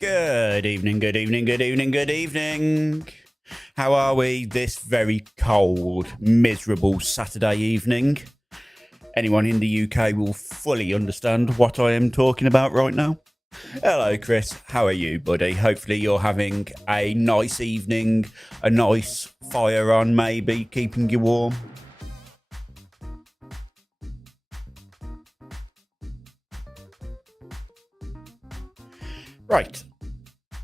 Good evening, good evening, good evening, good evening. How are we this very cold, miserable Saturday evening? Anyone in the UK will fully understand what I am talking about right now. Hello, Chris. How are you, buddy? Hopefully you're having a nice evening, a nice fire on, maybe, keeping you warm. Right.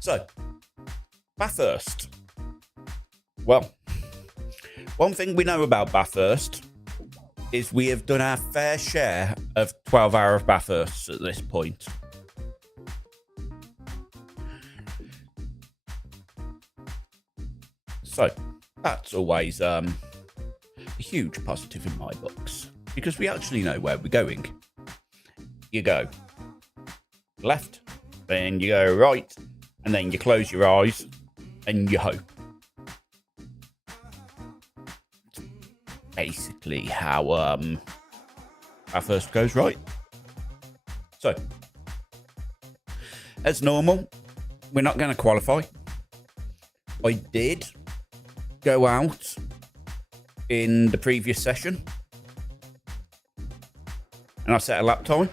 So, Bathurst. Well, one thing we know about Bathurst is we have done our fair share of 12-hour of Bathurst at this point. So, that's always a huge positive in my books, because we actually know where we're going. You go left, then you go right, and then you close your eyes and you hope. Basically how our first goes, right? So, as normal, we're not going to qualify. I did go out in the previous session and I set a lap time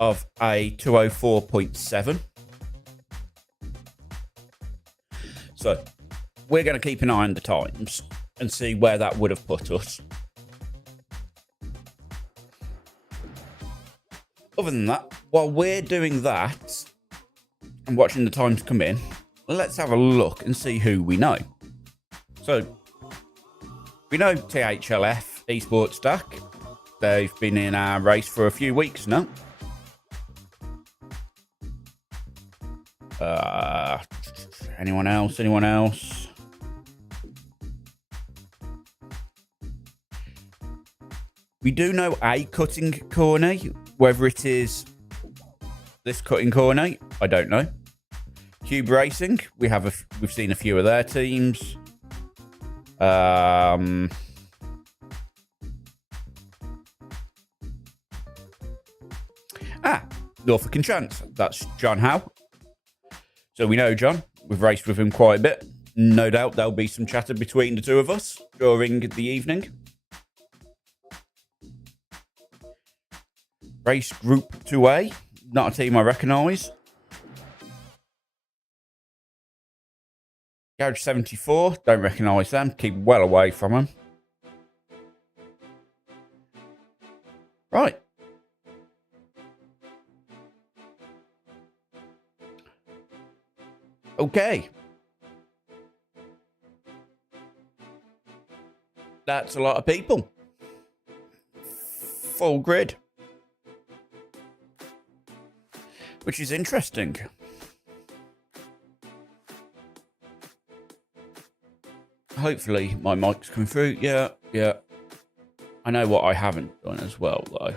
of a 2:04.7. So we're going to keep an eye on the times and see where that would have put us. Other than that, while we're doing that and watching the times come in, let's have a look and see who we know. So we know THLF Esports Stack. They've been in our race for a few weeks now. Anyone else? Anyone else? We do know a cutting corner. Whether it is this cutting corner, I don't know. Cube Racing, we've seen a few of their teams. Norfolk and Chance. That's John Howe. So we know John. We've raced with him quite a bit. No doubt there'll be some chatter between the two of us during the evening. Race Group 2A. Not a team I recognise. Garage 74. Don't recognise them. Keep well away from them. Right. Okay. That's a lot of people. Full grid. Which is interesting. Hopefully my mic's coming through. Yeah. I know what I haven't done as well, though.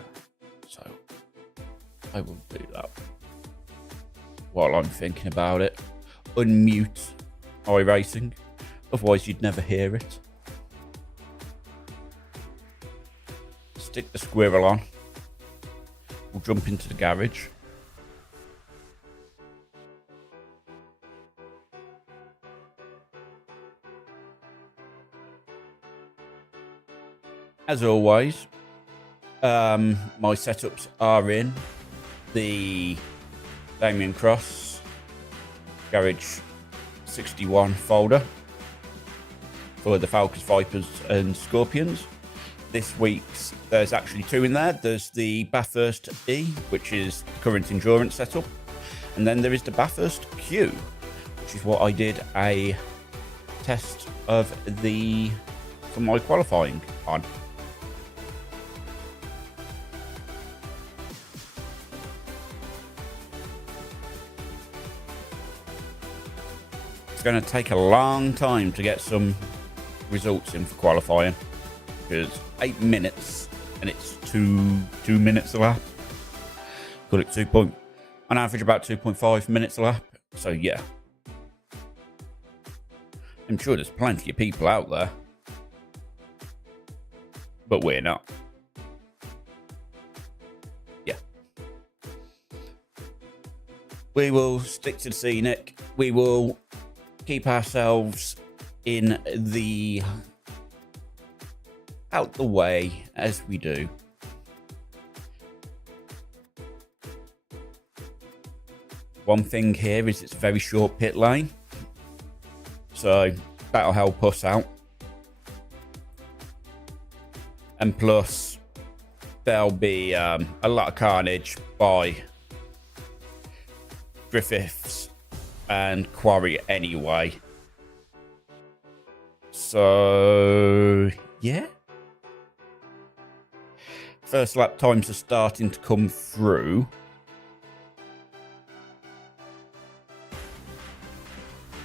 So I will do that while I'm thinking about it. Unmute iRating. Otherwise, you'd never hear it. Stick the squirrel on. We'll jump into the garage. As always, my setups are in the Damien Cross Garage 61 folder for the Falcons, Vipers and Scorpions. This week's, there's actually two in there. There's the Bathurst E, which is the current endurance setup. And then there is the Bathurst Q, which is what I did a test of for my qualifying on. It's going to take a long time to get some results in for qualifying, because 8 minutes and it's two minutes a lap. Call it on average about 2.5 minutes a lap. So yeah, I'm sure there's plenty of people out there, but we're not. Yeah. We will stick to the scenic. We will keep ourselves in the out the way as we do. One thing here is it's a very short pit lane, so that'll help us out. And plus, there'll be a lot of carnage by Griffiths and Quarry anyway. So, yeah. First lap times are starting to come through.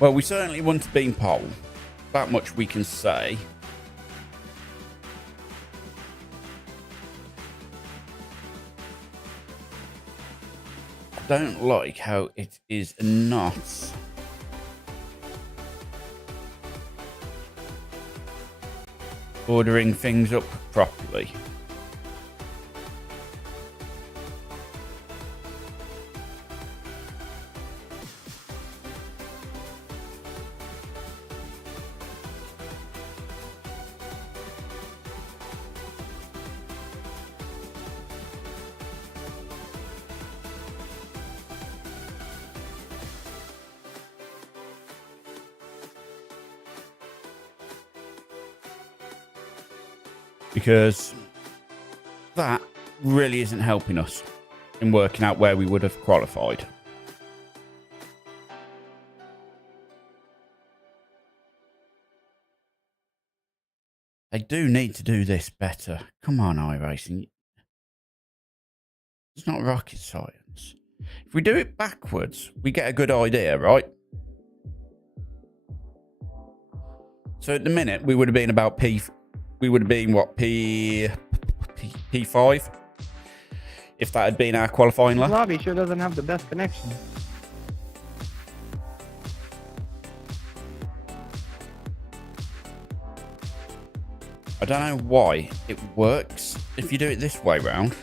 Well, we certainly want to be in pole. That much we can say. I don't like how it is not ordering things up properly. Because that really isn't helping us in working out where we would have qualified. They do need to do this better. Come on, iRacing. It's not rocket science. If we do it backwards, we get a good idea, right? So at the minute, we would have been about we would have been, what, P5? If that had been our qualifying lap. Lobby sure doesn't have the best connection. I don't know why it works if you do it this way round.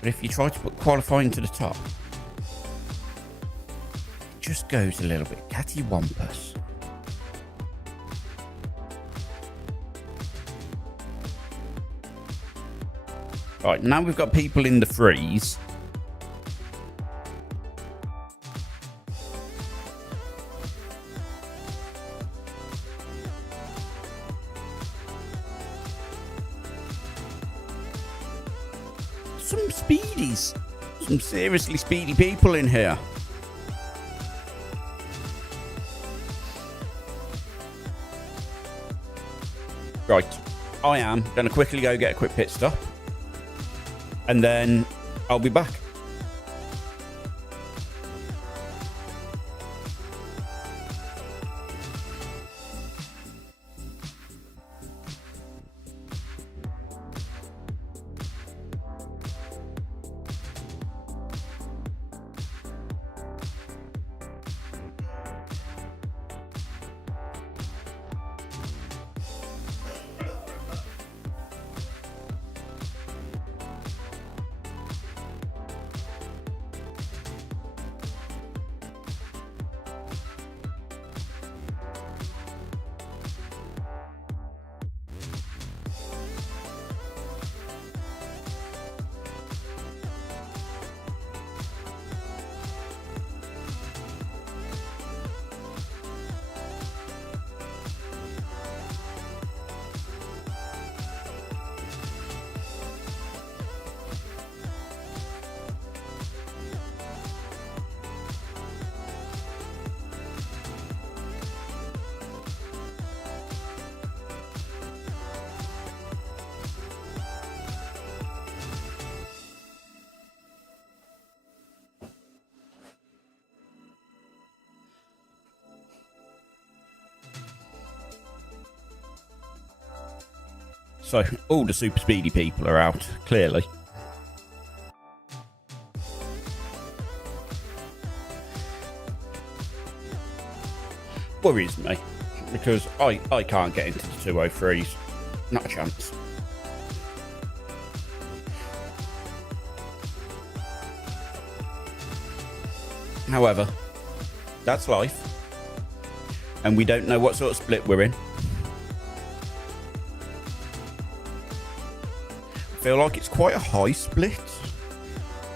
But if you try to put qualifying to the top, it just goes a little bit cattywampus. Right, now we've got people in the freeze. Some speedies. Some seriously speedy people in here. Right, I am going to quickly go get a quick pit stop. And then I'll be back. So all the super speedy people are out, clearly. Worries me, because I can't get into the 203s. Not a chance. However, that's life. And we don't know what sort of split we're in. I feel like it's quite a high split.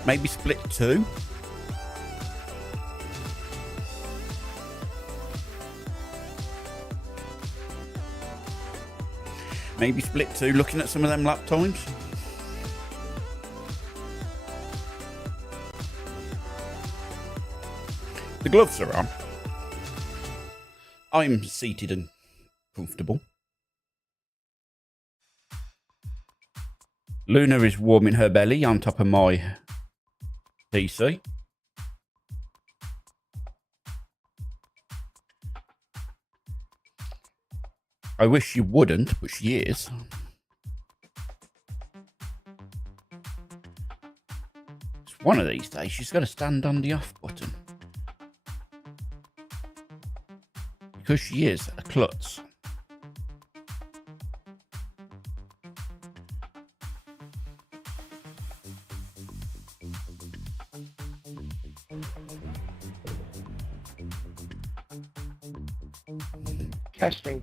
Maybe split 2. Maybe split 2, looking at some of them lap times. The gloves are on. I'm seated and comfortable. Luna is warming her belly on top of my PC. I wish she wouldn't, but she is. One of these days, she's got to stand on the off button. Because she is a klutz. Testing.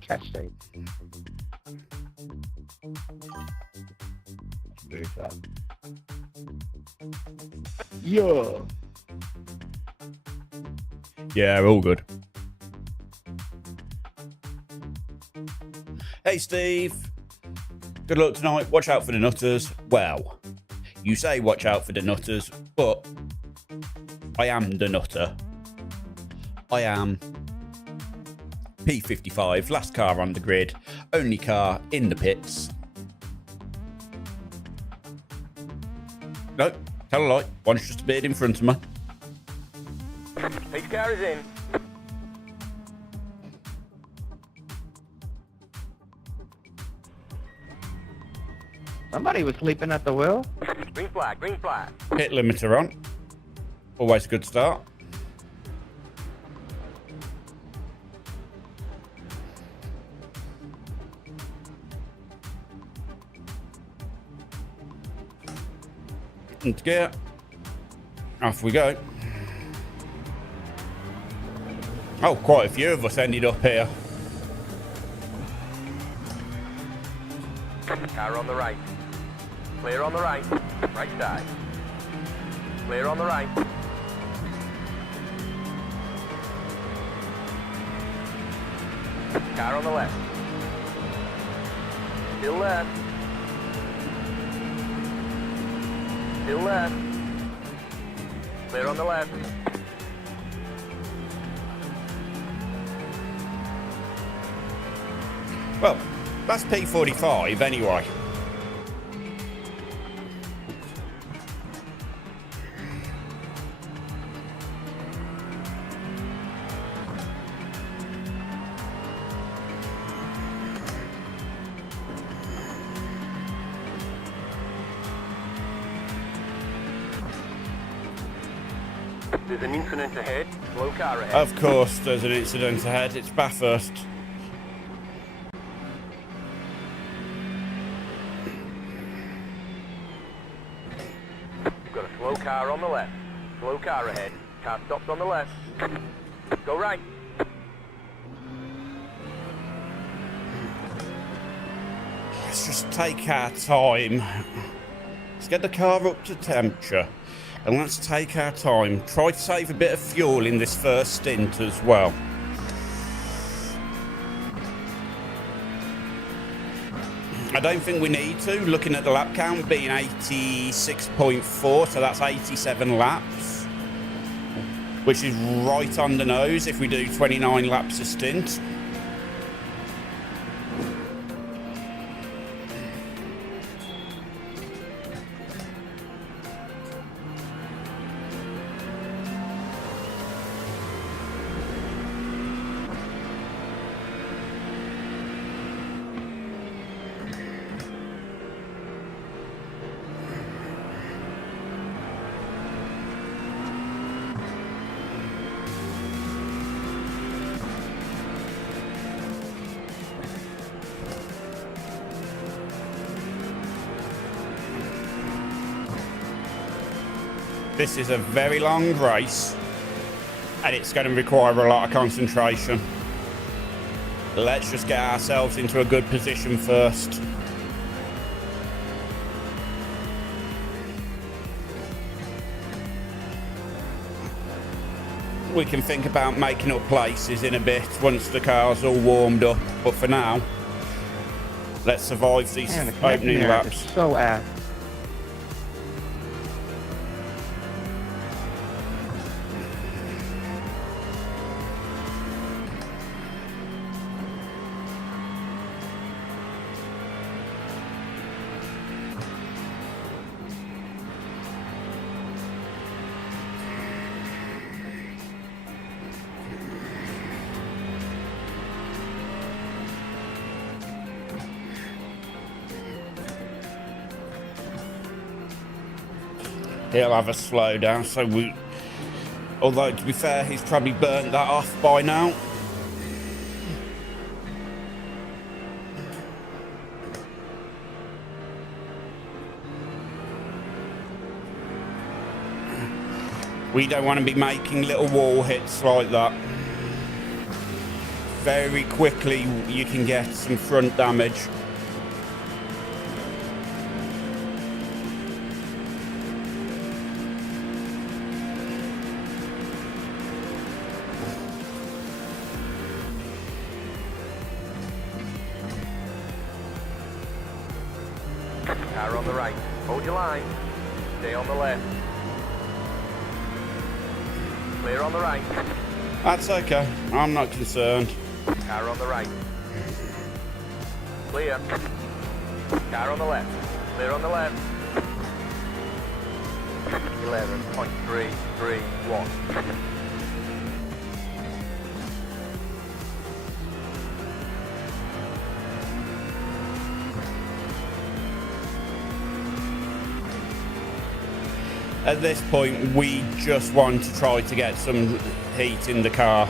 Yo. Yeah, all good. Hey, Steve. Good luck tonight. Watch out for the nutters. Well, you say watch out for the nutters, but I am the nutter. I am P55, last car on the grid, only car in the pits. No, tell a lie. One's just a bit in front of me. His car is in. Somebody was sleeping at the wheel. Green flag, green flag. Pit limiter on. Always a good start. Into gear. Off we go. Oh, quite a few of us ended up here. Car on the right. Clear on the right. Right side. Clear on the right. Car on the left. Still there. Still there. Clear on the left. Well, that's P45 anyway. There's an incident ahead. Slow car ahead. Of course, there's an incident ahead. It's Bathurst. We've got a slow car on the left. Slow car ahead. Car stops on the left. Go right. Let's just take our time. Let's get the car up to temperature. And let's take our time. Try to save a bit of fuel in this first stint as well. I don't think we need to, looking at the lap count being 86.4, so that's 87 laps. Which is right on the nose if we do 29 laps a stint. This is a very long race. and it's going to require a lot of concentration. Let's just get ourselves into a good position first. We can think about making up places in a bit once the car's all warmed up, but for now, let's survive these Man, the opening connecting laps. is so ass. He'll have a slowdown, so we... Although, to be fair, he's probably burnt that off by now. We don't want to be making little wall hits like that. Very quickly, you can get some front damage. Car on the right. Hold your line. Stay on the left. Clear on the right. That's okay. I'm not concerned. Car on the right. Clear. Car on the left. Clear on the left. 11.331. At this point, we just want to try to get some heat in the car.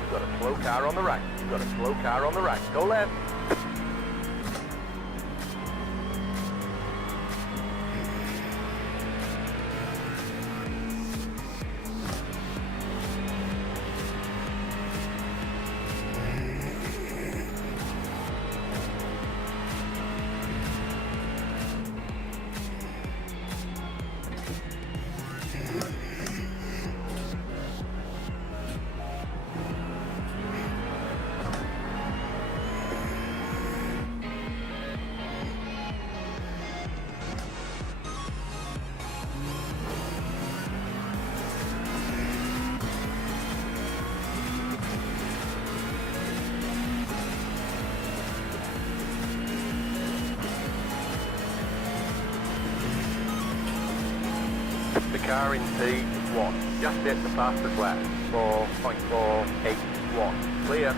You've got a slow car on the right. You've got a slow car on the right. Go left. The car in P1, just hit the fastest lap, 4.481, clear.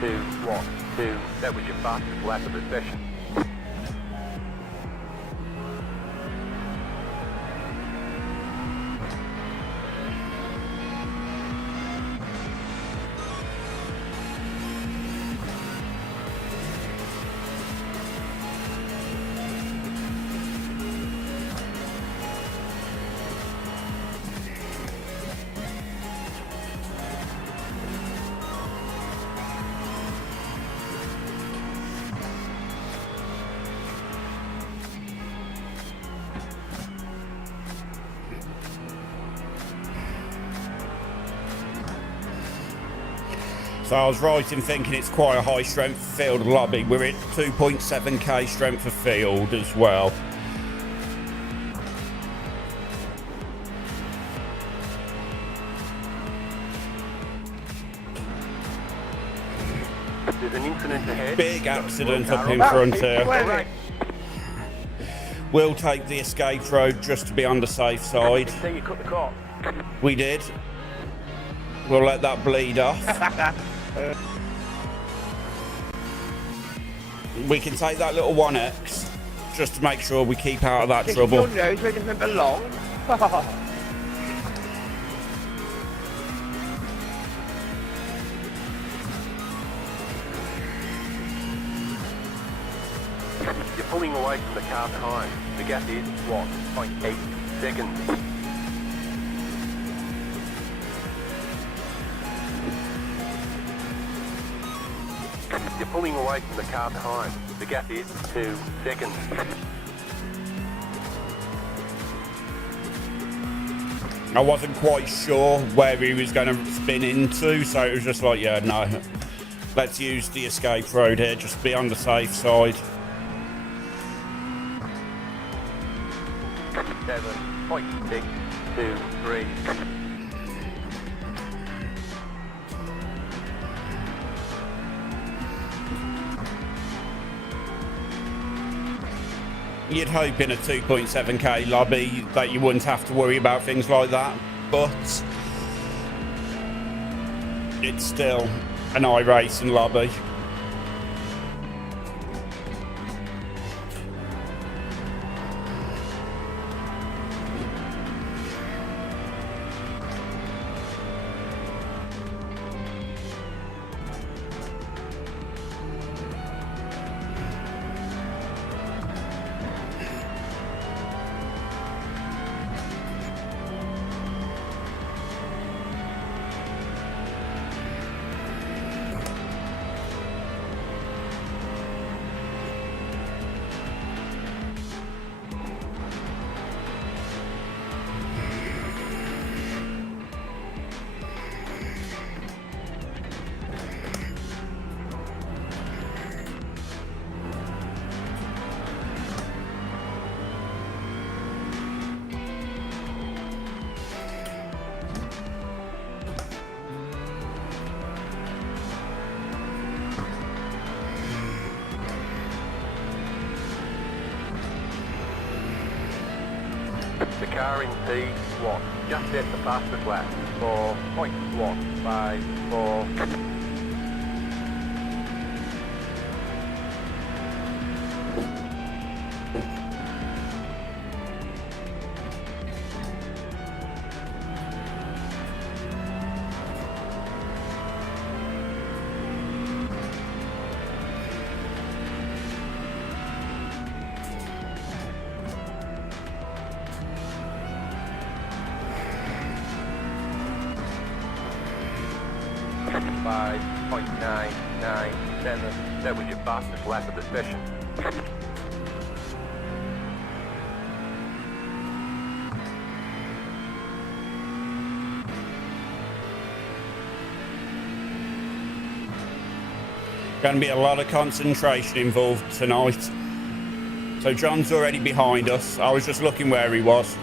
.212. That was your fastest lap of the session. So I was right in thinking it's quite a high strength field lobby. We're at 2.7k strength of field as well. There's an incident ahead. Big accident up in About front 50, here. wasn't Right. it? We'll take the escape road just to be on the safe side. Say you cut the cord. We did. We'll let that bleed off. We can take that little 1X just to make sure we keep out of that Just trouble. your nose where it doesn't belong. You're pulling away from the car behind. The gap is 1.8 seconds. You're pulling away from the car behind. The gap is 2 seconds. I wasn't quite sure where he was going to spin into, so it was just like, yeah, no. Let's use the escape road here, just be on the safe side. 7.623. You'd hope in a 2.7k lobby that you wouldn't have to worry about things like that, but it's still an iRacing lobby. The car in P1 just set the fastest lap. 4.154. Five 0.997. That was your fastest lap of the session. Going to be a lot of concentration involved tonight. So John's already behind us. I was just looking where he was.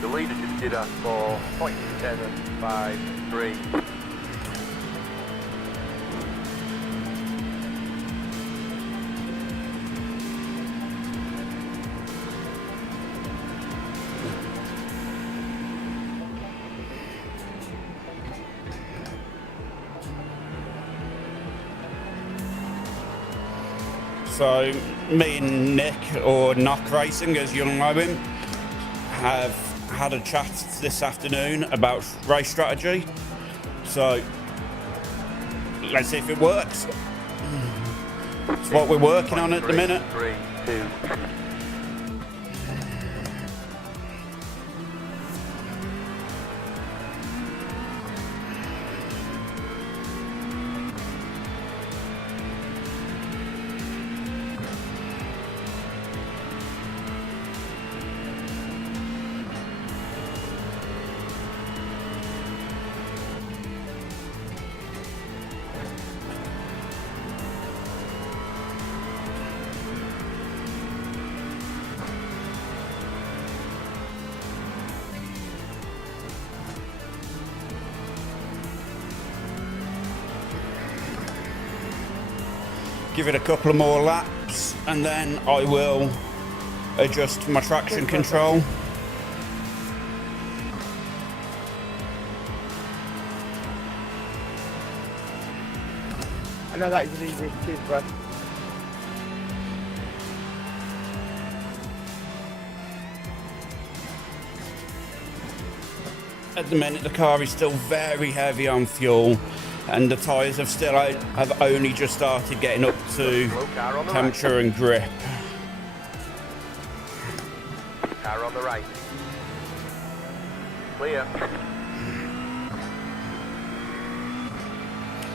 The leader just did a 4.753. So me and Nick, or Knock Racing as you'll know him, have had a chat this afternoon about race strategy. So let's see if it works. It's what we're working on at the minute. 3, 2. Give it a couple of more laps and then I will adjust my traction control. I know that is the easiest too, but At the minute the car is still very heavy on fuel and the tyres have only just started getting up to temperature and grip. Car on the right. Clear.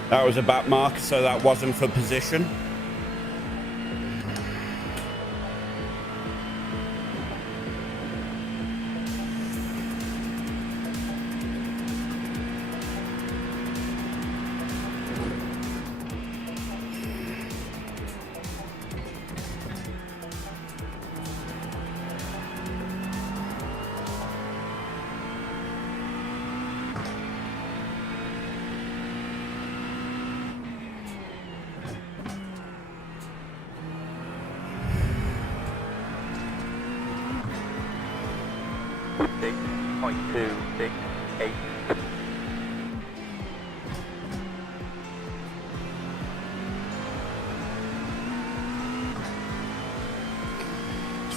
That was a back marker, so that wasn't for position.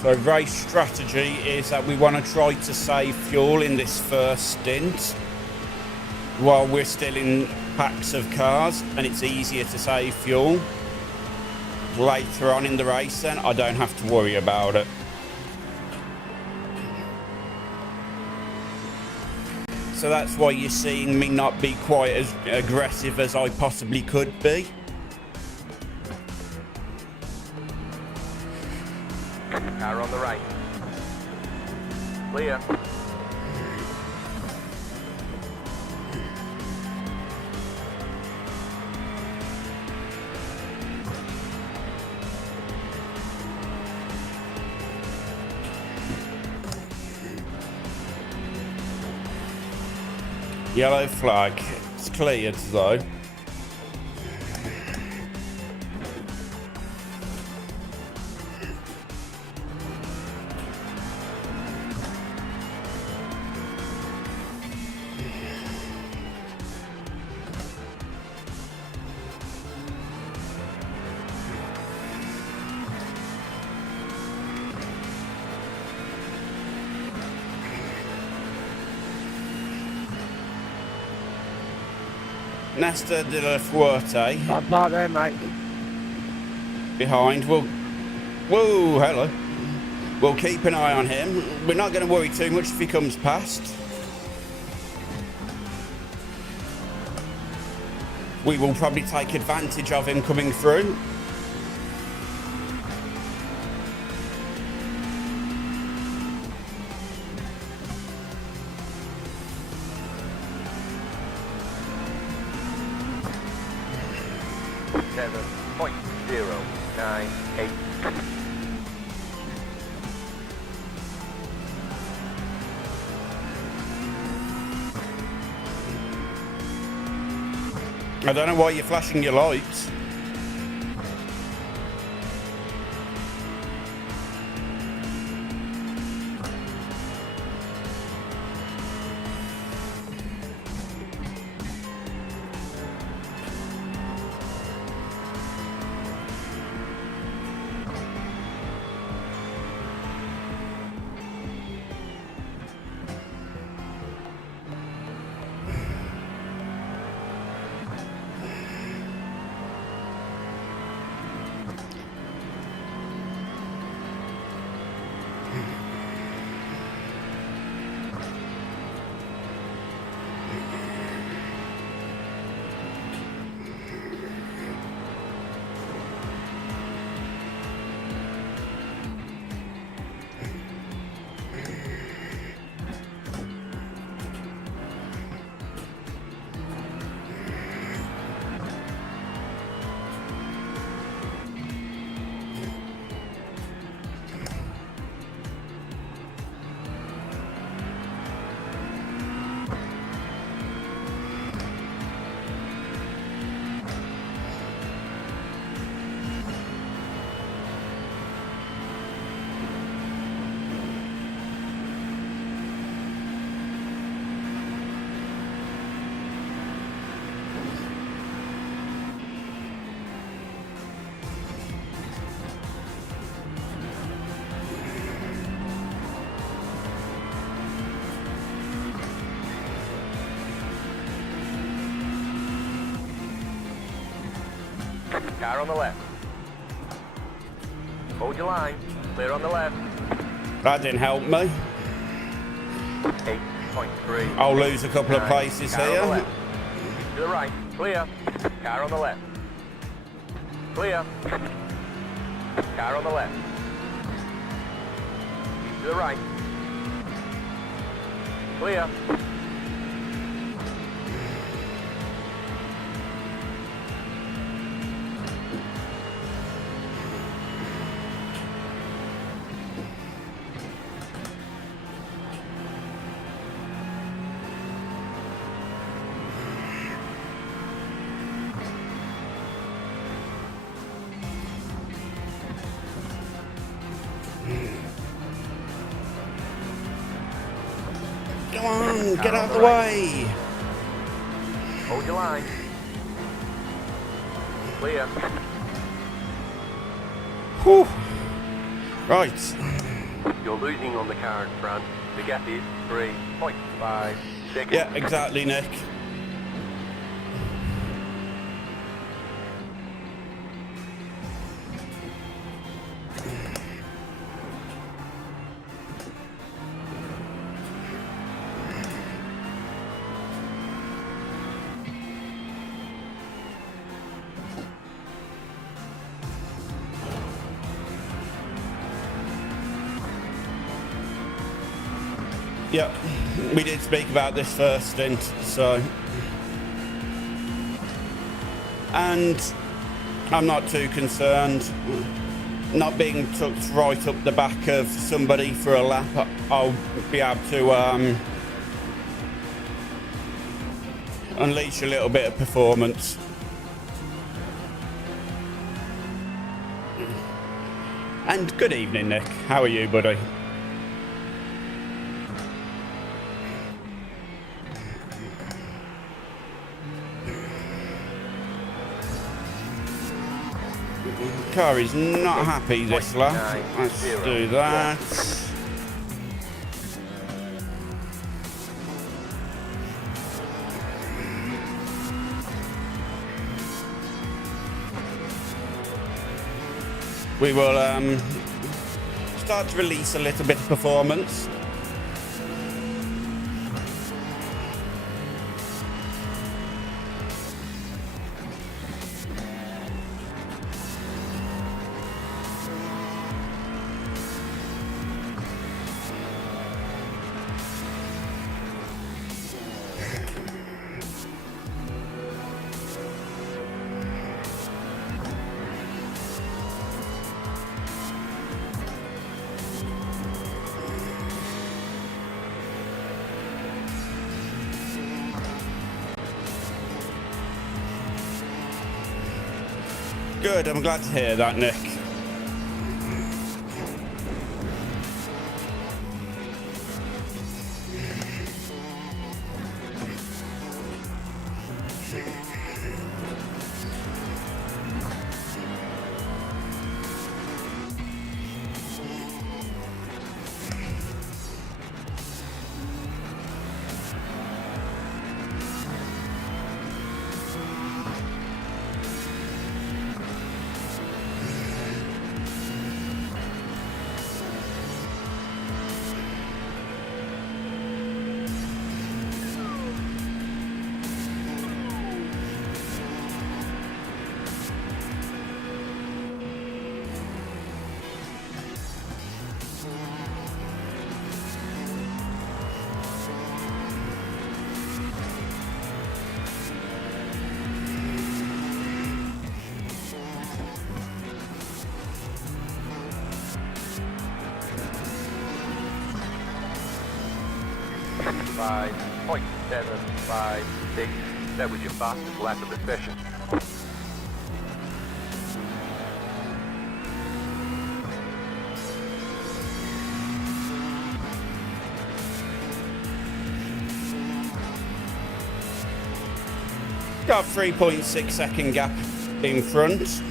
So race strategy is that we want to try to save fuel in this first stint while we're still in packs of cars, and it's easier to save fuel. Later on in the race then I don't have to worry about it. So that's why you're seeing me not be quite as aggressive as I possibly could be. Car on the right. Clear. Yellow flag. It's cleared though. Nesta de la Fuerte I'm not there, mate. behind. Whoa, hello. We'll keep an eye on him. We're not going to worry too much if he comes past. We will probably take advantage of him coming through. I don't know why you're flashing your lights. car on the left. Hold your line, clear on the left. That didn't help me. 8.3. I'll lose a couple of places car here. On the left. To the right, clear. Car on the left. Clear. Car on the left. To the right. Clear. Come on, get out of the way. Hold your line. Clear. Whew. Right. You're losing on the car in front. The gap is 3.5 seconds. Yeah, exactly, Nick. Yep, we did speak about this first stint, so. And I'm not too concerned. Not being tucked right up the back of somebody for a lap, I'll be able to unleash a little bit of performance. And good evening, Nick. How are you, buddy? Car is not happy this lap. Let's do that. We will start to release a little bit of performance. Good, I'm glad to hear that, Nick. Five 0.756. That was your fastest lap of the session. Got a 3.6 second gap in front.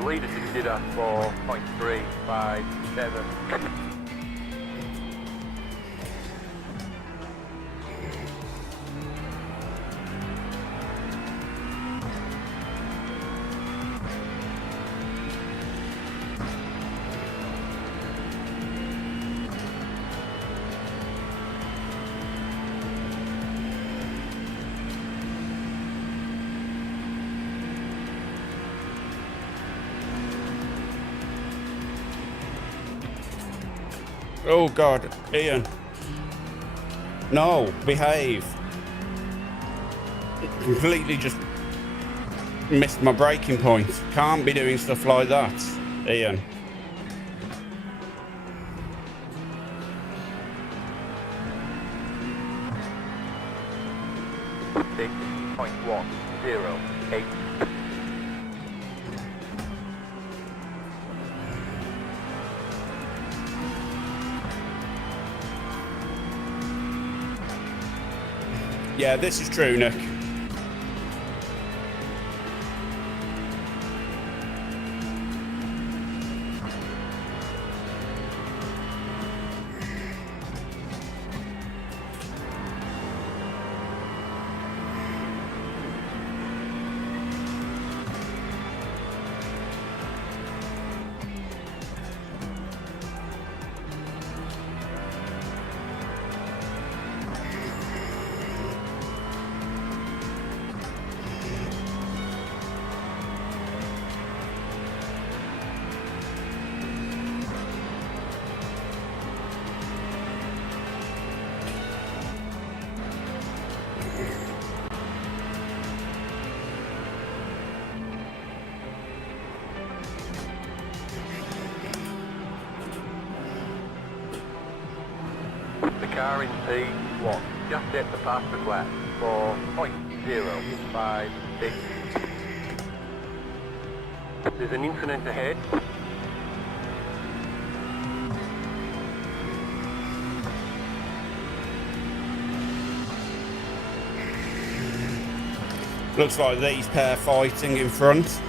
The leader did a 4.357. Oh God, Ian. No, behave. Completely just missed my braking point. Can't be doing stuff like that, Ian. .108. Yeah, this is true, Nick. Car in P1, just hit the fastest lap, 4.056. There's an incident ahead. Looks like these pair fighting in front.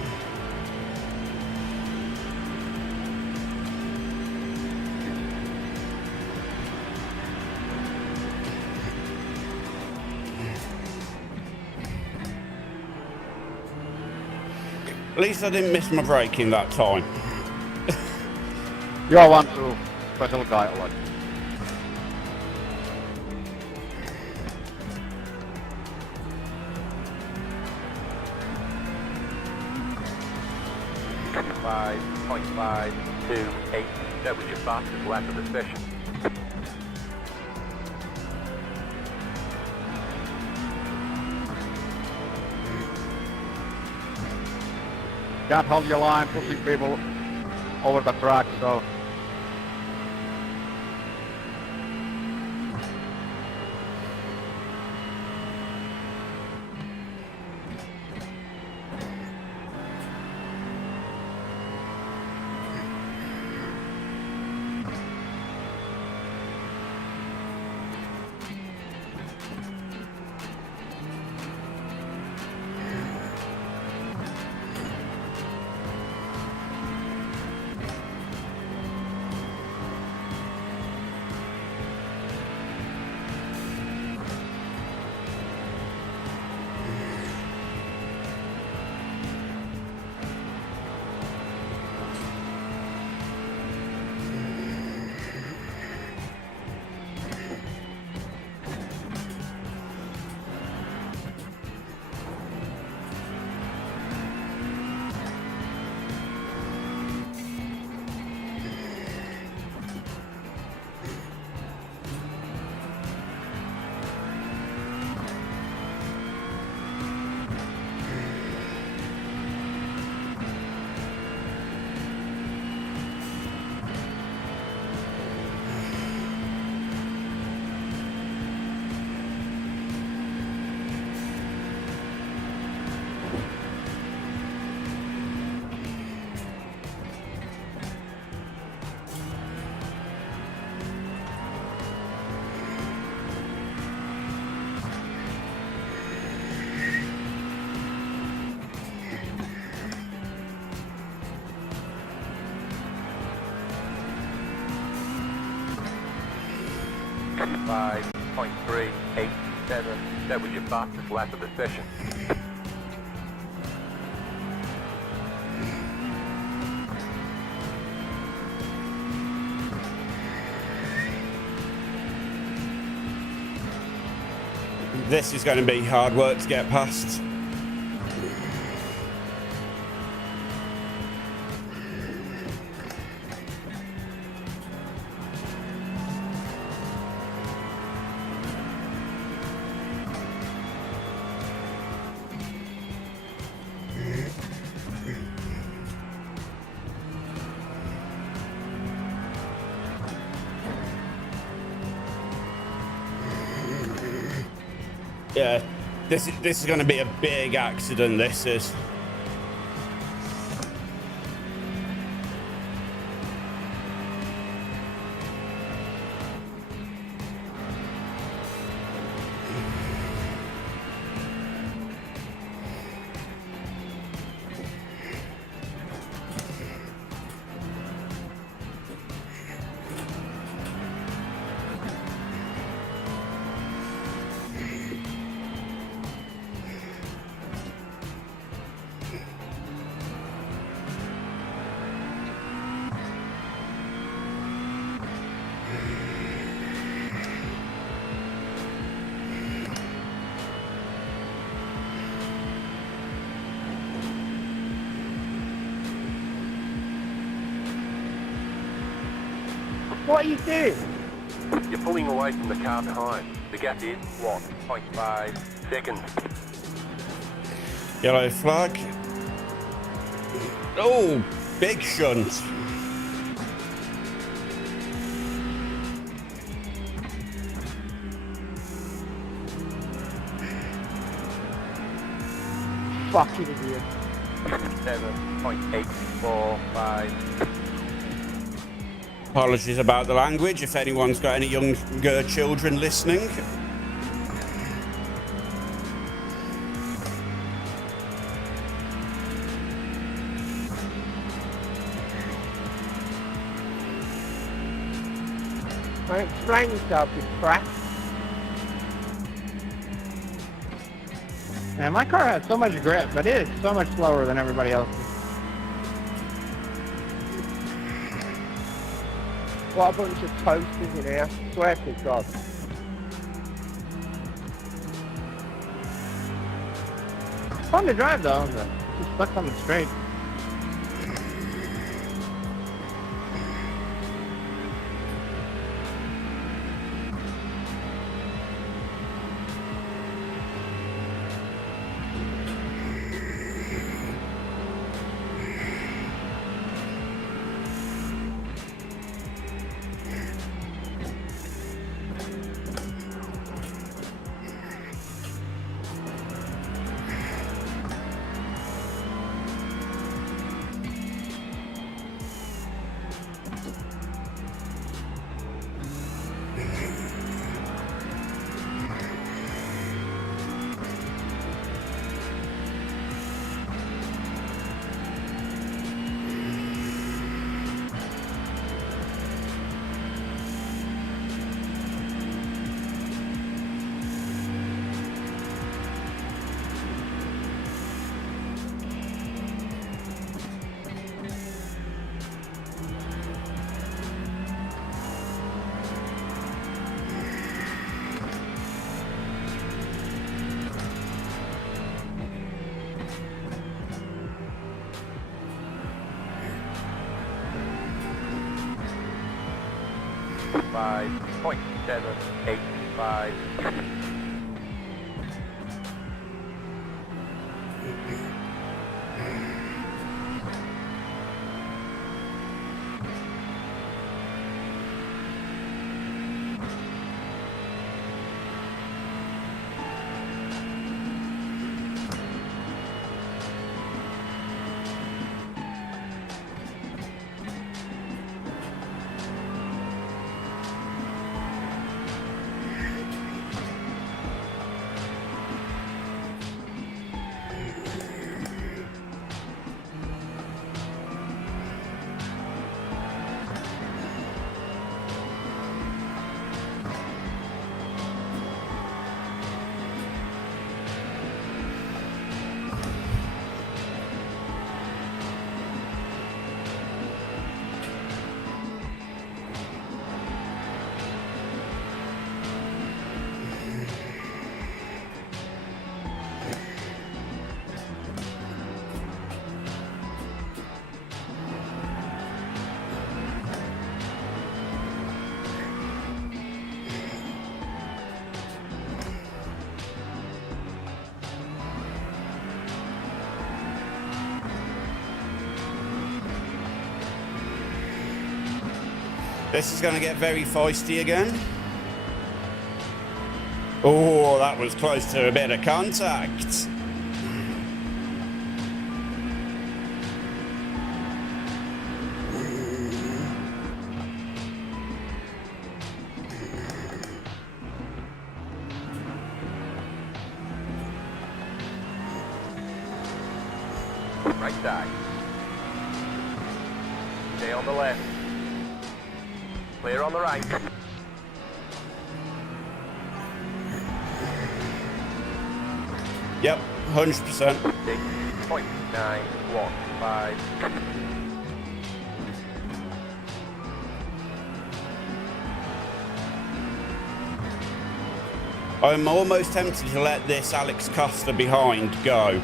At least I didn't miss my braking that time. You're one to special guy already. .528. That was your fastest lap of the session. Can't hold your line, pushing people over the track, so 5.387. That was your fastest lap of the session. This is going to be hard work to get past. Yeah, this is going to be a big accident. This is. What are you doing? You're pulling away from the car behind. The gap is 1.5 seconds. Yellow flag. Oh, big shunt. Fucking idiot. 7.845. Apologies about the language if anyone's got any younger children listening. Don't explain yourself, you crap. Man, my car has so much grip, but it is so much slower than everybody else's. What a bunch of toasters in here. Swear to God. Fun to drive though, but just stuck on the straight. .785. This is going to get very feisty again. Oh, that was close to a bit of contact. Right side. Stay on the left. Clear on the right. Yep, 100%. 6.915. I'm almost tempted to let this Alex Costa behind go.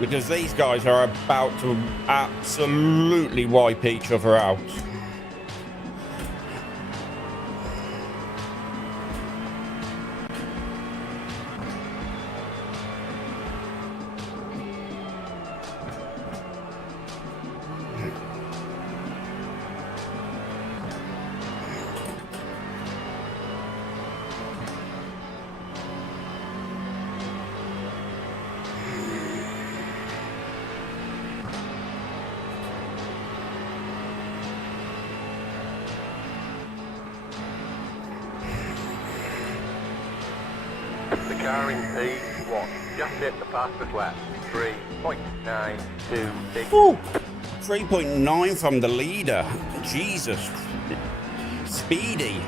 Because these guys are about to absolutely wipe each other out. The car in P1 just hit the fastest lap. 3.926. Ooh, 3.9 from the leader. Jesus. Speedy.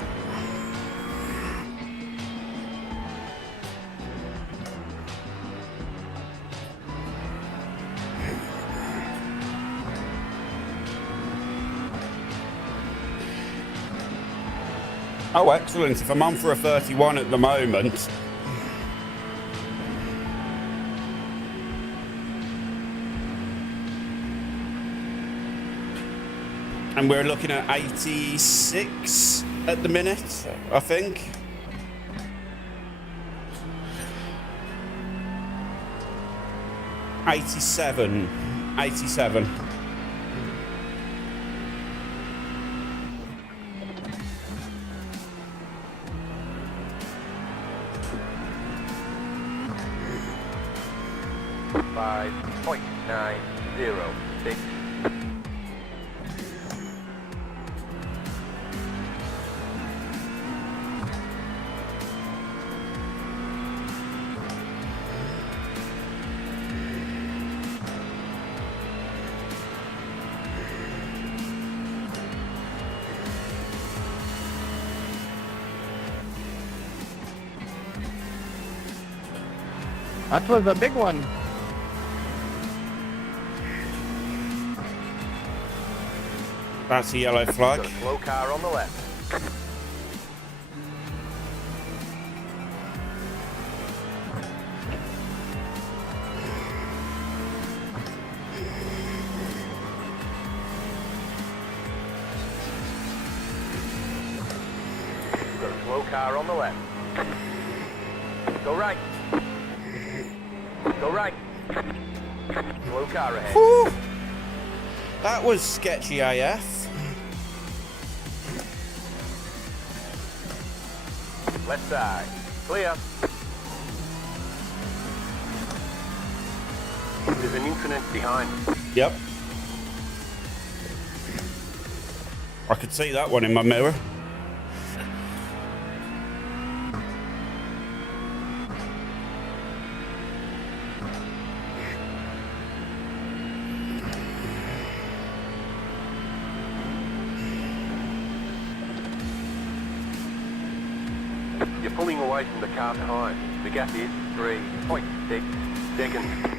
Oh, excellent. If I'm on for a 31 at the moment. And we're looking at 86 at the minute, I think. '87. .906. That was a big one. That's a yellow flag. Got a slow car on the left. Got a slow car on the left. Go right. Go right. Slow car ahead. Whew. That was sketchy AF. Left side. Clear. There's an infinite behind. Yep. I could see that one in my mirror. You're pulling away from the car behind. The gap is 3.6 seconds.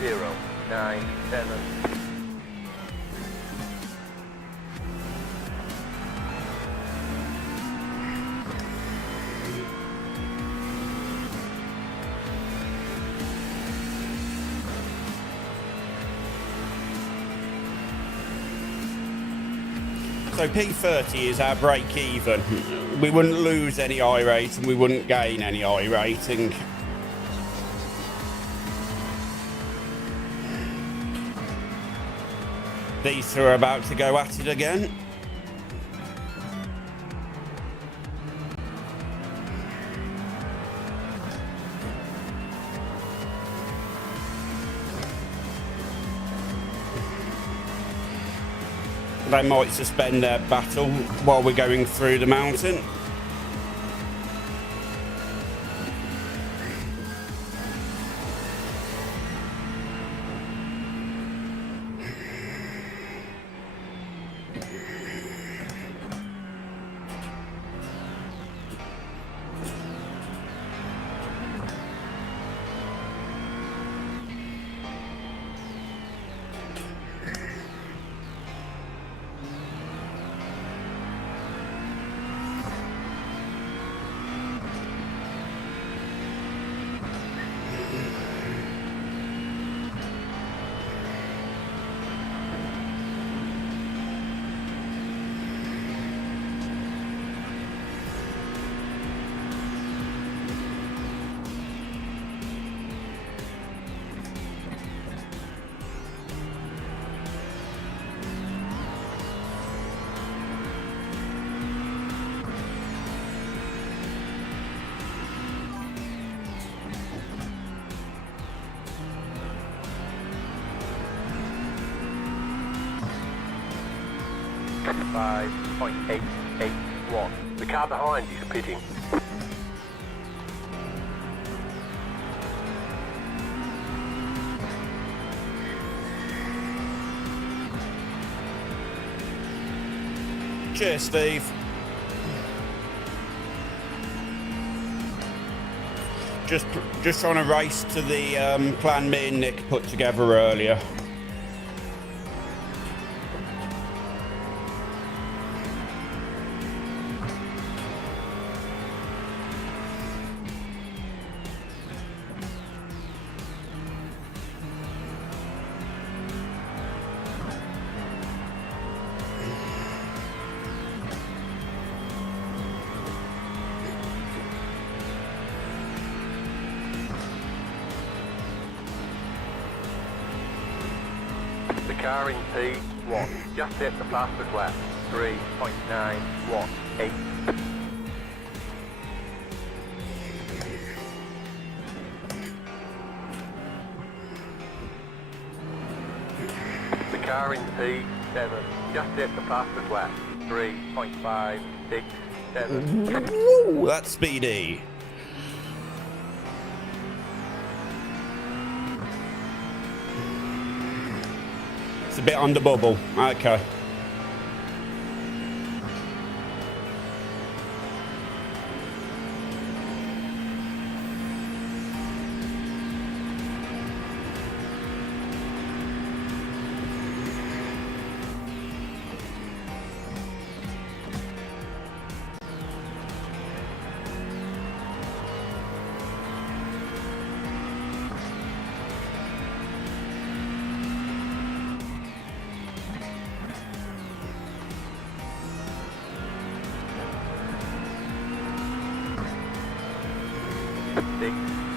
.097. So P30 is our break even. We wouldn't lose any iRating, we wouldn't gain any iRating. These two are about to go at it again. They might suspend their battle while we're going through the mountain. .881. The car behind is pitting. Cheers, Steve. Just trying to race to the plan me and Nick put together earlier. The car in P1 just hit the fastest lap. 3.918. The car in P7 just hit the fastest lap. 3.567. Woo, that's speedy. It's a bit on the bubble. Okay.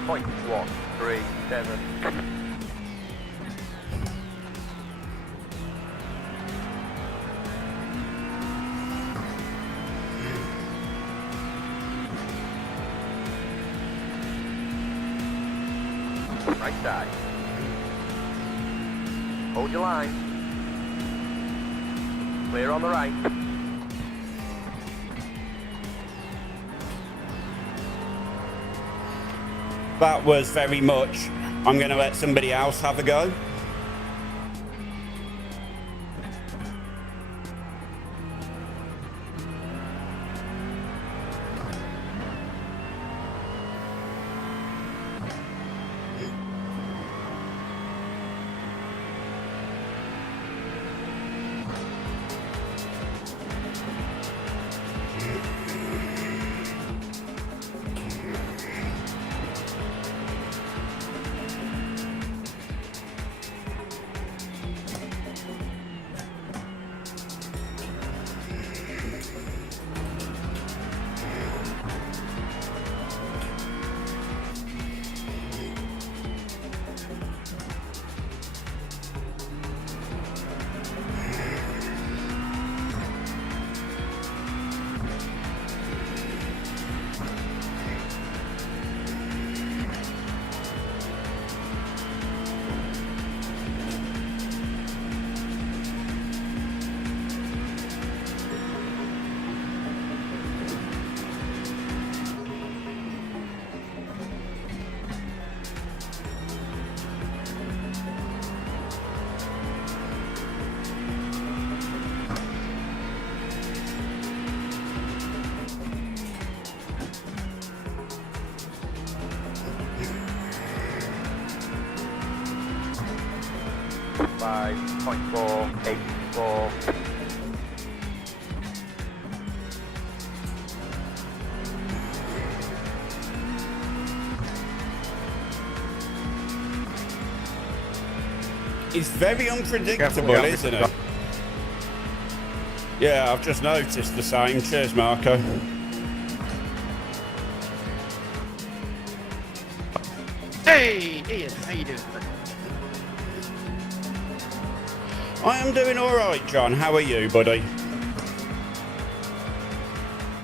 .137. Right side. Hold your line. Clear on the right. That was very much, I'm going to let somebody else have a go. 7.5.484. He's very unpredictable, isn't he? Yeah, I've just noticed the same. Cheers, Marco. Hey, Ian, how you doing? I am doing all right, John. How are you, buddy?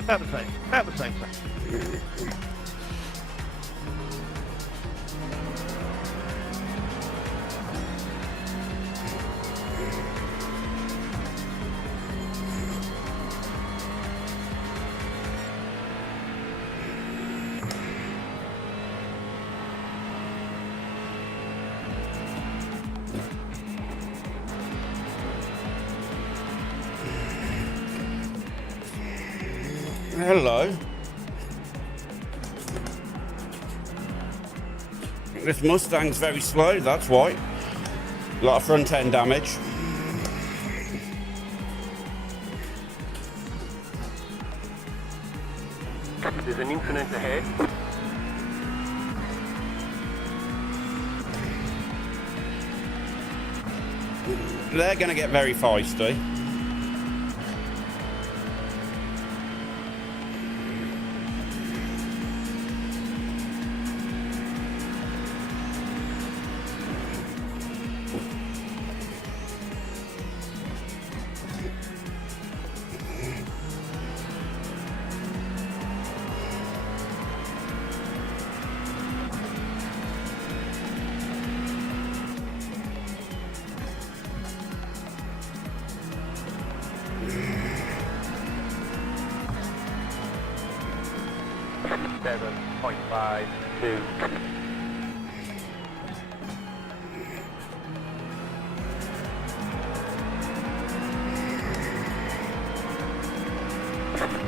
About the same. About the same. Hello. This Mustang's very slow, that's why. A lot of front end damage. There's an incident ahead. They're going to get very feisty.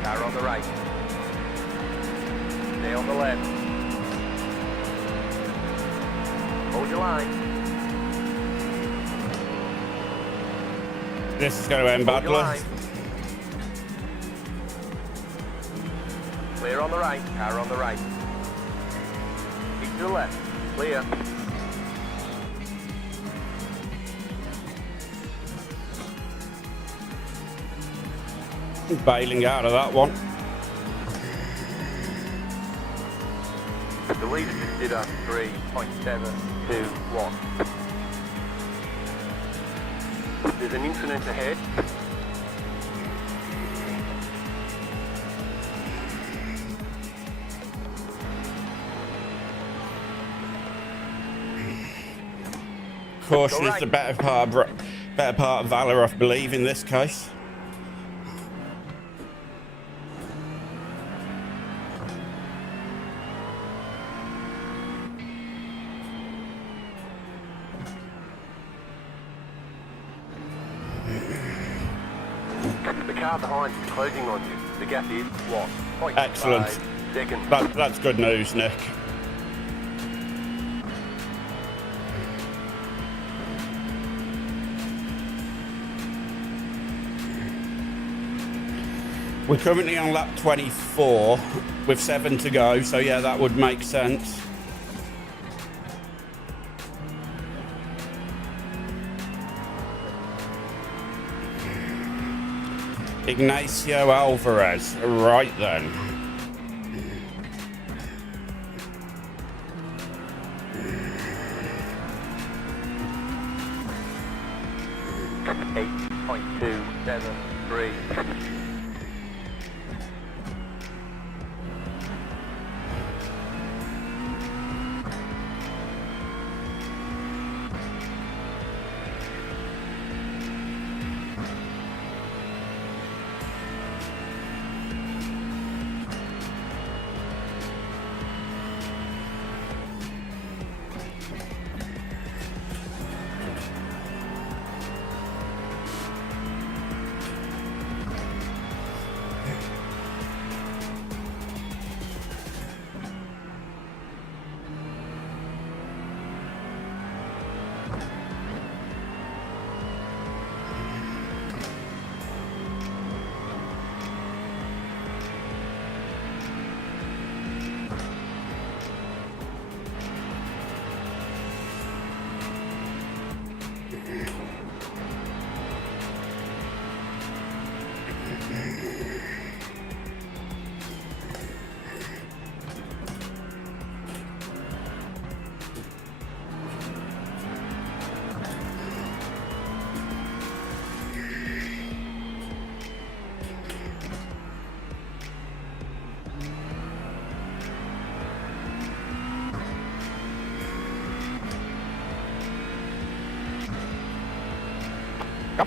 Car on the right. Stay on the left. Hold your line. This is going to end Hold your badly. line. Clear on the right. Car on the right. Keep to the left. Clear. Bailing out of that one. The leader just did a 3.721. There's an incident ahead. Caution is the better part of valor, I believe, in this case. The car behind is closing on you. The gap is 1.5 Excellent. seconds. That's good news, Nick. We're currently on lap 24 with 7 to go, so yeah, that would make sense. Ignacio Alvarez, right then. .273.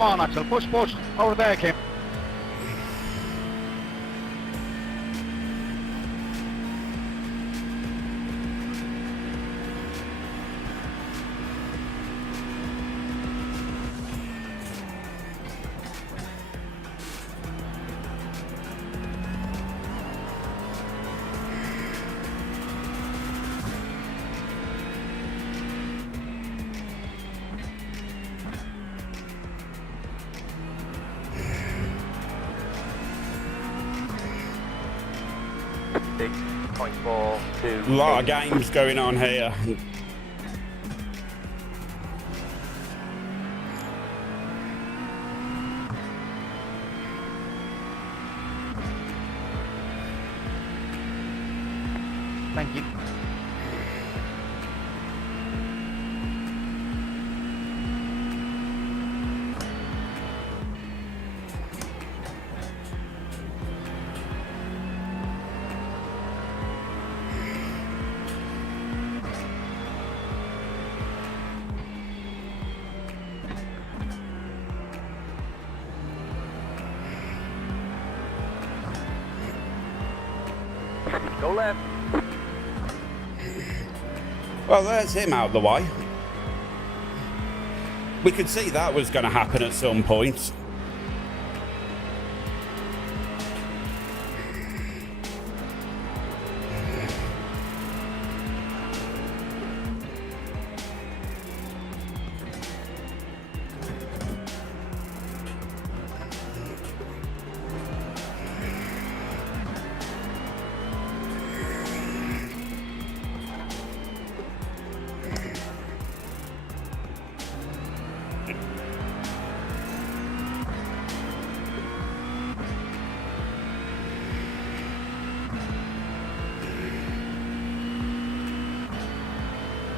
on, Axel. Push, push. Over there, Kim. A lot of games going on here. Thank you. Go left. Well, there's him out of the way. We could see that was going to happen at some point.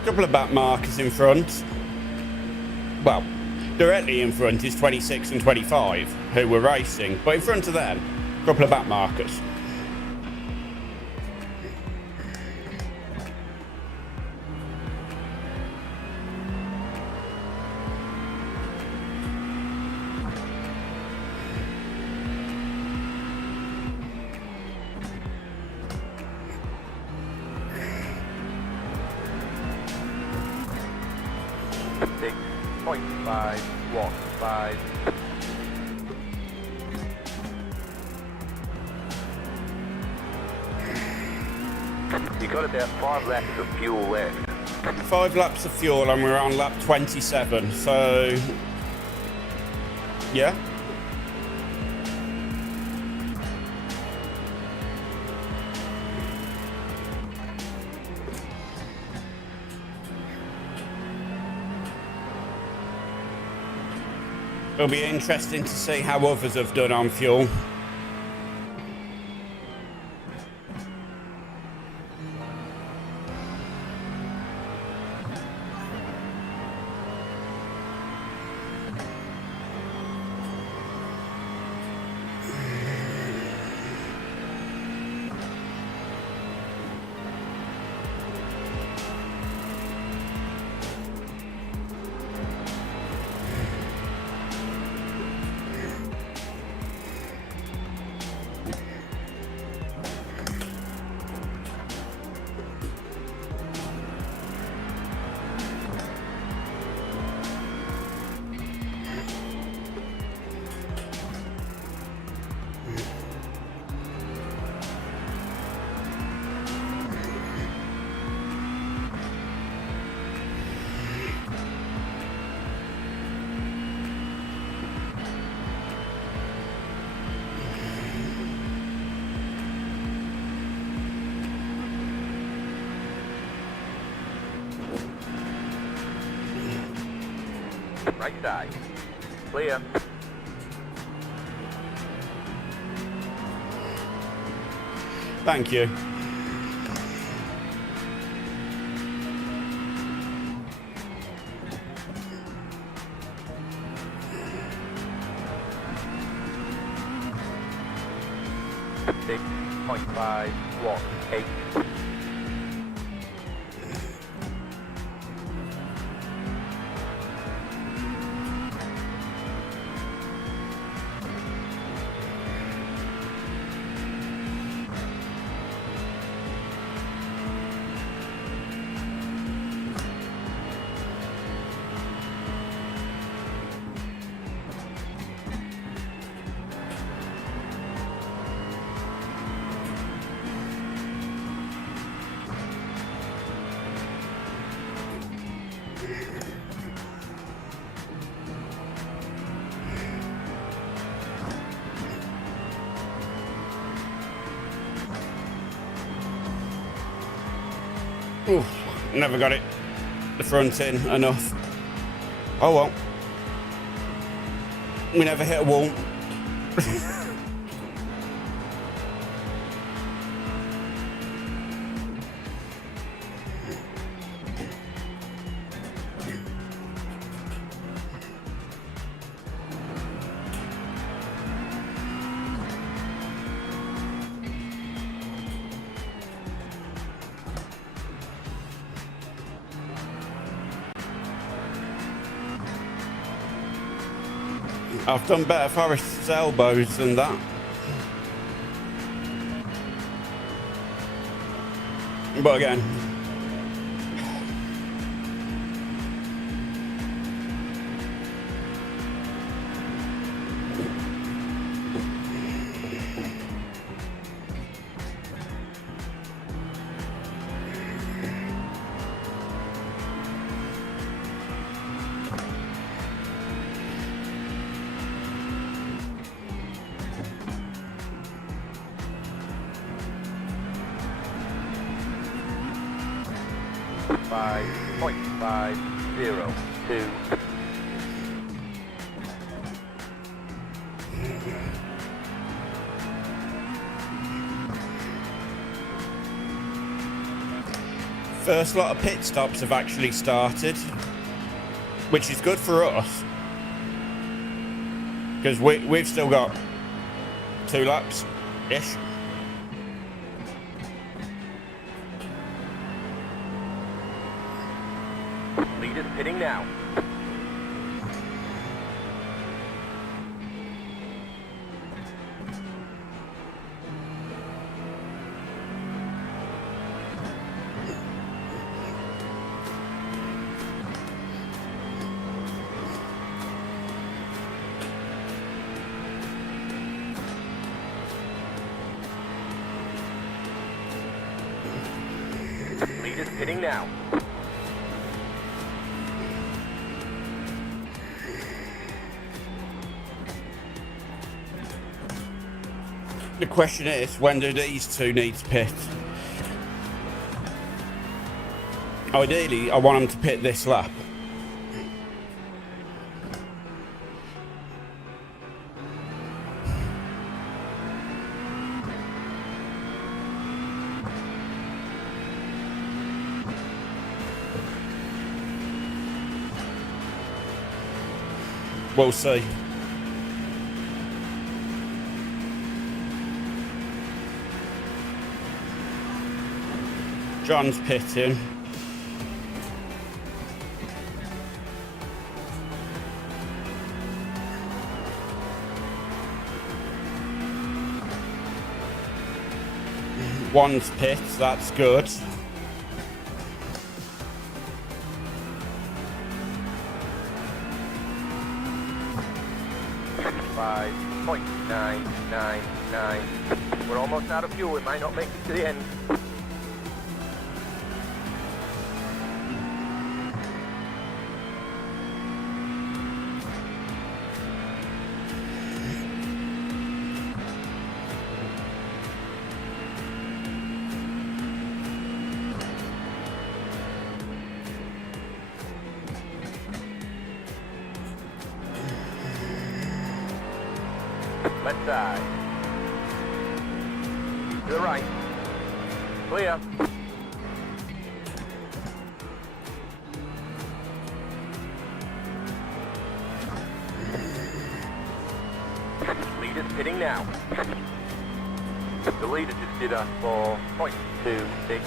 Couple of back markers in front. Well, directly in front is 26 and 25, who were racing, but in front of them, a couple of back markers. You got about 5 laps of fuel left. 5 laps of fuel and we're on lap 27, so yeah. It'll be interesting to see how others have done on fuel. Right side. Clear. Thank you. Six 0.518. Ooh, never got it. The front in enough. Oh well. We never hit a wall. I've done better Forest's elbows than that. But again, Five 5.502. first lot of pit stops have actually started, which is good for us because we've still got 2 laps ish. Leaders pitting now. Leaders pitting now. The question is, when do these two need to pit? Ideally, I want them to pit this lap. We'll see. John's pitting. One's pit, that's good. Five 0.999. We're almost out of fuel. We might not make it to the end. Left side. To the right. Clear. Leader's pitting now. The leader just did a 4.266.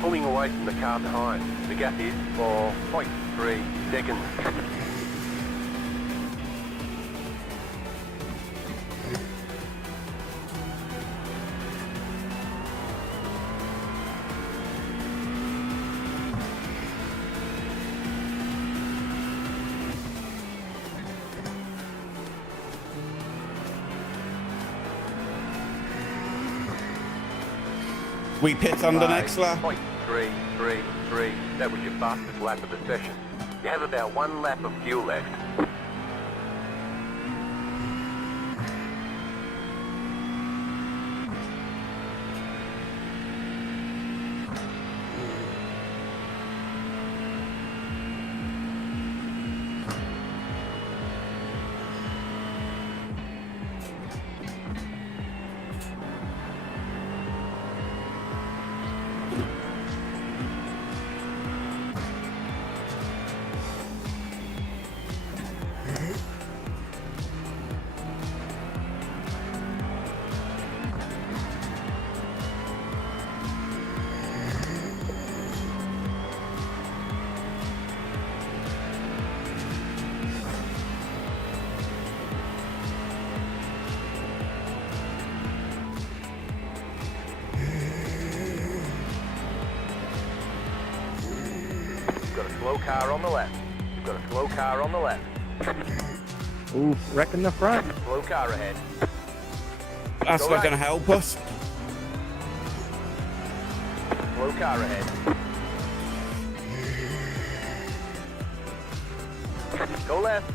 pulling away from the car behind. The gap is 4.3 seconds. We pit on the next lap. 0.333. That was your fastest lap of the session. You have about 1 lap of fuel left. You've got a slow car on the left. You've got a slow car on the left. Ooh, wrecking the front. Slow car ahead. That's Go not right. going to help us. Slow car ahead. Go left.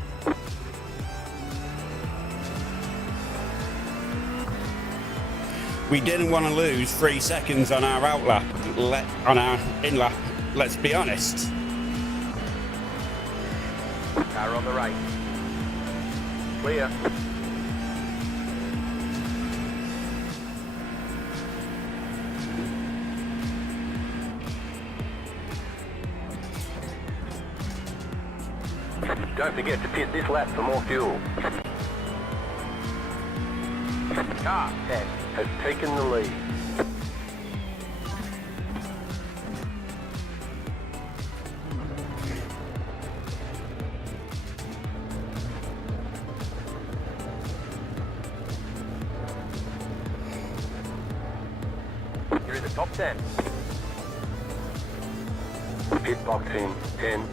We didn't want to lose 3 seconds on our outlap, on our in-lap, let's be honest. Car on the right. Clear. Don't forget to pit this lap for more fuel. Car 10 has taken the lead. You're in the top 10. Pit box in 10.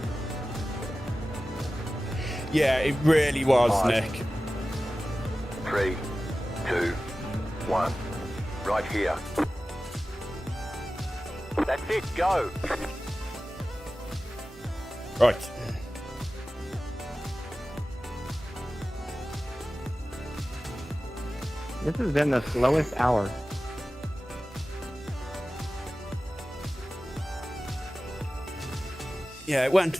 Yeah, it really was, 5, Nick. 3, 2, 1. Right here. That's it, go. Right. This has been the slowest hour. Yeah, it went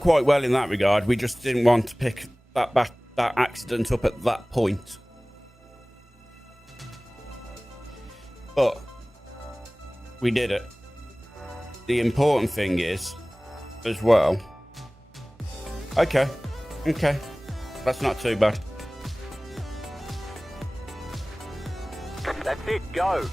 quite well in that regard. We just didn't want to pick that accident up at that point. But we did it. The important thing is, as well. Okay. That's not too bad. That's it, go.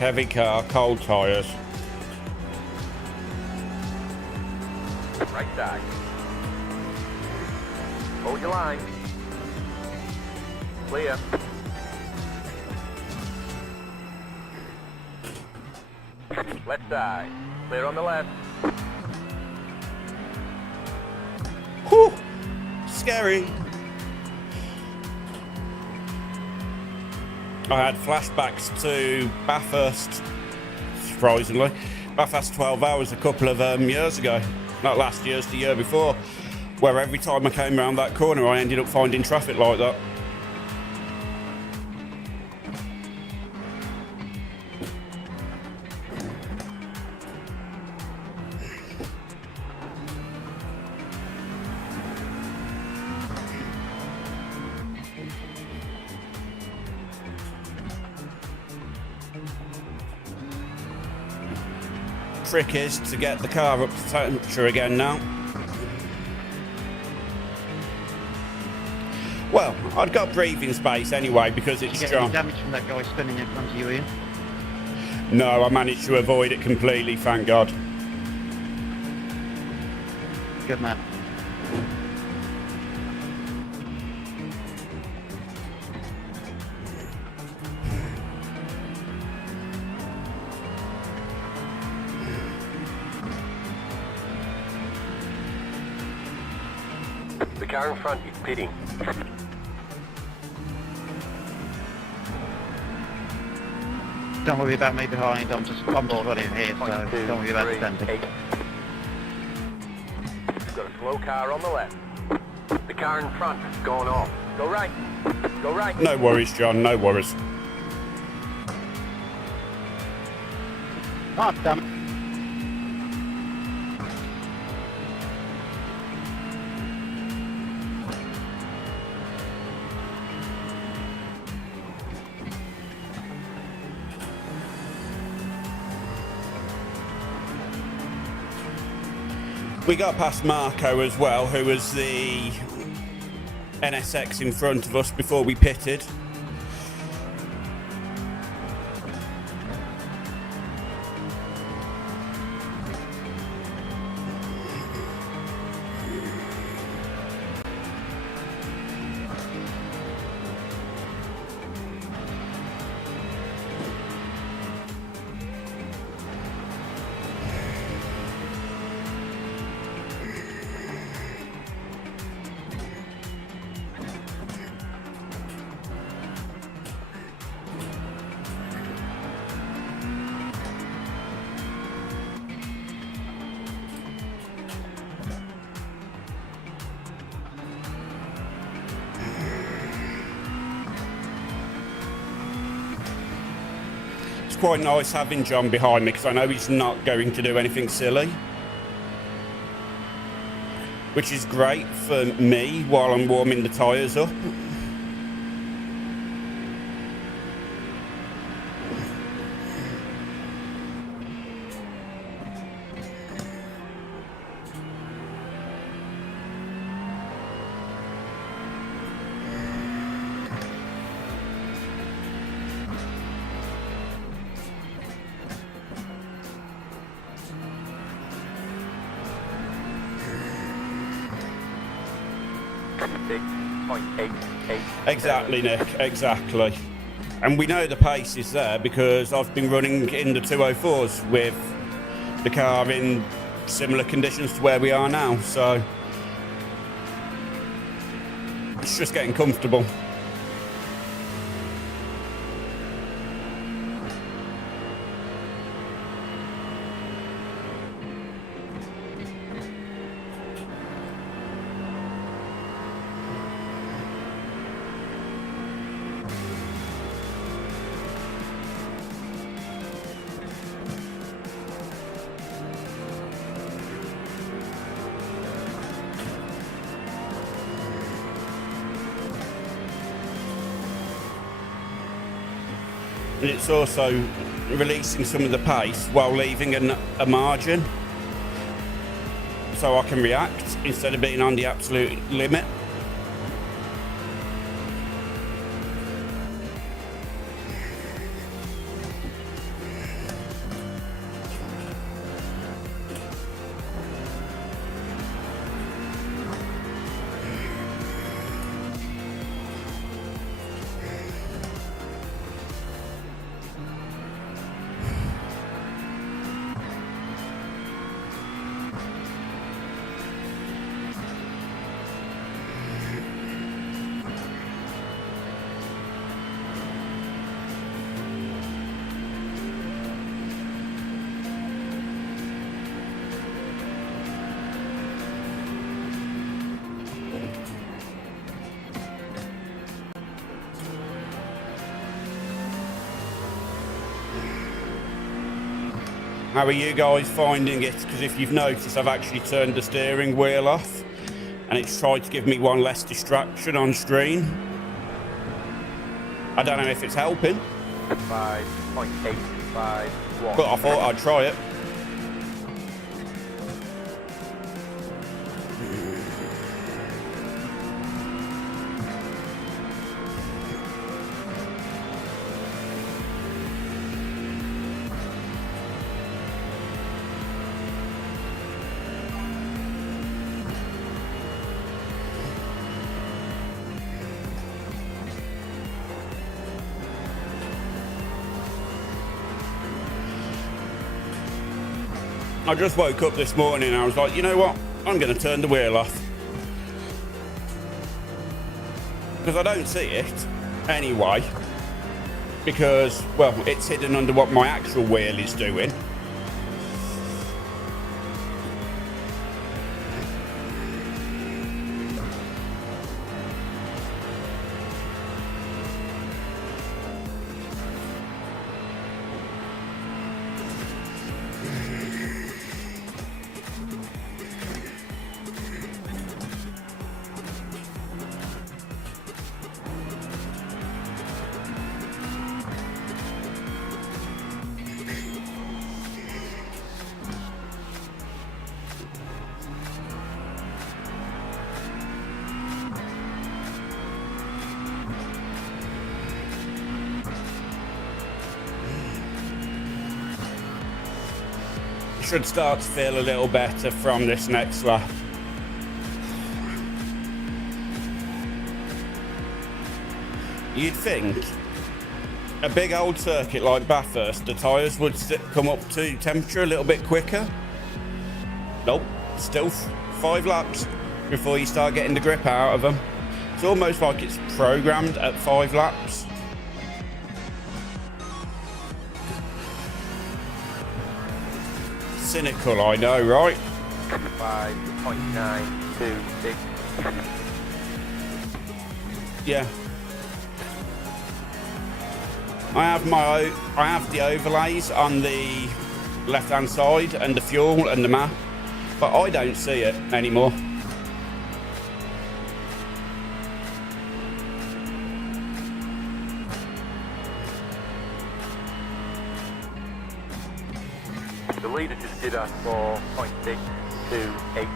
Heavy car, cold tyres. Right side. Hold your line. Clear. Left side. Clear on the left. Whew! Scary. I had flashbacks to Bathurst, surprisingly. Bathurst 12 hours a couple of years ago. Not last year's, the year before. Where every time I came around that corner, I ended up finding traffic like that. trick is to get the car up to temperature again now. Well, I've got breathing space anyway because Did it's you get any John. damage from that guy spinning in front of you, Ian? No, I managed to avoid it completely, thank God. Good man. The car in front is pitting. Don't worry about me behind, I'm already here, so Point two, don't worry about three, descending. 8. You've got a slow car on the left. The car in front is going off. Go right. Go right. No worries, John, no worries. Oh, damn it. We got past Marco as well, who was the NSX in front of us before we pitted. It's quite nice having John behind me because I know he's not going to do anything silly. Which is great for me while I'm warming the tyres up. Exactly, Nick, exactly. And we know the pace is there because I've been running in the 204s with the car in similar conditions to where we are now, so it's just getting comfortable. And it's also releasing some of the pace while leaving a margin so I can react instead of being on the absolute limit. How are you guys finding it? Because if you've noticed, I've actually turned the steering wheel off and it's tried to give me one less distraction on screen. I don't know if it's helping. 5.851. But I thought I'd try it. I just woke up this morning and I was like, you know what? I'm going to turn the wheel off. Because I don't see it anyway. Because, well, it's hidden under what my actual wheel is doing. Should start to feel a little better from this next lap. You'd think a big old circuit like Bathurst, the tyres would come up to temperature a little bit quicker. Nope, still 5 laps before you start getting the grip out of them. It's almost like it's programmed at 5 laps. Cynical, I know, right? 5.926. Yeah. I have the overlays on the left-hand side and the fuel and the map, but I don't see it anymore. The leader just did a 4.628.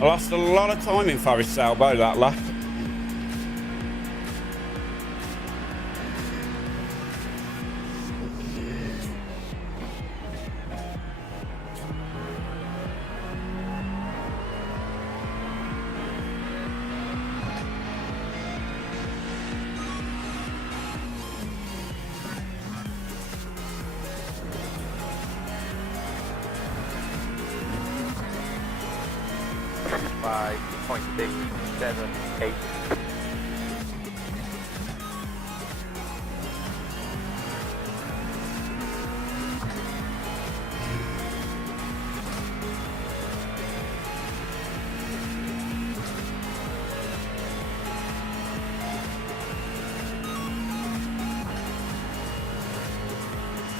I lost a lot of time in Forest Salbo that lap. By 0.678.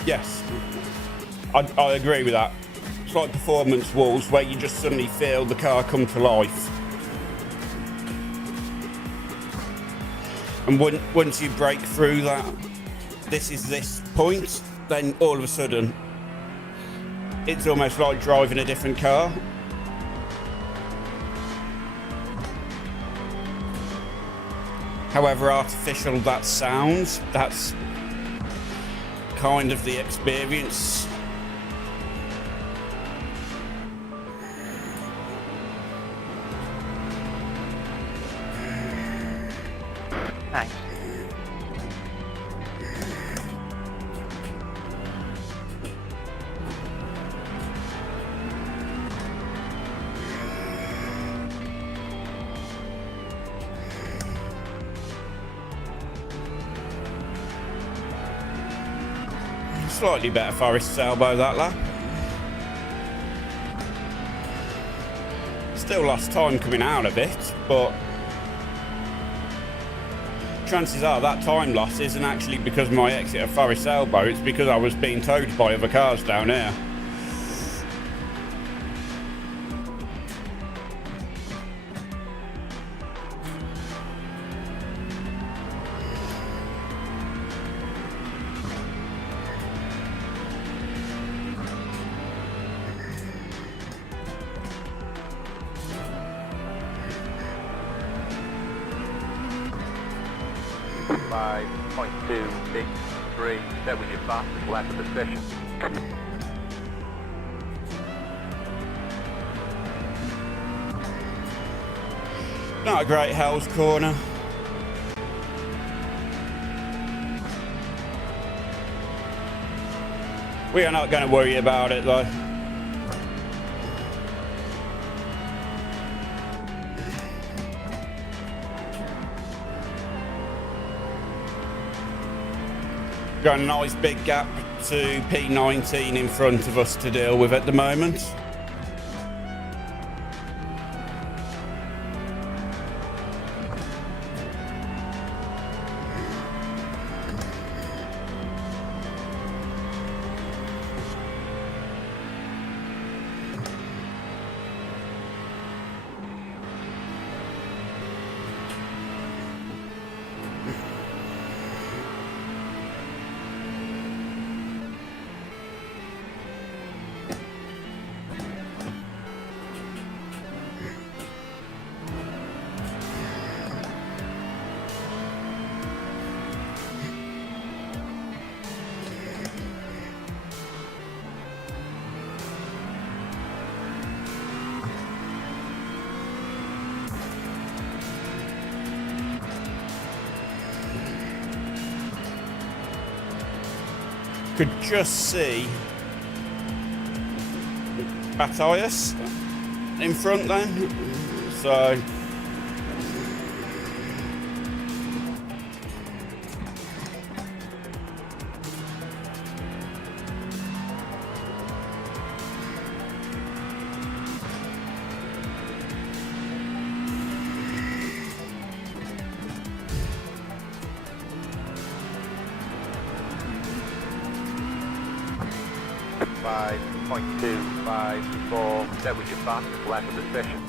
Yes, I agree with that. It's like performance walls where you just suddenly feel the car come to life. And once you break through that, this is this point, then all of a sudden, it's almost like driving a different car. However artificial that sounds, that's kind of the experience. Thanks. Slightly better Forest elbow that lap. Still lost time coming out of it, but chances are that time loss isn't actually because of my exit of Forest elbow, it's because I was being towed by other cars down here. Five, 0.263. That was your fastest lap of the session. Not a great Hell's Corner. We are not going to worry about it though. Got a nice big gap to P19 in front of us to deal with at the moment. Could just see Bathurst in front then, so Five, 0.254. That was your fastest lap of the session.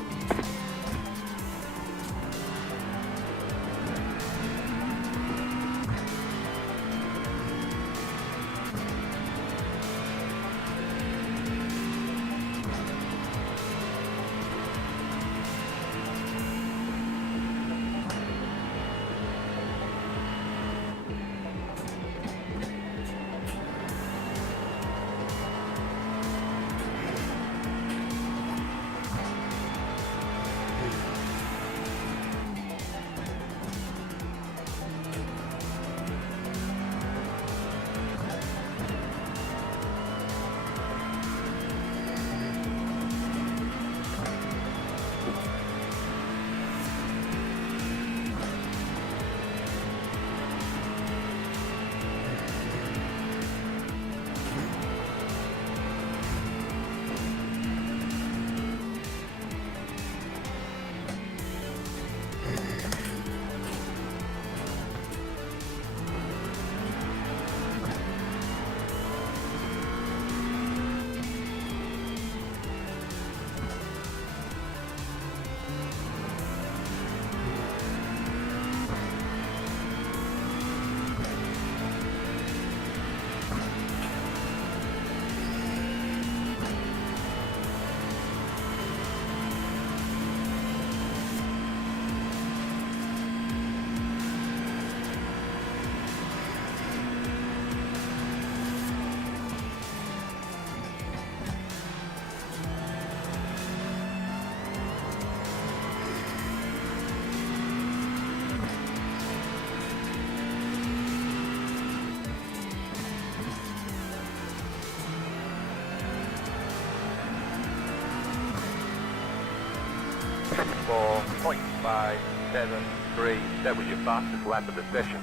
For 0.573. That was your fastest lap of the session.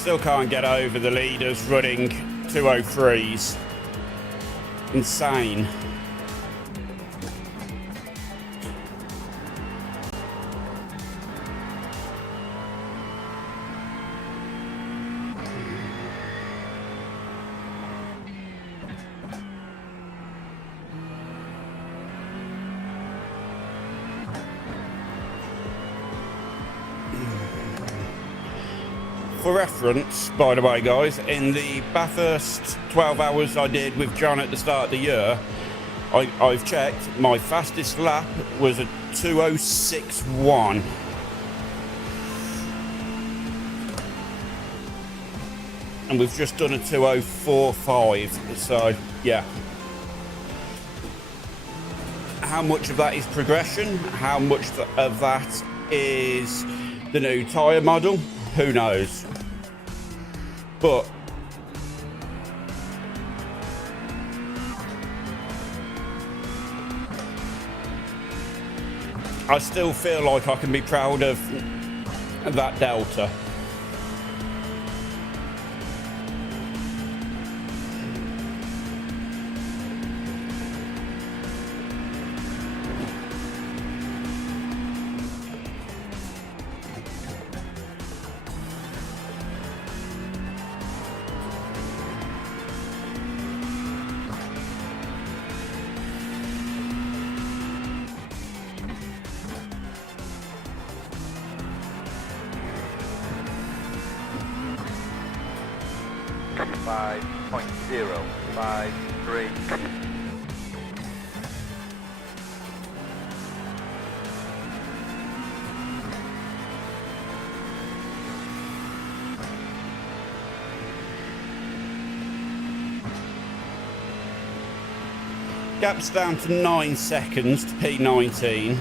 Still can't get over the leaders running 203s. Insane. For reference, by the way, guys, in the Bathurst 12 hours I did with John at the start of the year, I've checked, my fastest lap was a 2:06.1. And we've just done a 2:04.5, so yeah. How much of that is progression? How much of that is the new tyre model? Who knows? But I still feel like I can be proud of that Delta. Gap's down to 9 seconds to P19.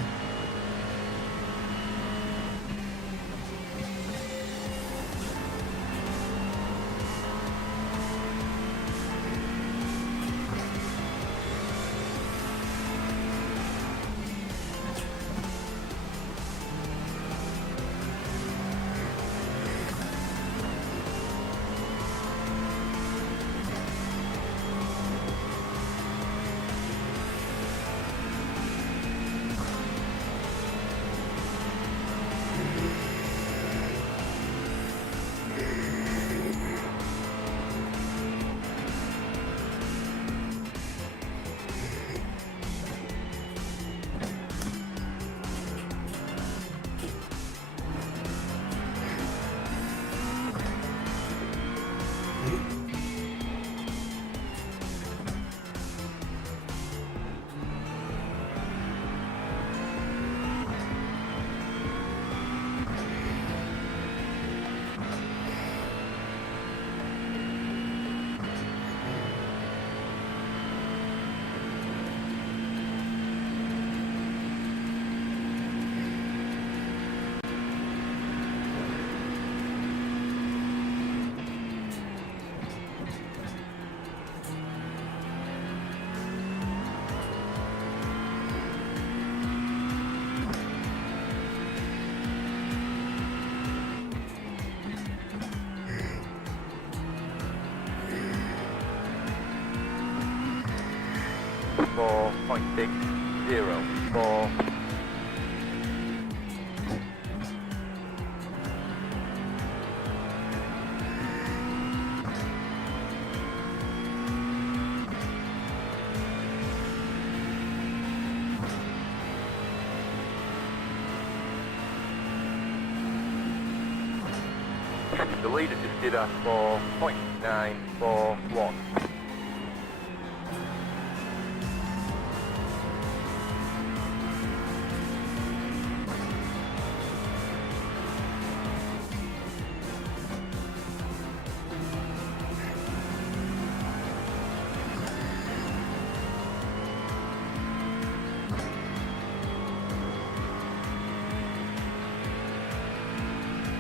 The leader just did a 4.941.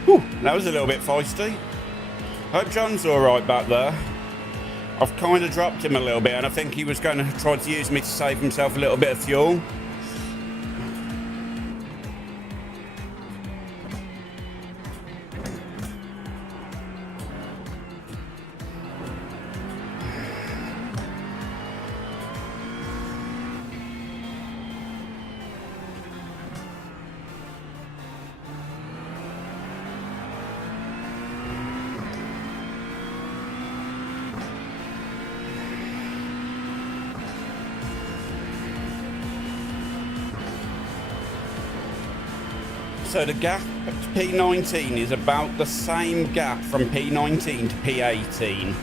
Whew, that was a little bit feisty. Hope John's alright back there. I've kind of dropped him a little bit and I think he was going to try to use me to save himself a little bit of fuel. So the gap to P19 is about the same gap from P19 to P18.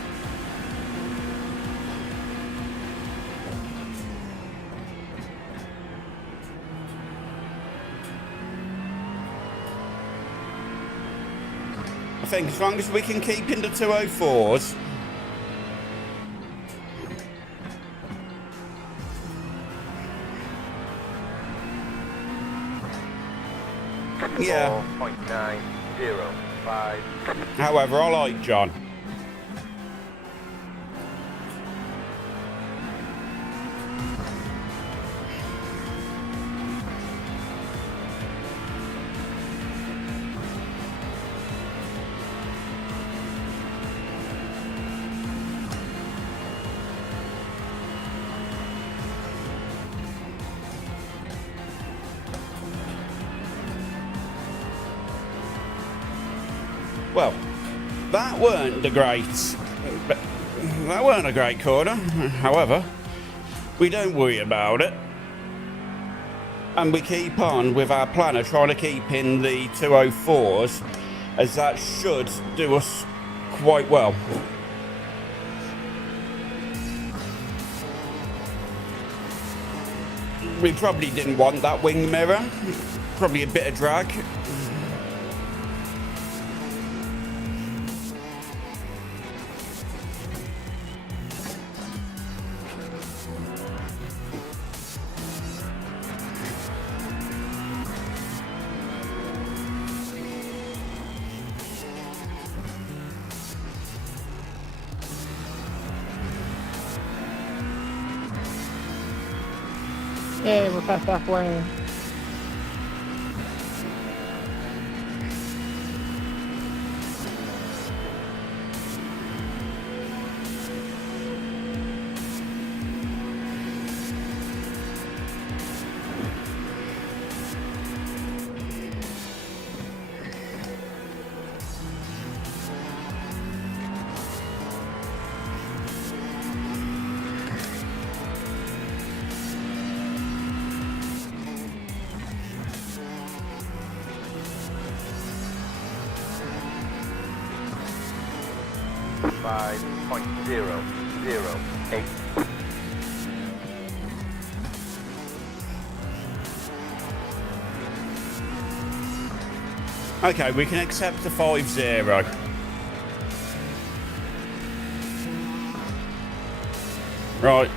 I think as long as we can keep in the 204s. Yeah. 4.905. However, I like John. Well, that weren't a great corner. However, we don't worry about it. And we keep on with our plan of trying to keep in the 204s, as that should do us quite well. We probably didn't want that wing mirror. Probably a bit of drag. Yeah, we're past halfway. .008. Okay, we can accept the 5-0. Right.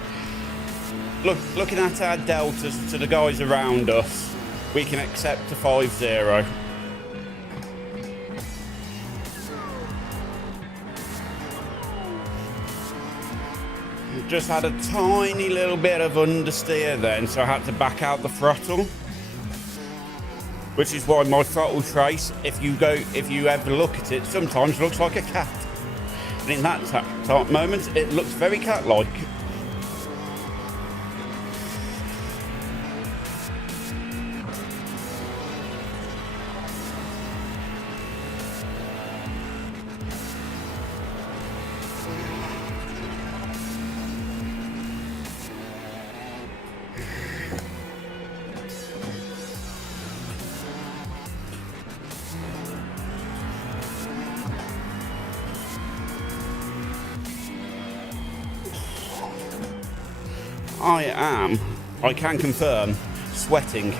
Looking at our deltas to the guys around us, we can accept the 5-0. Just had a tiny little bit of understeer then, so I had to back out the throttle. Which is why my throttle trace, if you ever look at it, sometimes looks like a cat. And in that moment, it looks very cat-like. I can confirm, sweating.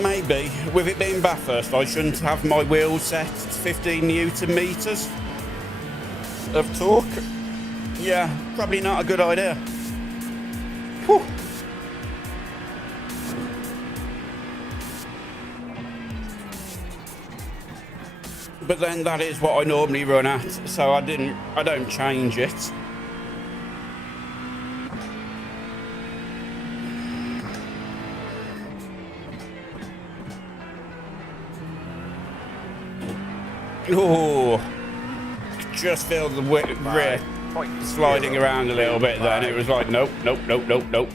Maybe, with it being Bathurst, I shouldn't have my wheels set to 15 Newton meters of torque. Yeah, probably not a good idea. Whew. But then that is what I normally run at, so I don't change it. Oh, just feel the rear sliding around a little bit then. It was like, nope, nope, nope, nope, nope.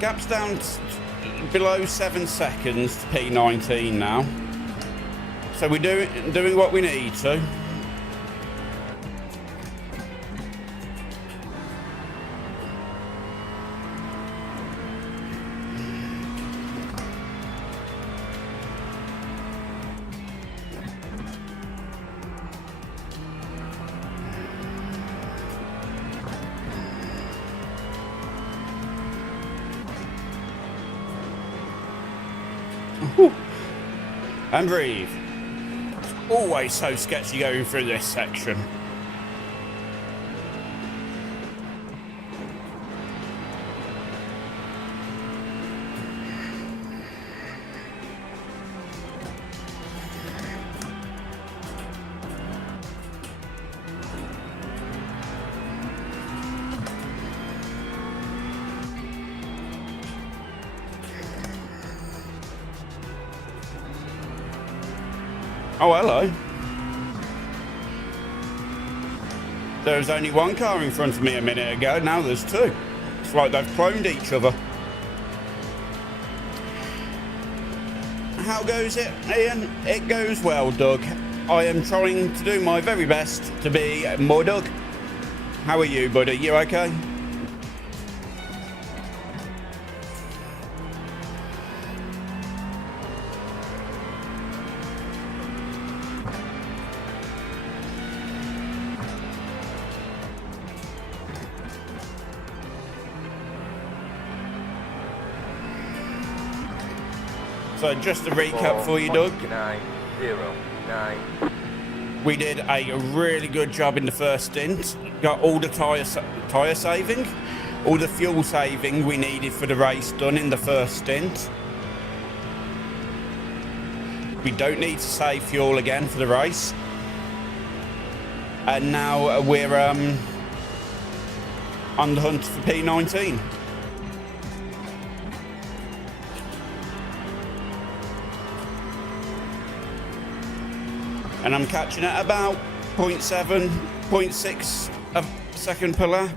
Gap's down below 7 seconds to P19 now. So we're doing what we need to. And breathe. It's always so sketchy going through this section. Oh, hello. There was only one car in front of me a minute ago, now there's two. It's like they've cloned each other. How goes it, Ian? It goes well, Doug. I am trying to do my very best to be more Doug. How are you, buddy? You okay? So just a recap for you, Doug. 909. We did a really good job in the first stint. Got all the tyre saving, all the fuel saving we needed for the race done in the first stint. We don't need to save fuel again for the race. And now we're on the hunt for P19. And I'm catching at about 0.7, 0.6 of a second per lap.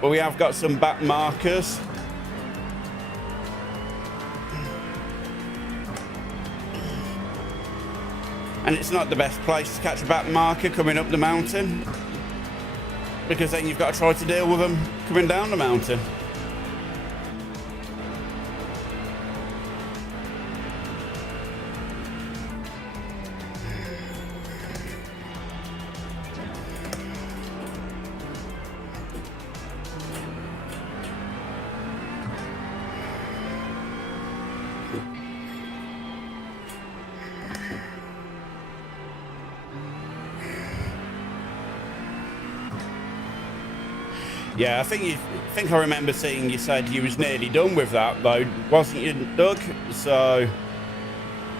But we have got some back markers. And it's not the best place to catch a back marker coming up the mountain, because then you've got to try to deal with them coming down the mountain. Yeah, I think I remember seeing you said you was nearly done with that though, wasn't you, Doug? So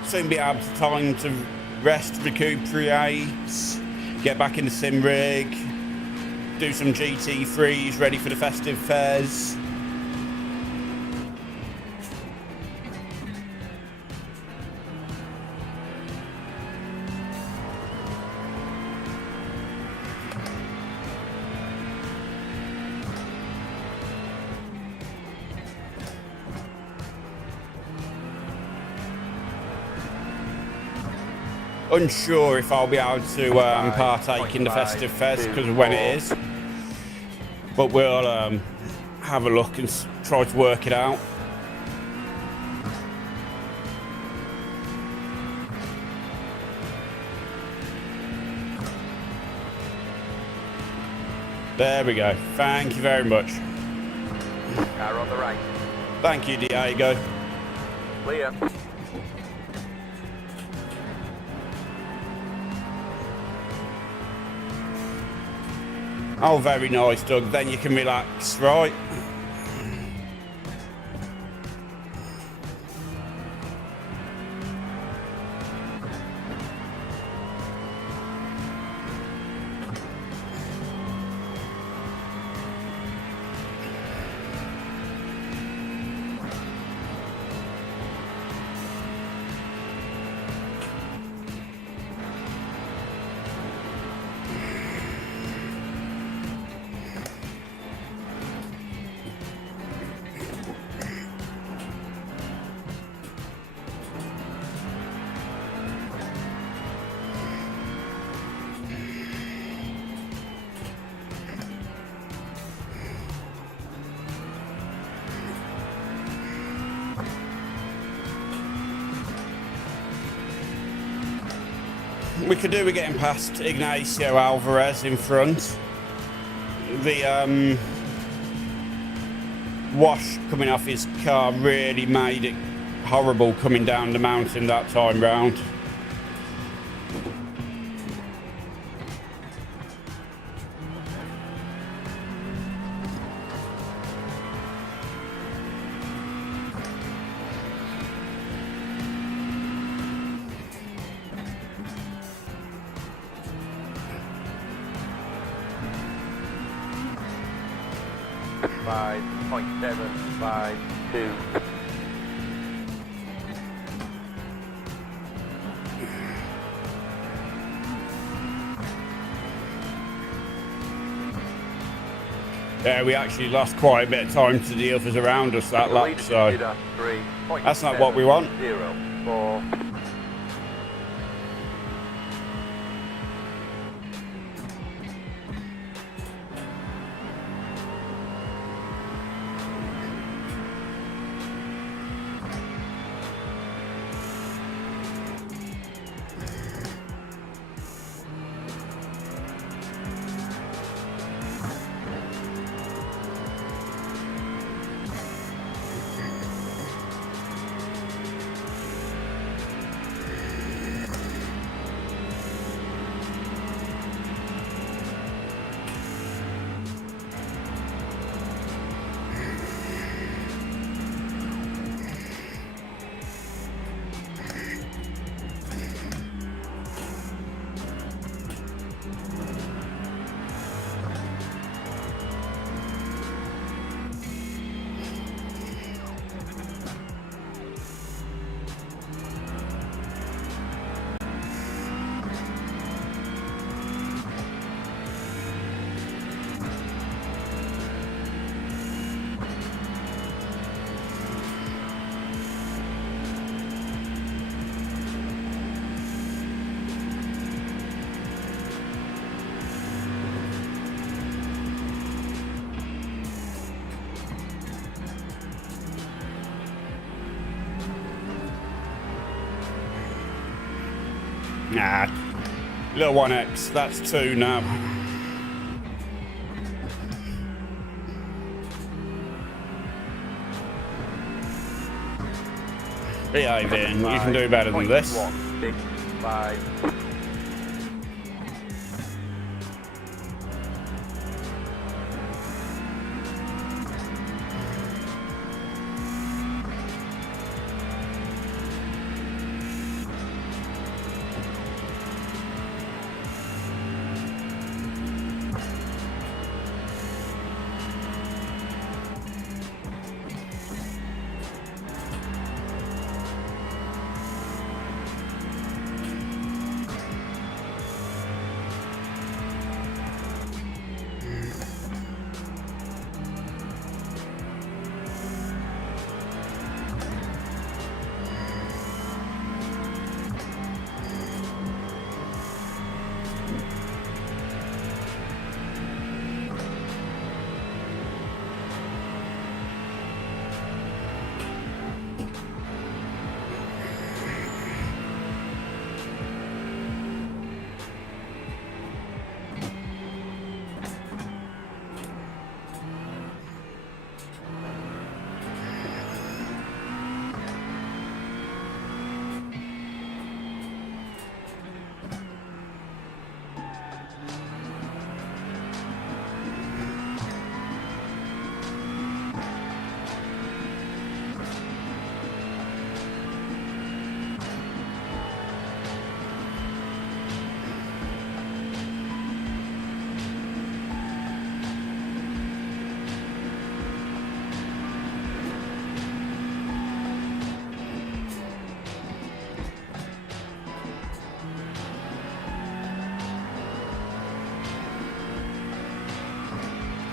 soon be able to time to rest, recuperate, get back in the sim rig, do some GT3s ready for the festive fairs. Unsure if I'll be able to partake in the festive fest because of when it is, but we'll have a look and try to work it out. There we go. Thank you very much. Car on the right. Thank you, Diego. Clear. Oh, very nice, Doug. Then you can relax, right? we could do with getting past Ignacio Alvarez in front. The wash coming off his car really made it horrible coming down the mountain that time round. Five 0.752. Yeah, we actually lost quite a bit of time to the others around us that lap, so that's not what we want. 0.4. Nah, little 1X, that's 2 now. Behave in, you can do better than this. 1.65.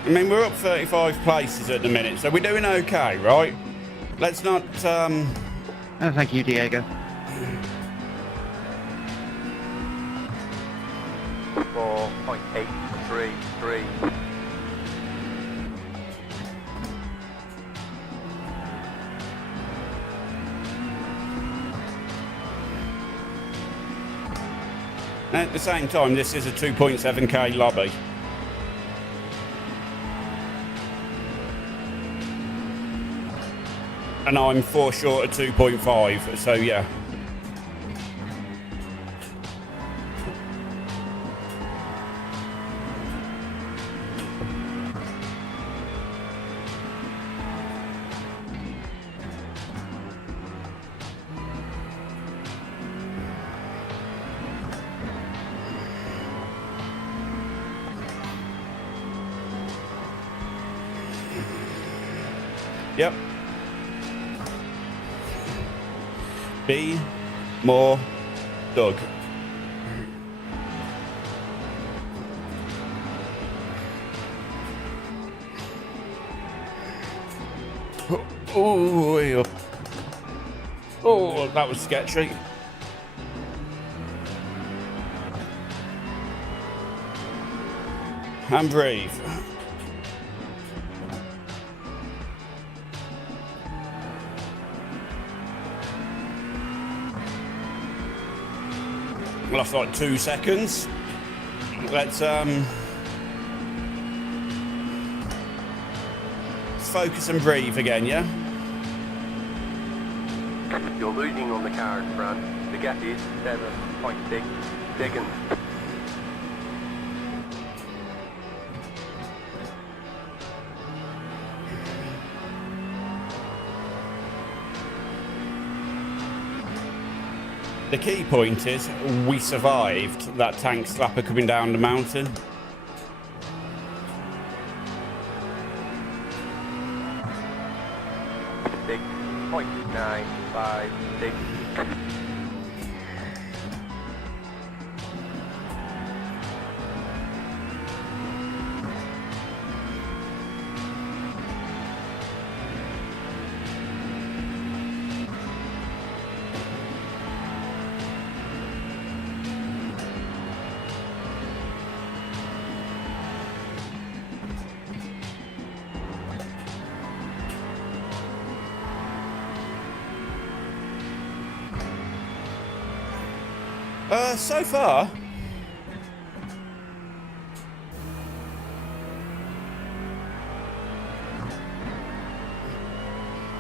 I mean, we're up 35 places at the minute, so we're doing okay, right? Let's not, Oh, thank you, Diego. 4.833. And at the same time, this is a 2.7k lobby. And I'm 4 short of 2.5, so yeah. Yep. Be more Doug. Oh, way up. Oh, that was sketchy. And breathe. Lost like 2 seconds. Let's focus and breathe again, yeah? You're losing on the car in front. The gap is 7.6 seconds. The key point is we survived that tank slapper coming down the mountain. Six 0.956.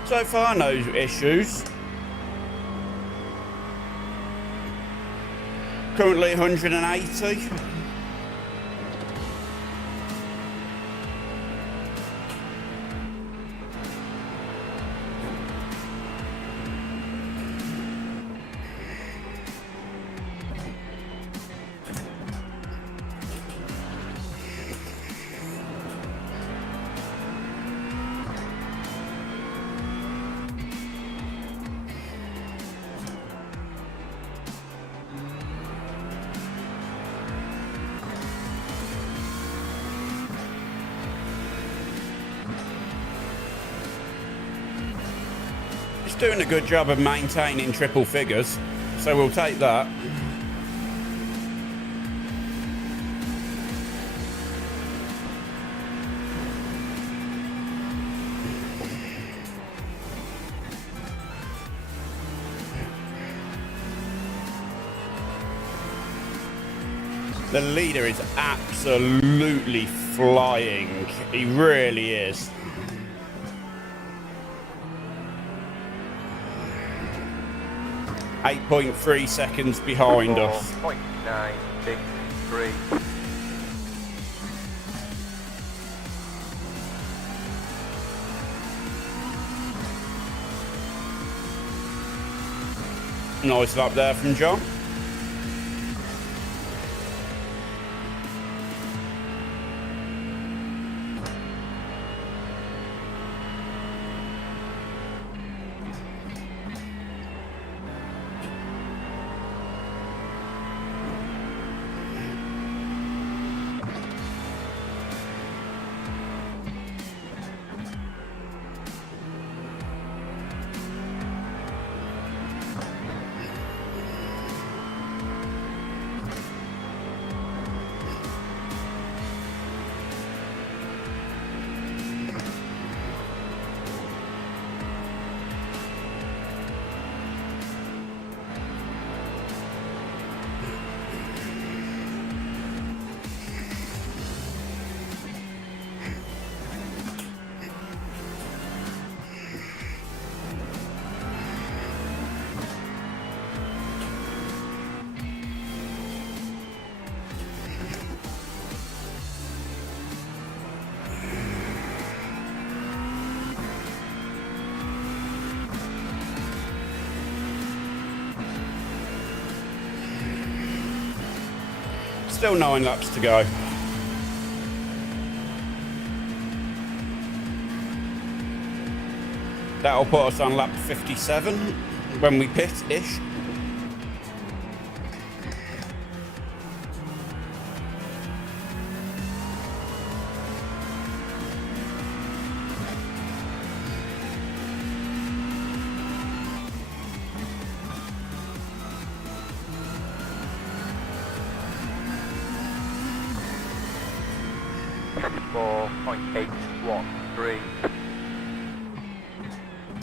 So far, no issues. Currently 180. Doing a good job of maintaining triple figures, so we'll take that. The leader is absolutely flying. He really is. 8.3 seconds behind us. 4.963. Nice lap there from John. Still 9 laps to go. That'll put us on lap 57 when we pit-ish.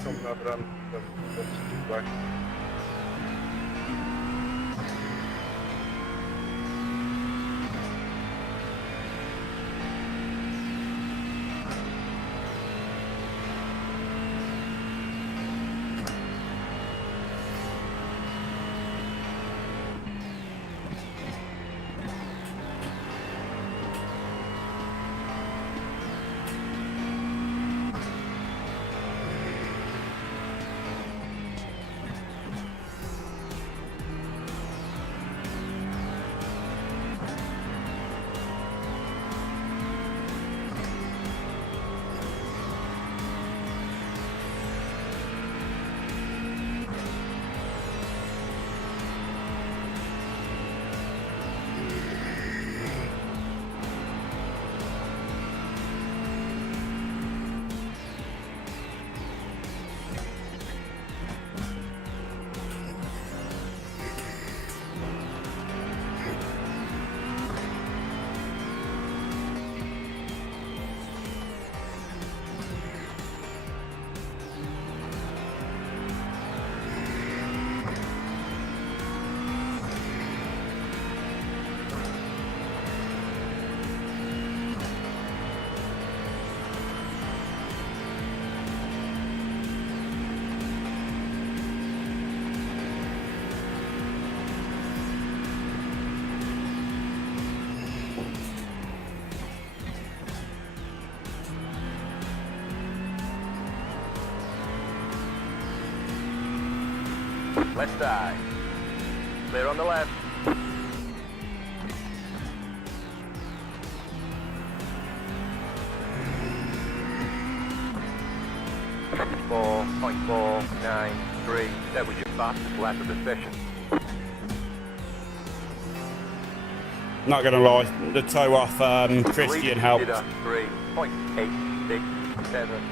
Coming over on the way. Left side. Clear on the left. .493. That was your fastest lap of the session. Not gonna lie, the toe off Christian helped. 3.867.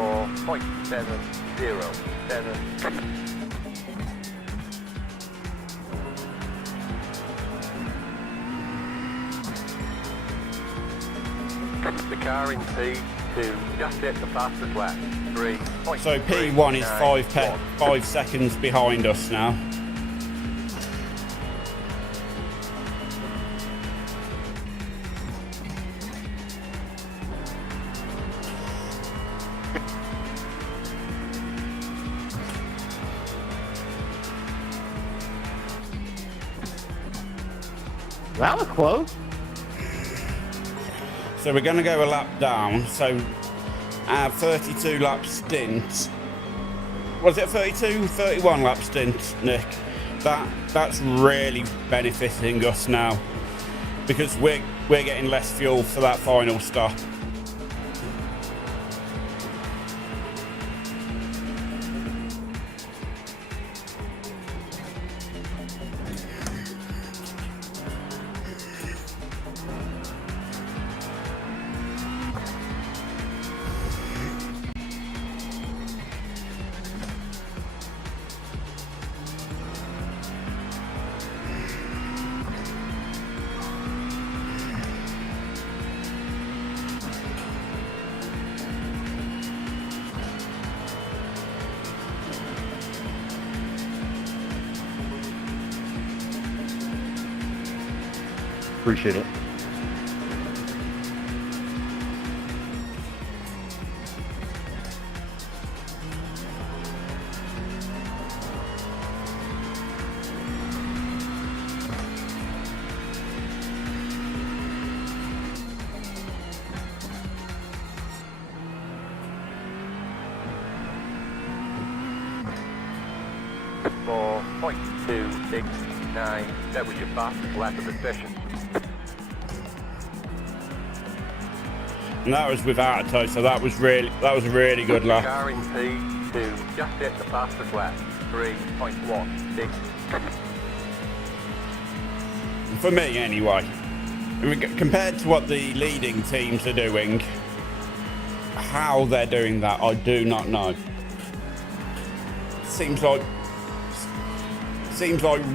.707. The car in P just hit the fastest lap. 3.3. So P1 is 5 seconds behind us now. That was close. So we're going to go a lap down. So our 32 lap stint, was it 32, 31 lap stint, Nick? That's really benefiting us now because we're getting less fuel for that final stop. Appreciate it. For 0.269, that was your fastest lap of the session. And that was without a tow, so that was a really good lap. Car in P2, just hit the fastest lap. 3.16. For me, anyway. Compared to what the leading teams are doing, how they're doing that, I do not know. Seems like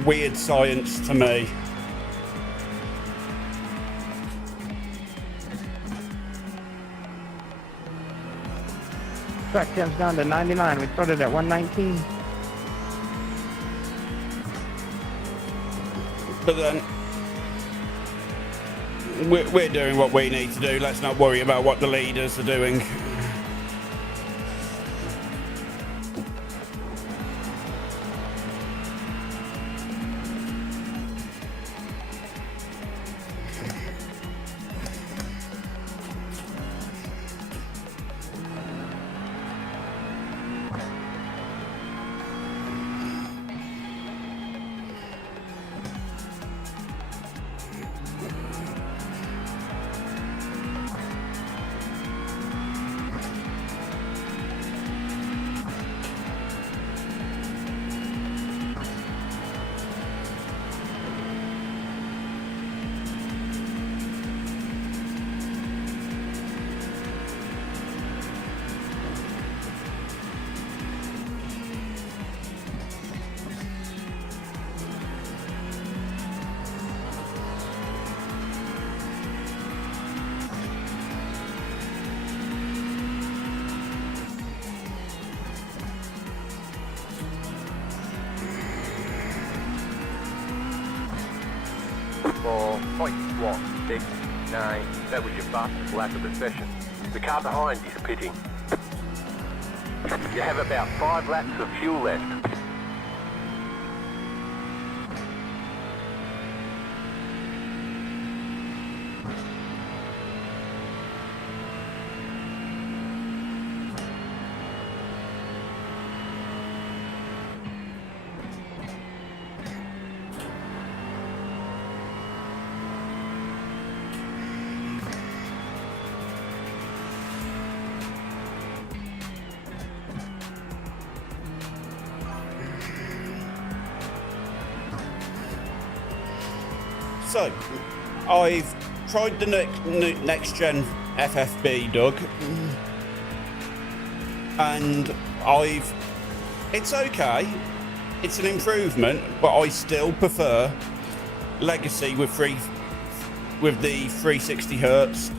weird science to me. Track temps down to 99. We started at 119. But then we're doing what we need to do. Let's not worry about what the leaders are doing. For 0.169, that was your fastest lap of the session. The car behind is pitting. You have about 5 laps of fuel left. So, I've tried the next gen FFB, Doug, and it's okay. It's an improvement, but I still prefer Legacy with the 360 hertz.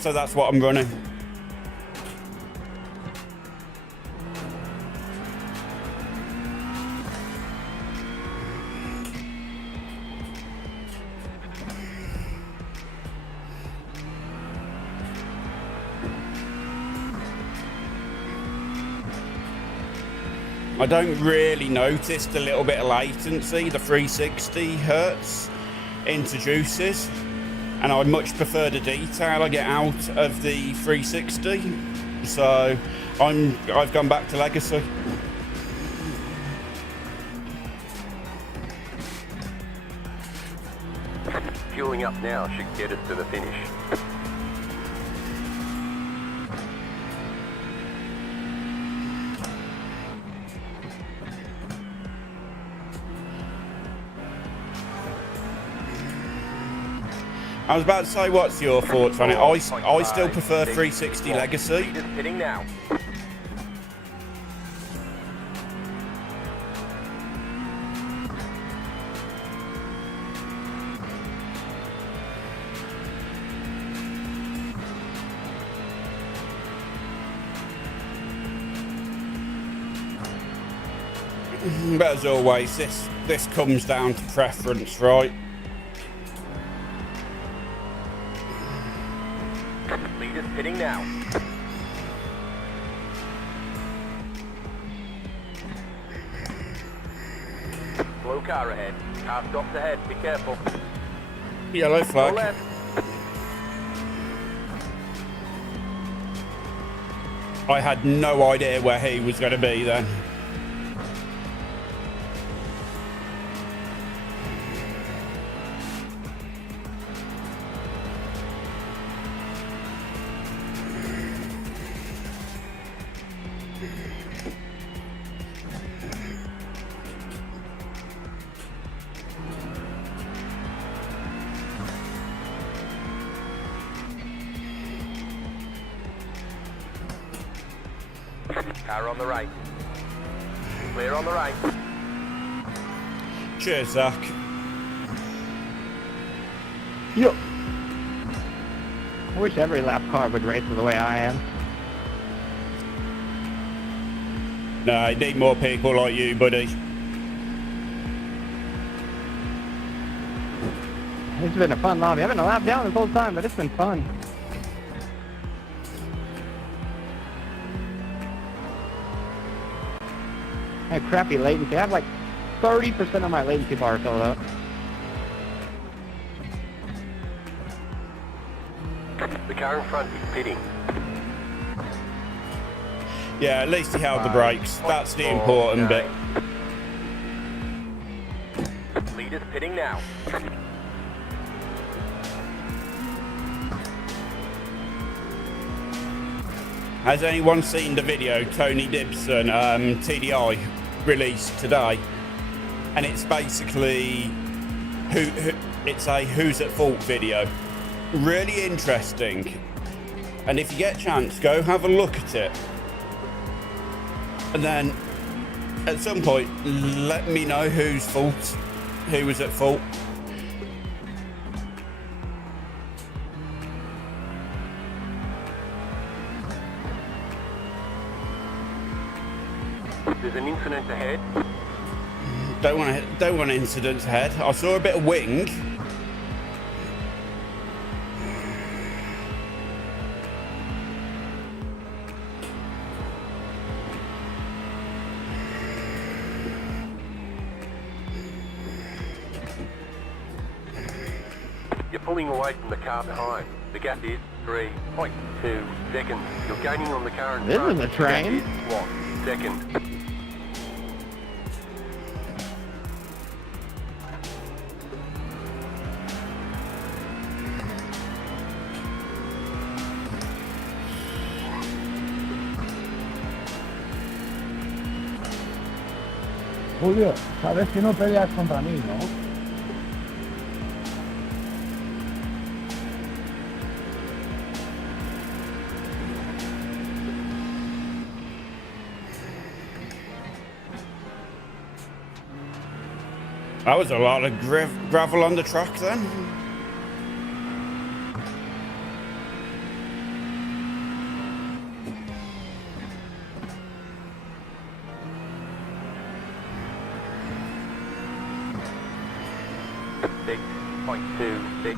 So that's what I'm running. I don't really notice the little bit of latency the 360 hertz introduces, and I much prefer the detail I get out of the 360. So I've gone back to Legacy. Fueling up now should get us to the finish. I was about to say, what's your thoughts on it? I still prefer 360 Legacy. Just hitting now. But as always, this comes down to preference, right? Leaders hitting now. Slow car ahead. Car stops ahead. Be careful. Yellow Go flag. left. I had no idea where he was going to be then. Car on the right. Clear on the right. Cheers, Zach. Yo. I wish every lap car would race the way I am. No, I need more people like you, buddy. It's been a fun lobby. I've been a lap down this whole time, but it's been fun. I have crappy latency. I have like 30% of my latency bar filled up. The car in front is pitting. Yeah, at least he held the brakes. That's the important bit. Leaders pitting now. Has anyone seen the video Tony Dibson TDI released today? And it's basically it's a who's at fault video. Really interesting. And if you get a chance, go have a look at it. And then at some point, let me know who was at fault. There's an incident ahead. Don't want incidents ahead. I saw a bit of wing. You're pulling away from the car behind. The gap is 3.2 seconds. You're gaining on the car in This front. is a train. The gap is 1 second. Julio, sabes que no peleas contra mí, ¿no? That was a lot of gravel on the track then. 6.262.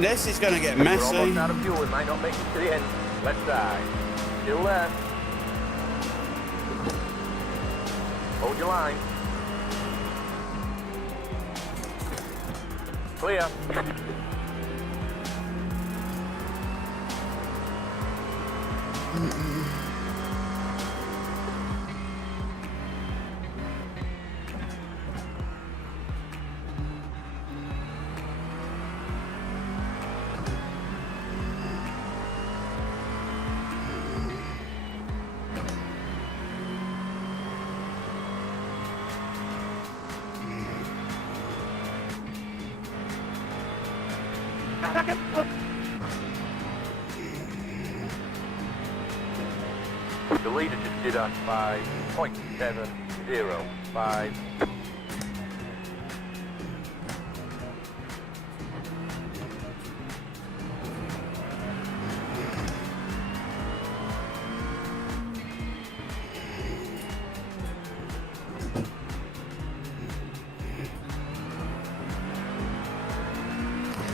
This is going to get We're messy. almost out of fuel. We might not make it to the end. Left side. Still there. Hold your line. Clear. The leader just did us 5.705.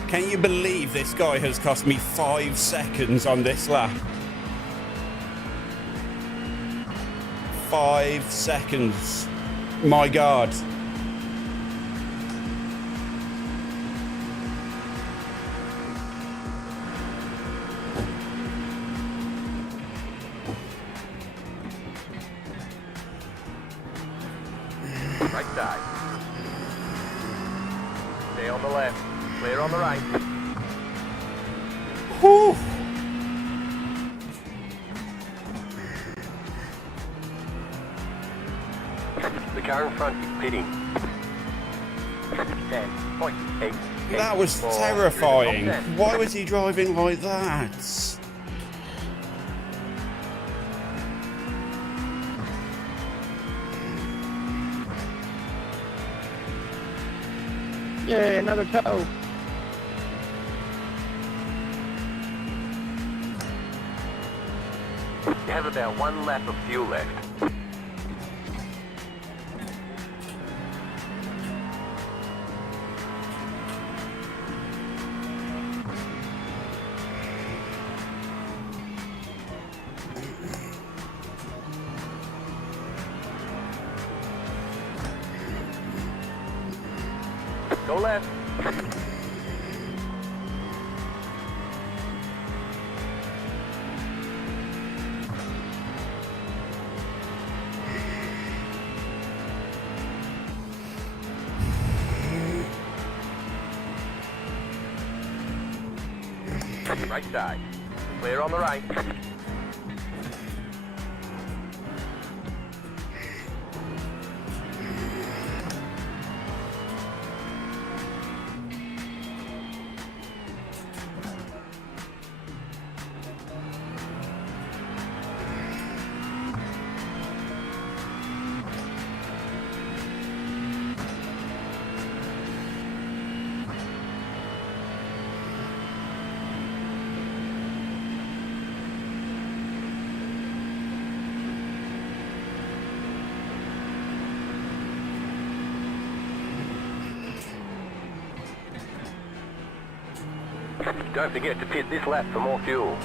Can you believe this guy has cost me 5 seconds on this lap? 5 seconds. My God. Right side. Stay on the left. Clear on the right. Whew. The car in front is pitting. 10.8. That was terrifying. Why was he driving like that? Yay, another toe. You have about 1 lap of fuel left. Go left. Right side. Clear on the right. Don't forget to pit this lap for more fuel.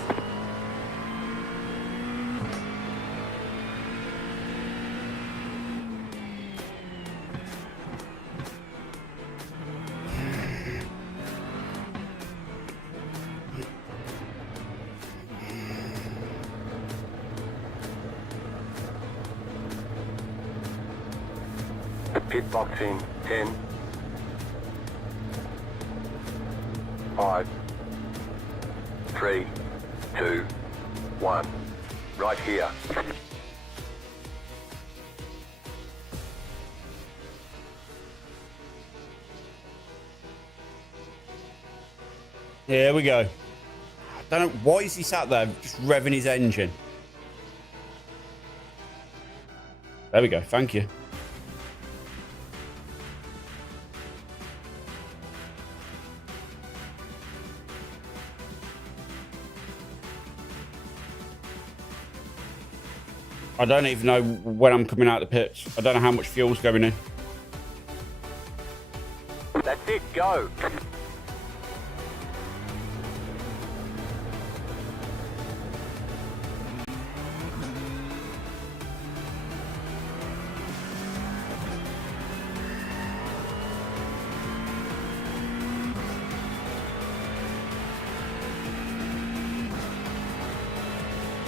Pit box in 10, 5, 3, 2, 1. Right here. Here we go. I don't know, why is he sat there just revving his engine? There we go, thank you. I don't even know when I'm coming out of the pits. I don't know how much fuel's going in. That's it, go.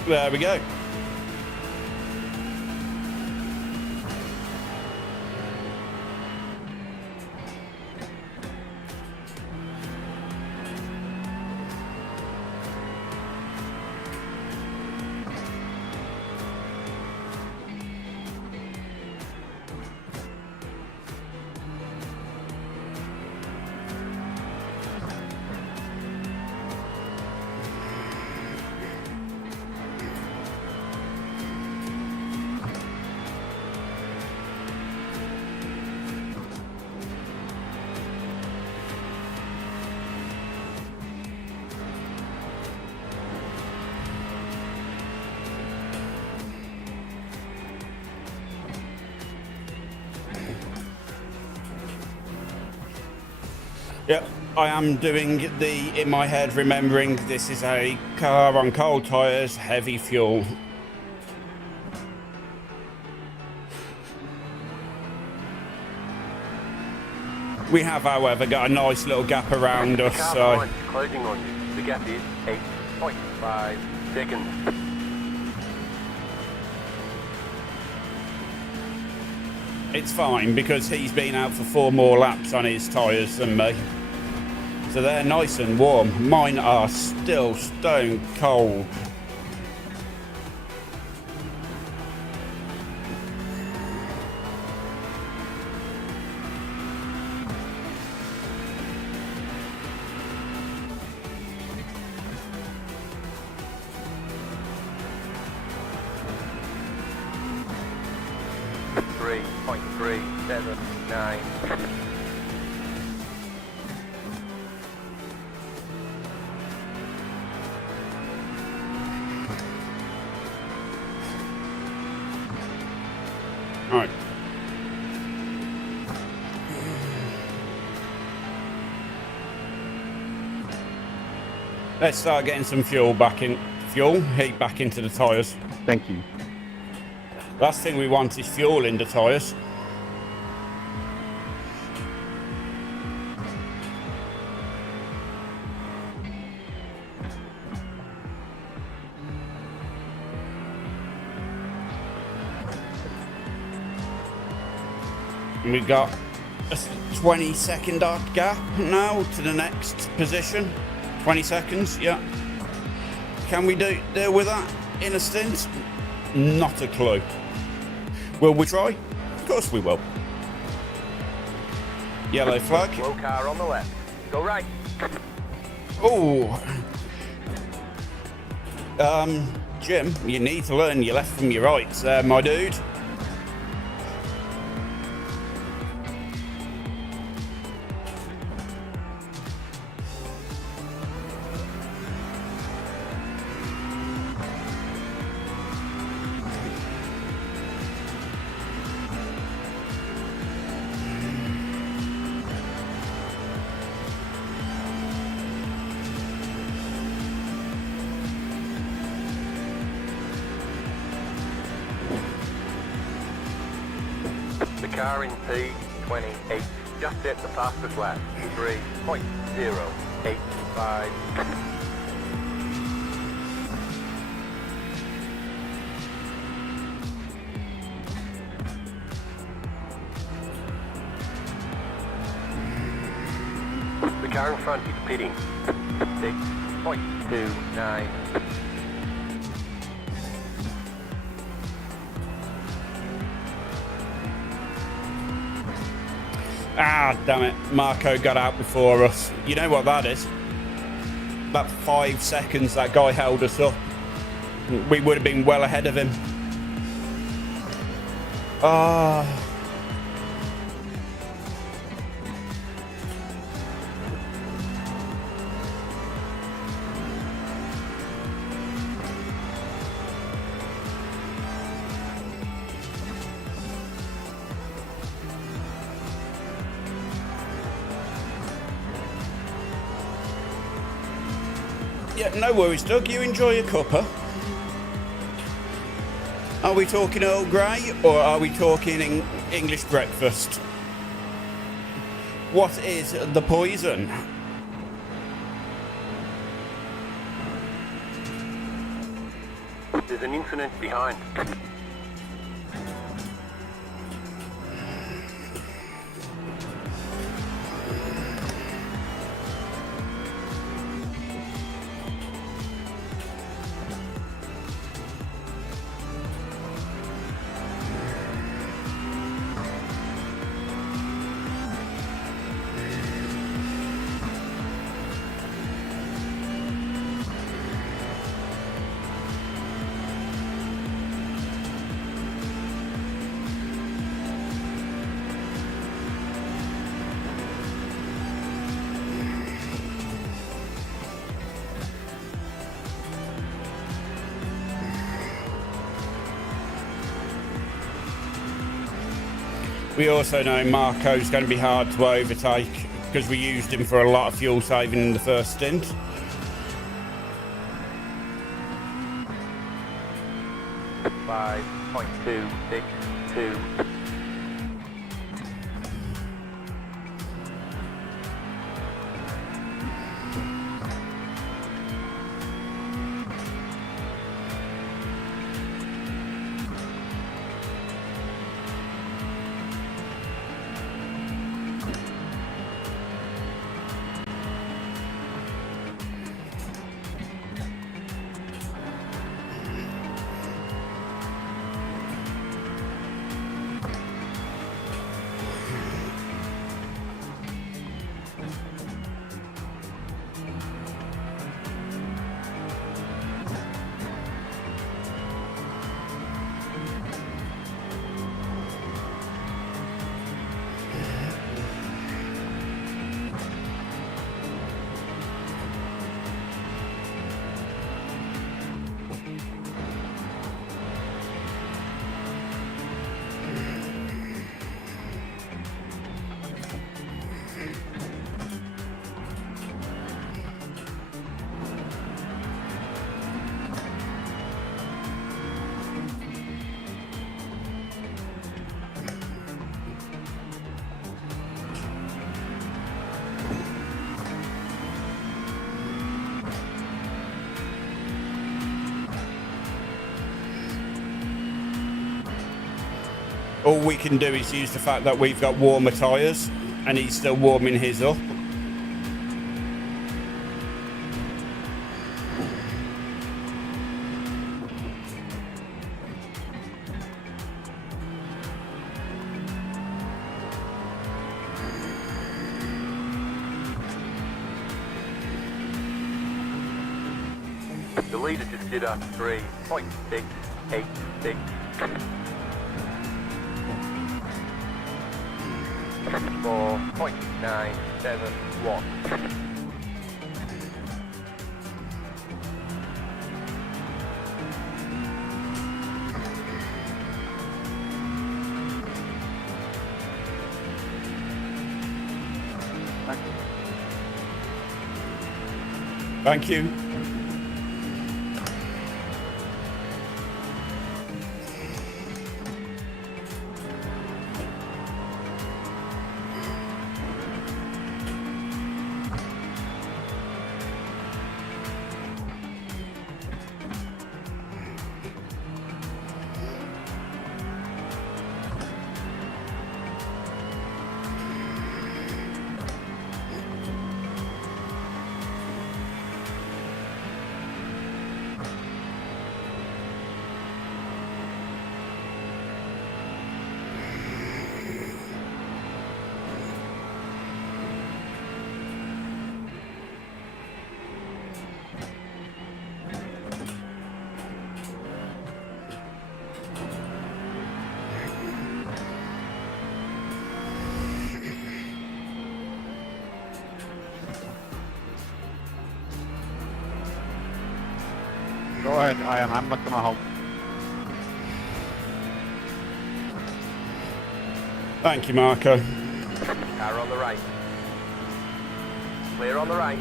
There we go. Yep, I am doing the, in my head, remembering this is a car on cold tyres, heavy fuel. We have, however, got a nice little gap around us, Car so... behind is closing on you. The gap is 8.5 seconds. It's fine, because he's been out for 4 more laps on his tyres than me. So they're nice and warm. Mine are still stone cold. .379. All right. Let's start getting some fuel back in. Heat back into the tyres. Thank you. Last thing we want is fuel in the tyres. And we've got a 20-second gap now to the next position. 20 seconds, yeah. Can we deal with that in a stint? Not a clue. Will we try? Of course we will. Yellow flag. Slow car on the left. Go right. Oh. Jim, you need to learn your left from your right there, my dude. The car in P28 just set the fastest lap. 3.085. The car in front is pitting. 6.29. Ah, damn it. Marco got out before us. You know what that is? That 5 seconds that guy held us up. We would have been well ahead of him. Ah. Yeah, no worries, Doug. You enjoy your cuppa. Are we talking Earl Grey or are we talking English breakfast? What is the poison? There's an incident behind. We also know Marco's going to be hard to overtake because we used him for a lot of fuel saving in the first stint. .262. All we can do is use the fact that we've got warmer tyres and he's still warming his up. The leader just did a 3.686. 4.971. Thank you. Go ahead, Ian. I'm not gonna hold. Thank you, Marco. Car on the right. Clear on the right.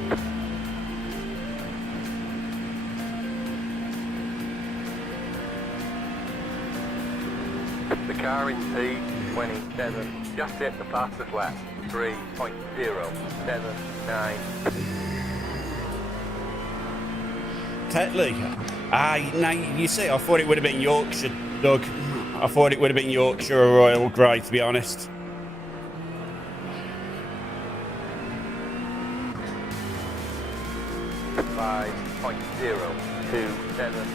car in P27. Just hit the fastest lap. 3.079. Tetley. Now you see, I thought it would have been Yorkshire, Doug. I thought it would have been Yorkshire or Royal Grey, to be honest. .027.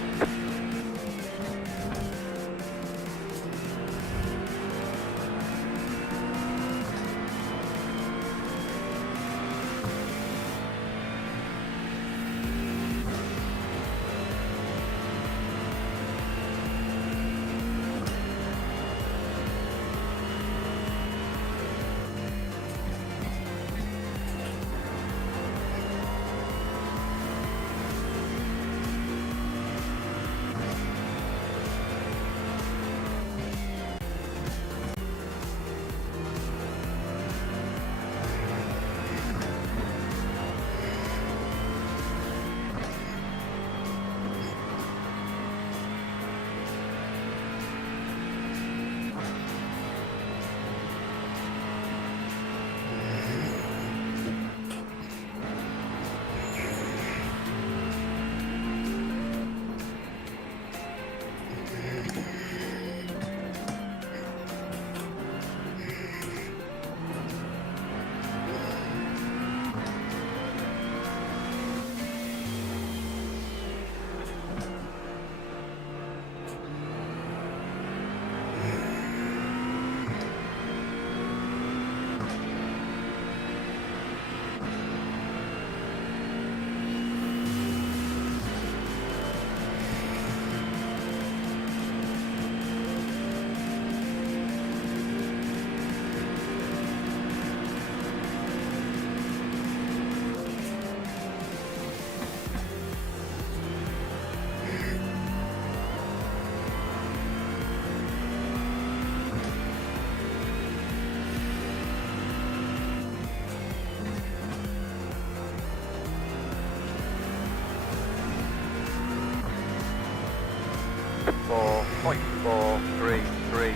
.433.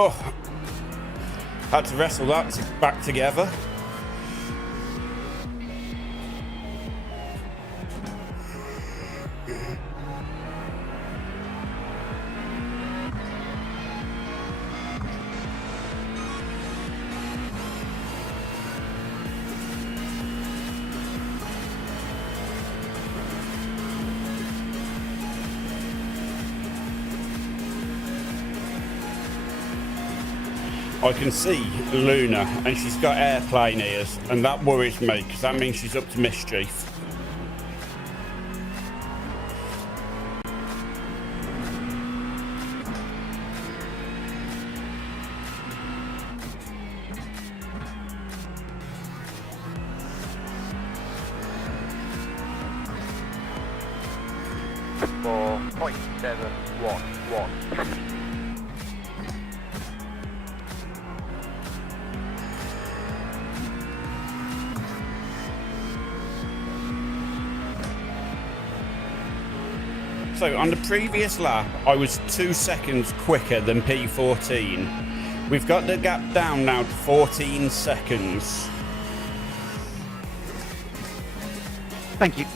Oh, had to wrestle that back together. I can see Luna, and she's got airplane ears, and that worries me because that means she's up to mischief. .711. So on the previous lap, I was 2 seconds quicker than P14. We've got the gap down now to 14 seconds. Thank you.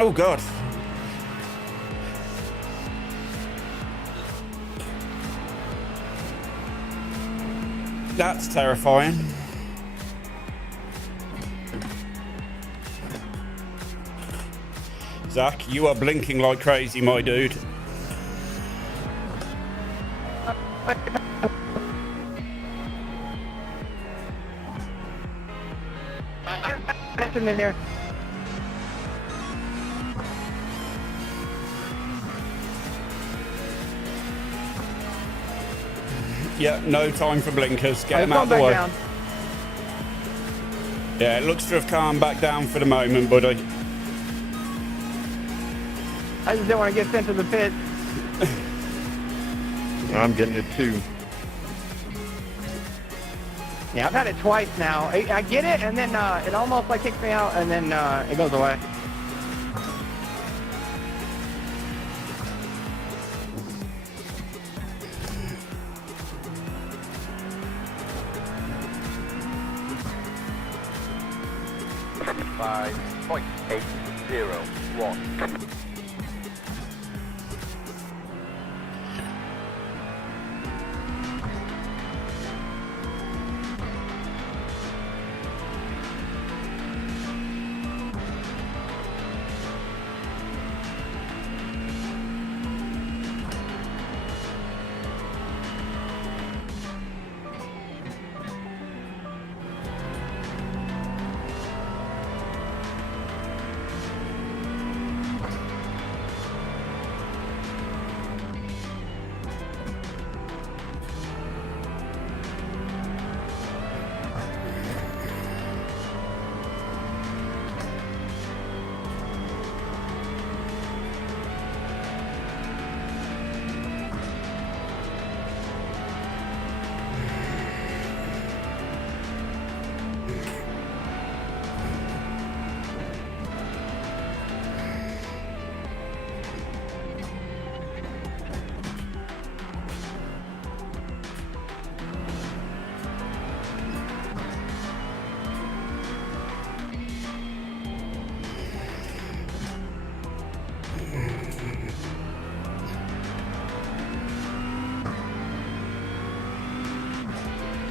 Oh, God. That's terrifying. Zach, you are blinking like crazy, my dude. Listen in there. Yeah, no time for blinkers. Get I've them out of the gone way. back down. Yeah, it looks to have calmed back down for the moment, buddy. I just don't want to get sent to the pit. I'm getting it too. Yeah, I've had it twice now. I get it, and then it almost like kicks me out, and then it goes away. Five 0.801.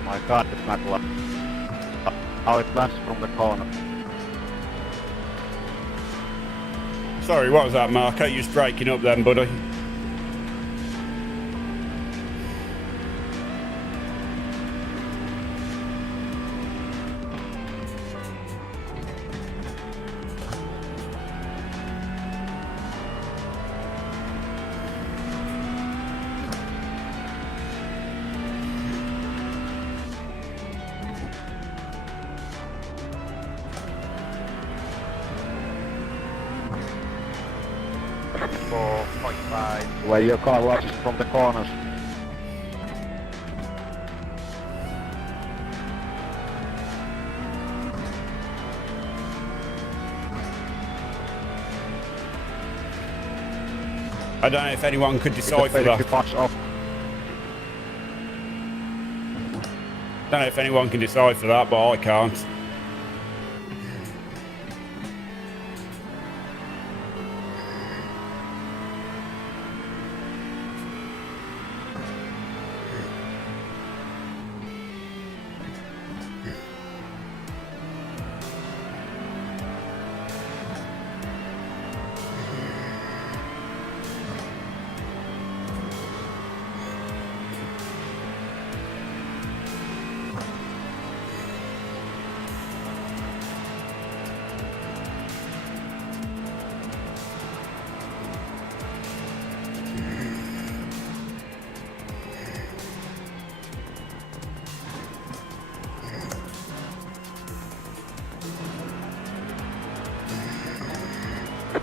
My God, it's not left. How it lands from the corner. Sorry, what was that, Marco? You was breaking up then, buddy. Where your car watches from the corners. I don't know if anyone could It's decipher a that. box off. Don't know if anyone can decipher that, but I can't.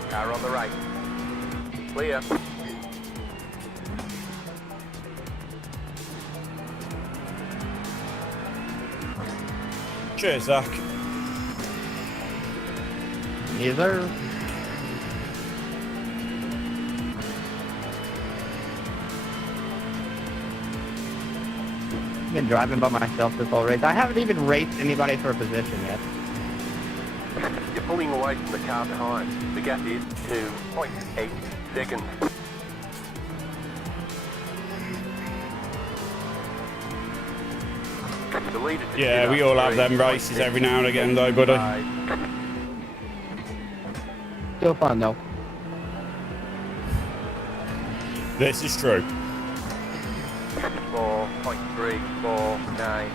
Car on the right. Clear. Cheers, Zach. Yes, sir. I've been driving by myself this whole race. I haven't even raced anybody for a position yet. You're pulling away from the car behind. The gap is 2.8 seconds. The leader to Yeah, we all have them races every now and again though, buddy. Still fun though. This is true. 4.349.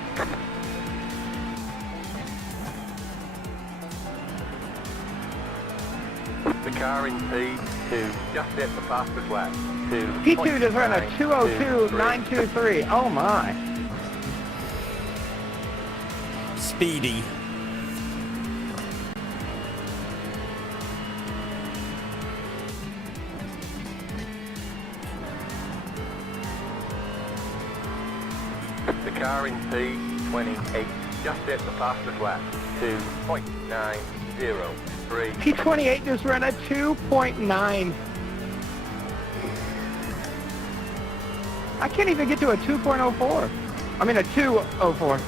The car in P2 just set the fastest lap. P2 just ran a 2:02.923. Oh my. Speedy. The car in P28 just set the fastest lap. 2.903. P28 just ran a 2.9. I can't even get to a 2.04. I mean a 2.04.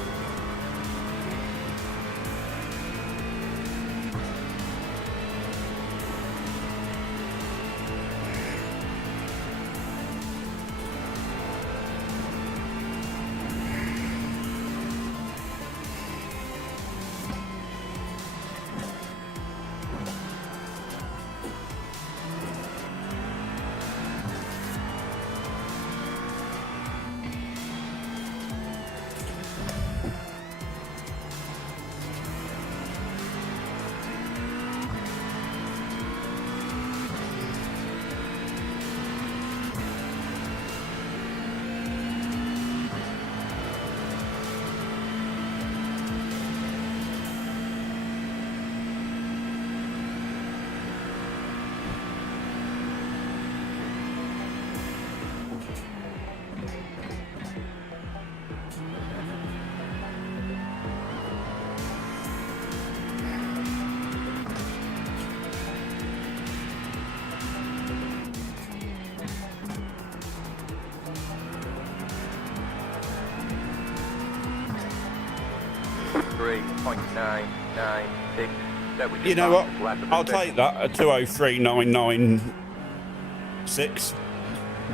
You know what? I'll take that at 2:03.996.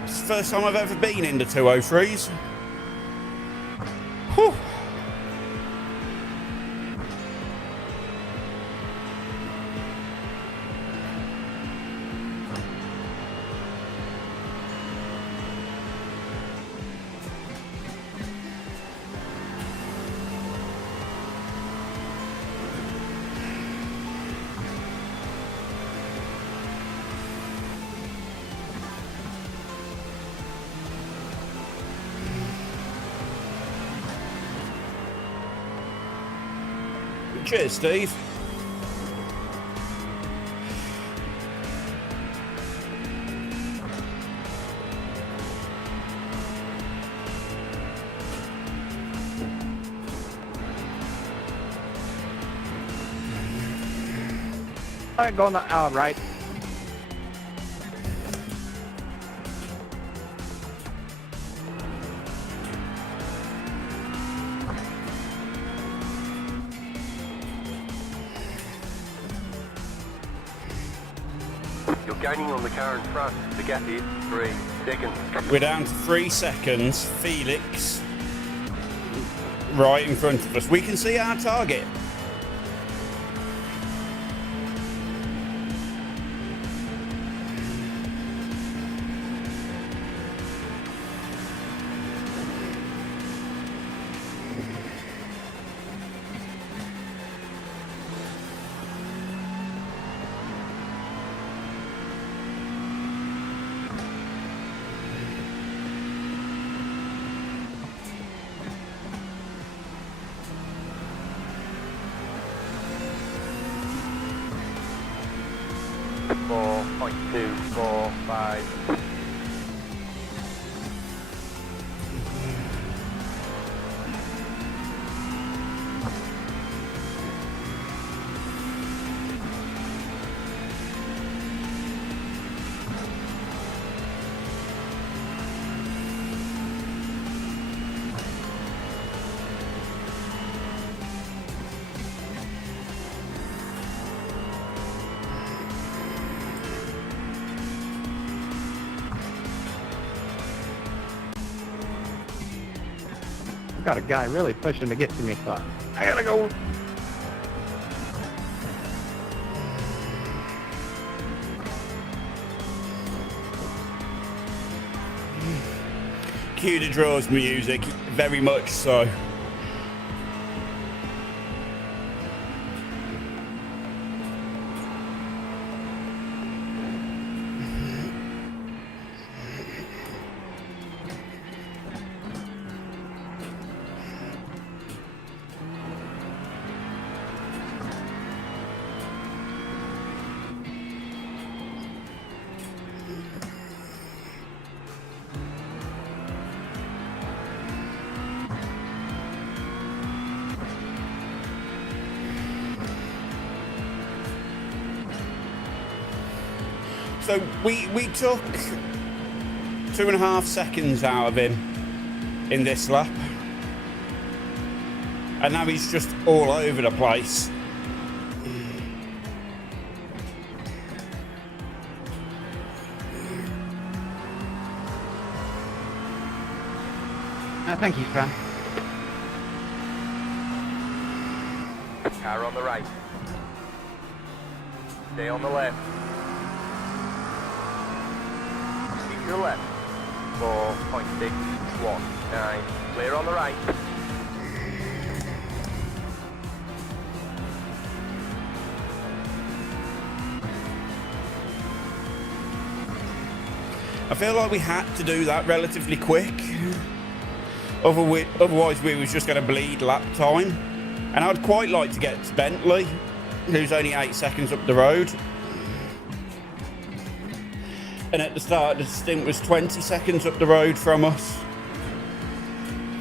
It's the first time I've ever been in the 2:03s. Whew. Cheers, Steve. All right, going right. You're gaining on the car in front. The gap is 3 seconds. We're down to 3 seconds. Felix right in front of us. We can see our target. got a guy really pushing to get to me, so I gotta go. Cue the draws music, very much so. So we took 2.5 seconds out of him in this lap. And now he's just all over the place. Thank you, Fran. Car on the right. Stay on the left. Keep your left. 4.619. Clear on the right. I feel like we had to do that relatively quick. Otherwise we was just going to bleed lap time. And I'd quite like to get to Bentley, who's only 8 seconds up the road. And at the start, the stint was 20 seconds up the road from us.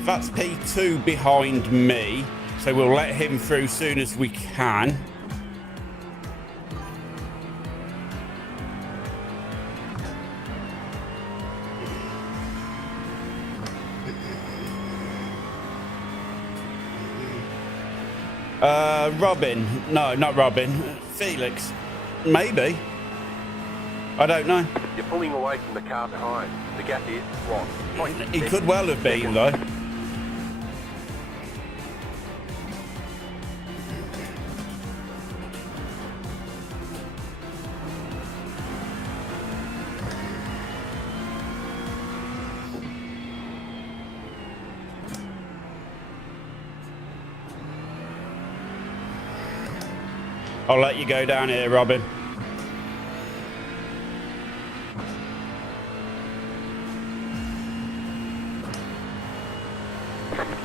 That's P2 behind me, so we'll let him through soon as we can. Robin. No, not Robin. Felix. Maybe. I don't know. You're pulling away from the car behind. The gap is 1.6. He could well have been, though. I'll let you go down here, Robin.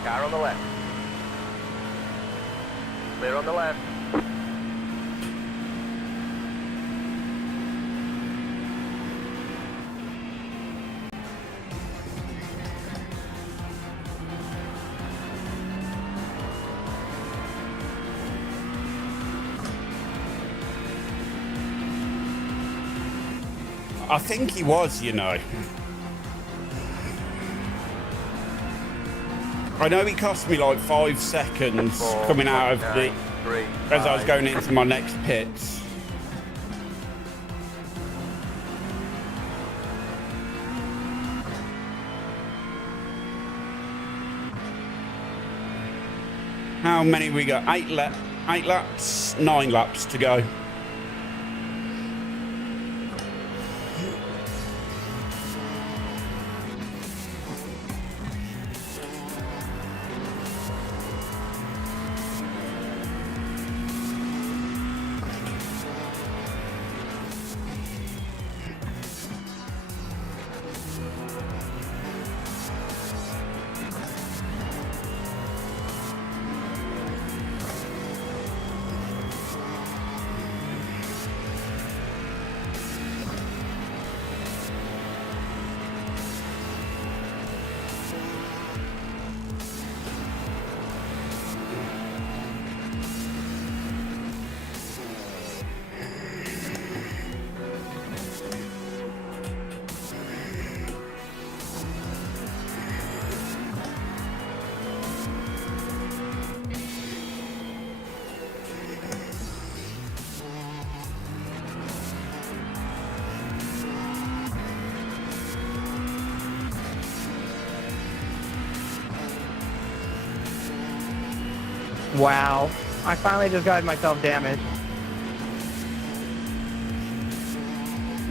Car on the left. Clear on the left. I think he was, you know. I know he cost me like 5 seconds coming out of the... as I was going into my next pits. How many we got? 8 laps, 9 laps to go. Wow. I finally just got myself damaged.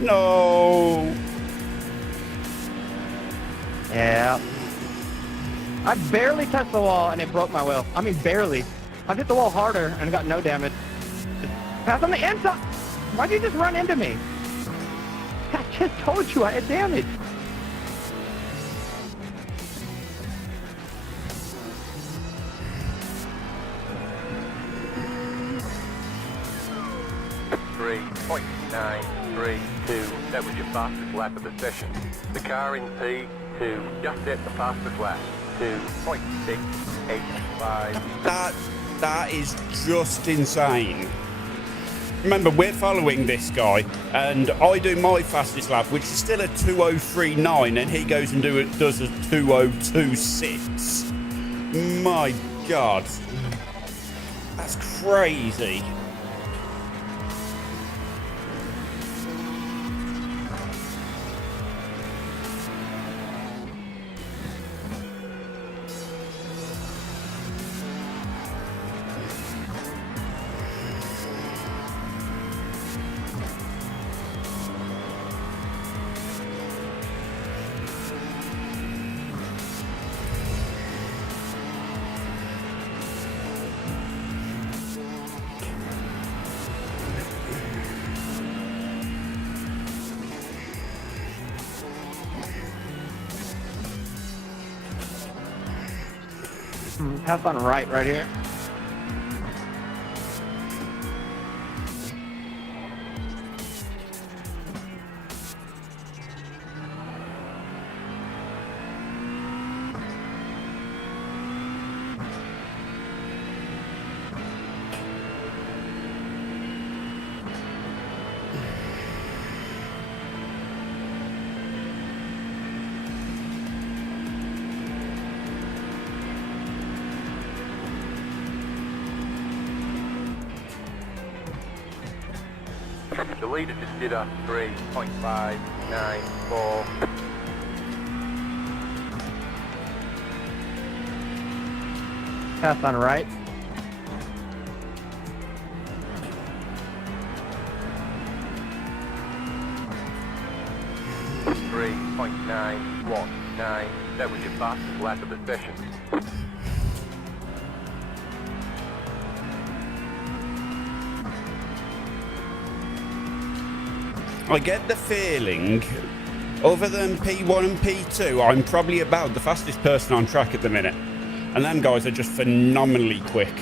No. Yeah. I barely touched the wall and it broke my wheel. I mean, barely. I hit the wall harder and got no damage. Pass on the inside. Why'd you just run into me? I just told you I had damage. .932. That was your fastest lap of the session. The car in P2 just hit the fastest lap. 2.685. That is just insane. Remember, we're following this guy, and I do my fastest lap, which is still a 2:03.9, and he goes and does a 2:02.6. My God, that's crazy. Pass on right here. The leader just did a 3.594. Pass on right. .919. That was your fastest lap of the session. I get the feeling, other than P1 and P2, I'm probably about the fastest person on track at the minute. And them guys are just phenomenally quick.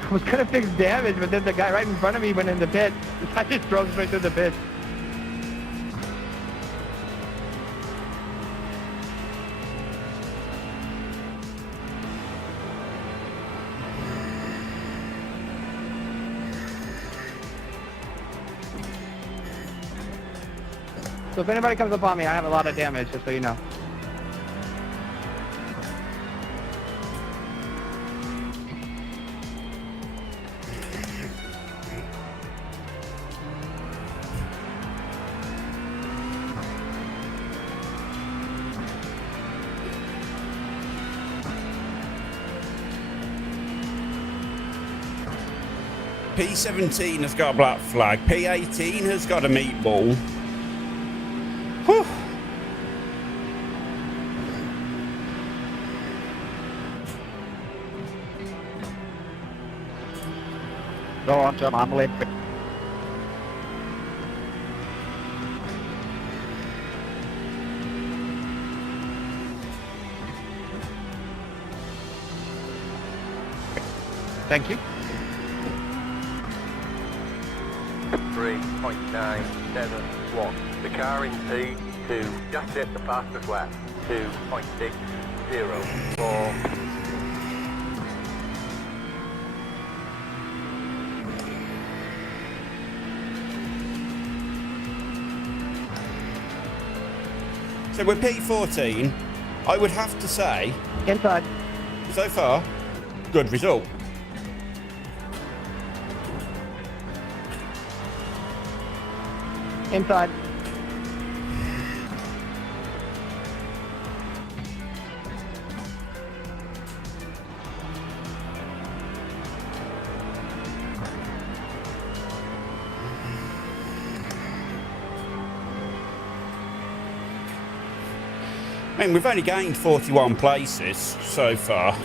I was gonna fix damage, but then the guy right in front of me went in the pit. I just drove straight through the pit. So if anybody comes up on me, I have a lot of damage, just so you know. P17 has got a black flag. P18 has got a meatball. Whew. Go on, John, I'm limping. Thank you. 3.971. The car in P2 just hit the fastest lap. 2.604. So we're P14. I would have to say, Inside. so far, good result. Inside. I mean, we've only gained 41 places so far.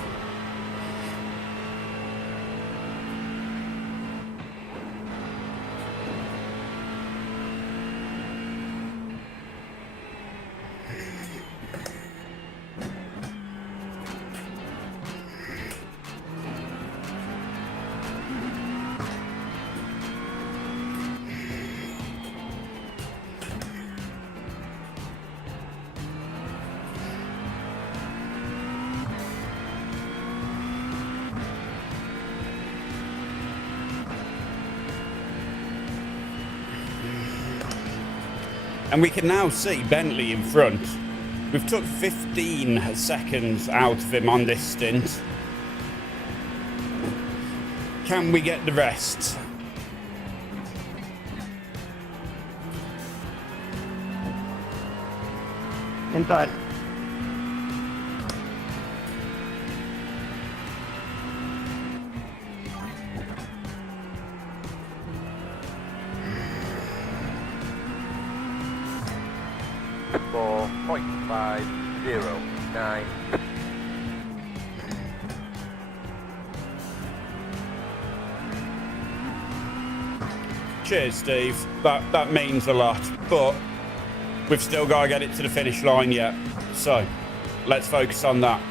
And we can now see Bentley in front. We've took 15 seconds out of him on this stint. Can we get the rest? Inside. .509. Cheers, Steve. That means a lot, but we've still got to get it to the finish line yet. So let's focus on that.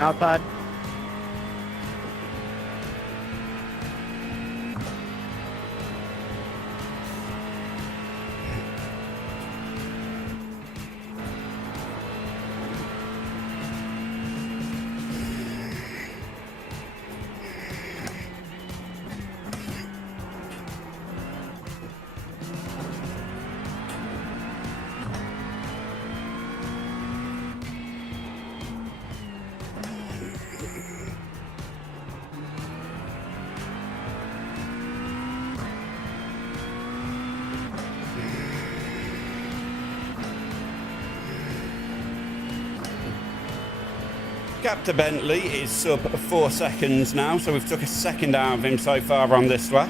Outside. Captain Bentley is sub 4 seconds now, so we've took a second out of him so far on this lap.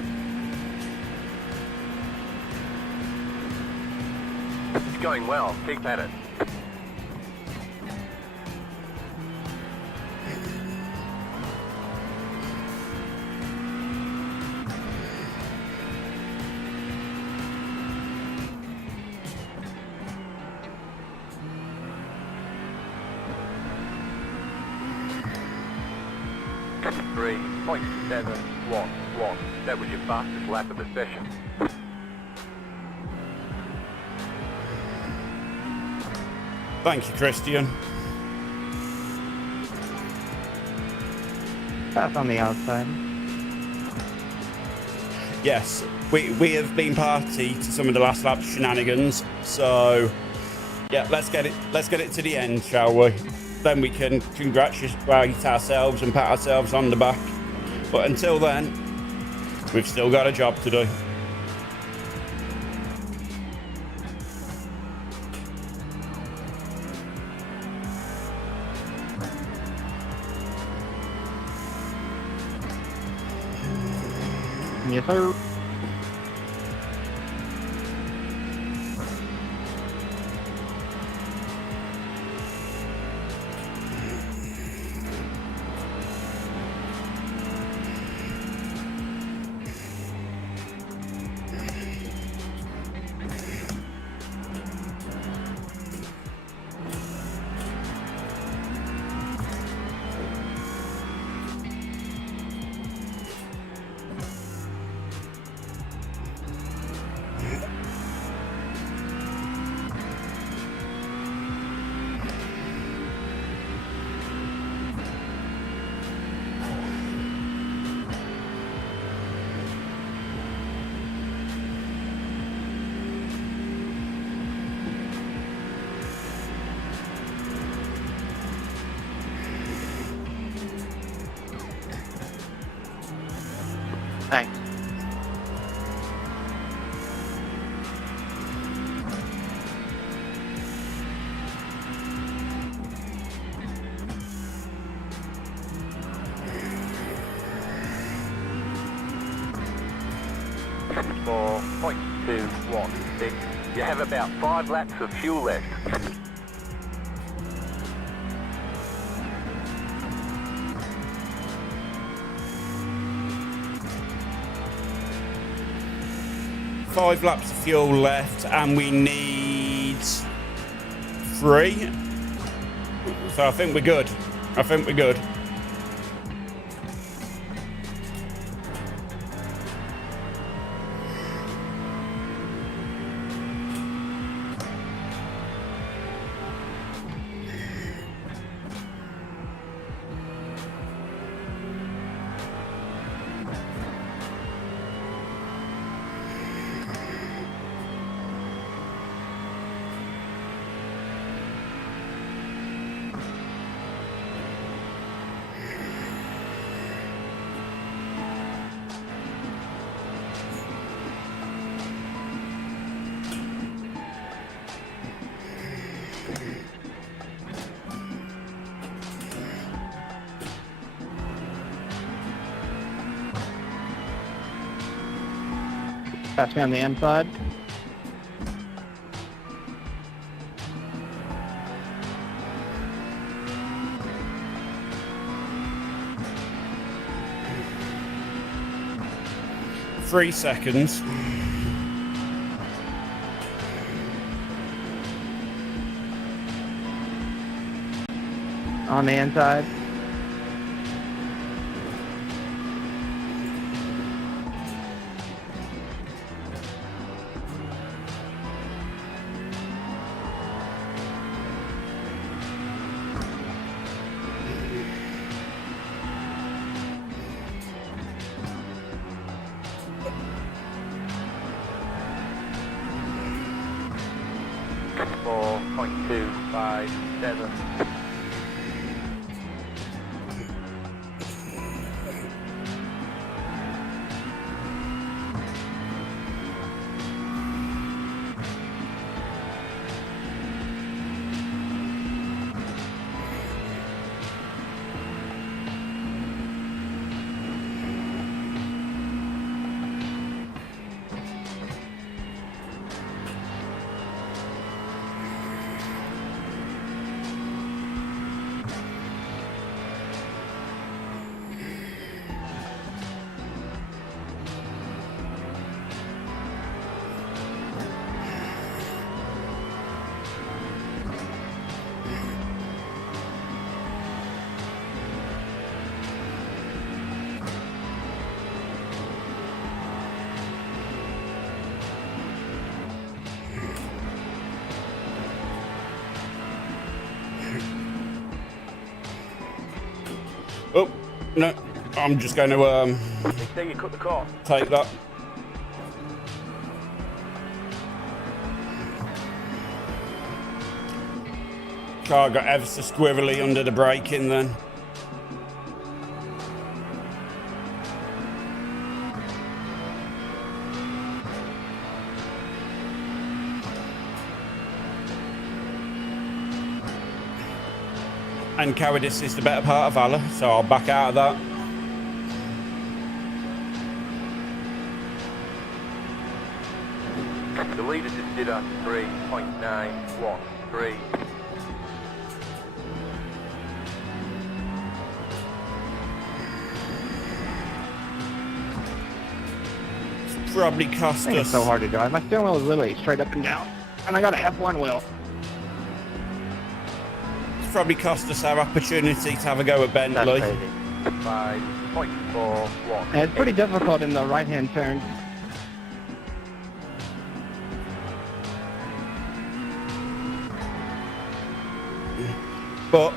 It's going well. Keep at it. .711. That was your fastest lap of the session. Thank you, Christian. Pass on the outside. Yes, we have been party to some of the last lap shenanigans, so yeah, let's get it to the end, shall we? Then we can congratulate ourselves and pat ourselves on the back. But until then, we've still got a job to do. Yes, sir. 1.16. You have about 5 laps of fuel left. Five laps of fuel left, and we need 3. So I think we're good. I think we're good. Pass me on the inside. Three seconds. On the inside. Oh, no. I'm just going to There you cut the cord. take that. Car got ever so squirrely under the braking then. And cowardice is the better part of valor, so I'll back out of that. The leader just did a 3.913. It's probably cost I think it's us. so hard to drive. My steering wheel is literally straight up and down. And I got a F1 wheel. It's probably cost us our opportunity to have a go at Bentley. That's crazy. 5.41. And it's pretty difficult in the right-hand turn. But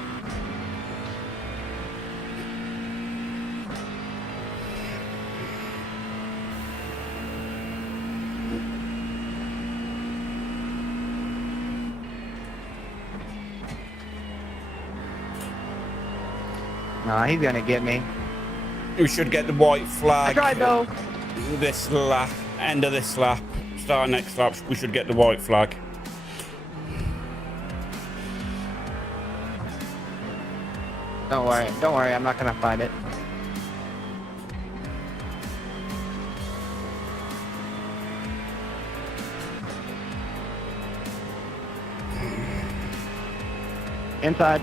Nah, he's gonna get me. we should get the white I flag tried though. this lap, end of this lap, start next lap. We should get the white flag. Don't worry, I'm not gonna fight it. Inside.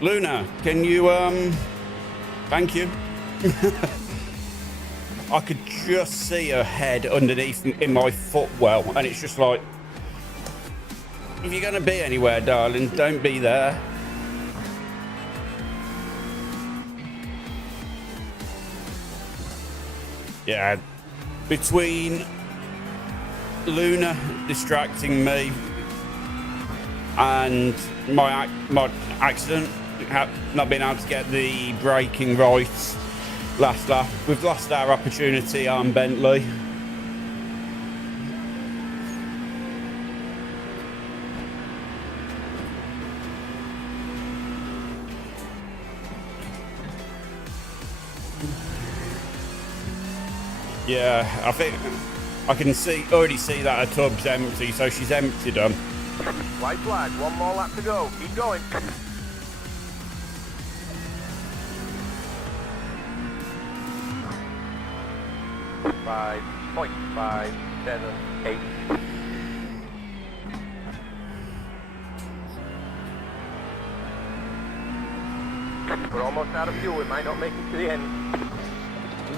Luna, can you, thank you. I could just see her head underneath in my footwell, and it's just like, if you're going to be anywhere, darling, don't be there. Yeah, between Luna distracting me and my accident, not being able to get the braking right last lap, we've lost our opportunity on Bentley. Yeah, I think I can already see that her tub's empty, so she's emptied them. White flag, one more lap to go. Keep going. Five, 0.578. We're almost out of fuel. We might not make it to the end.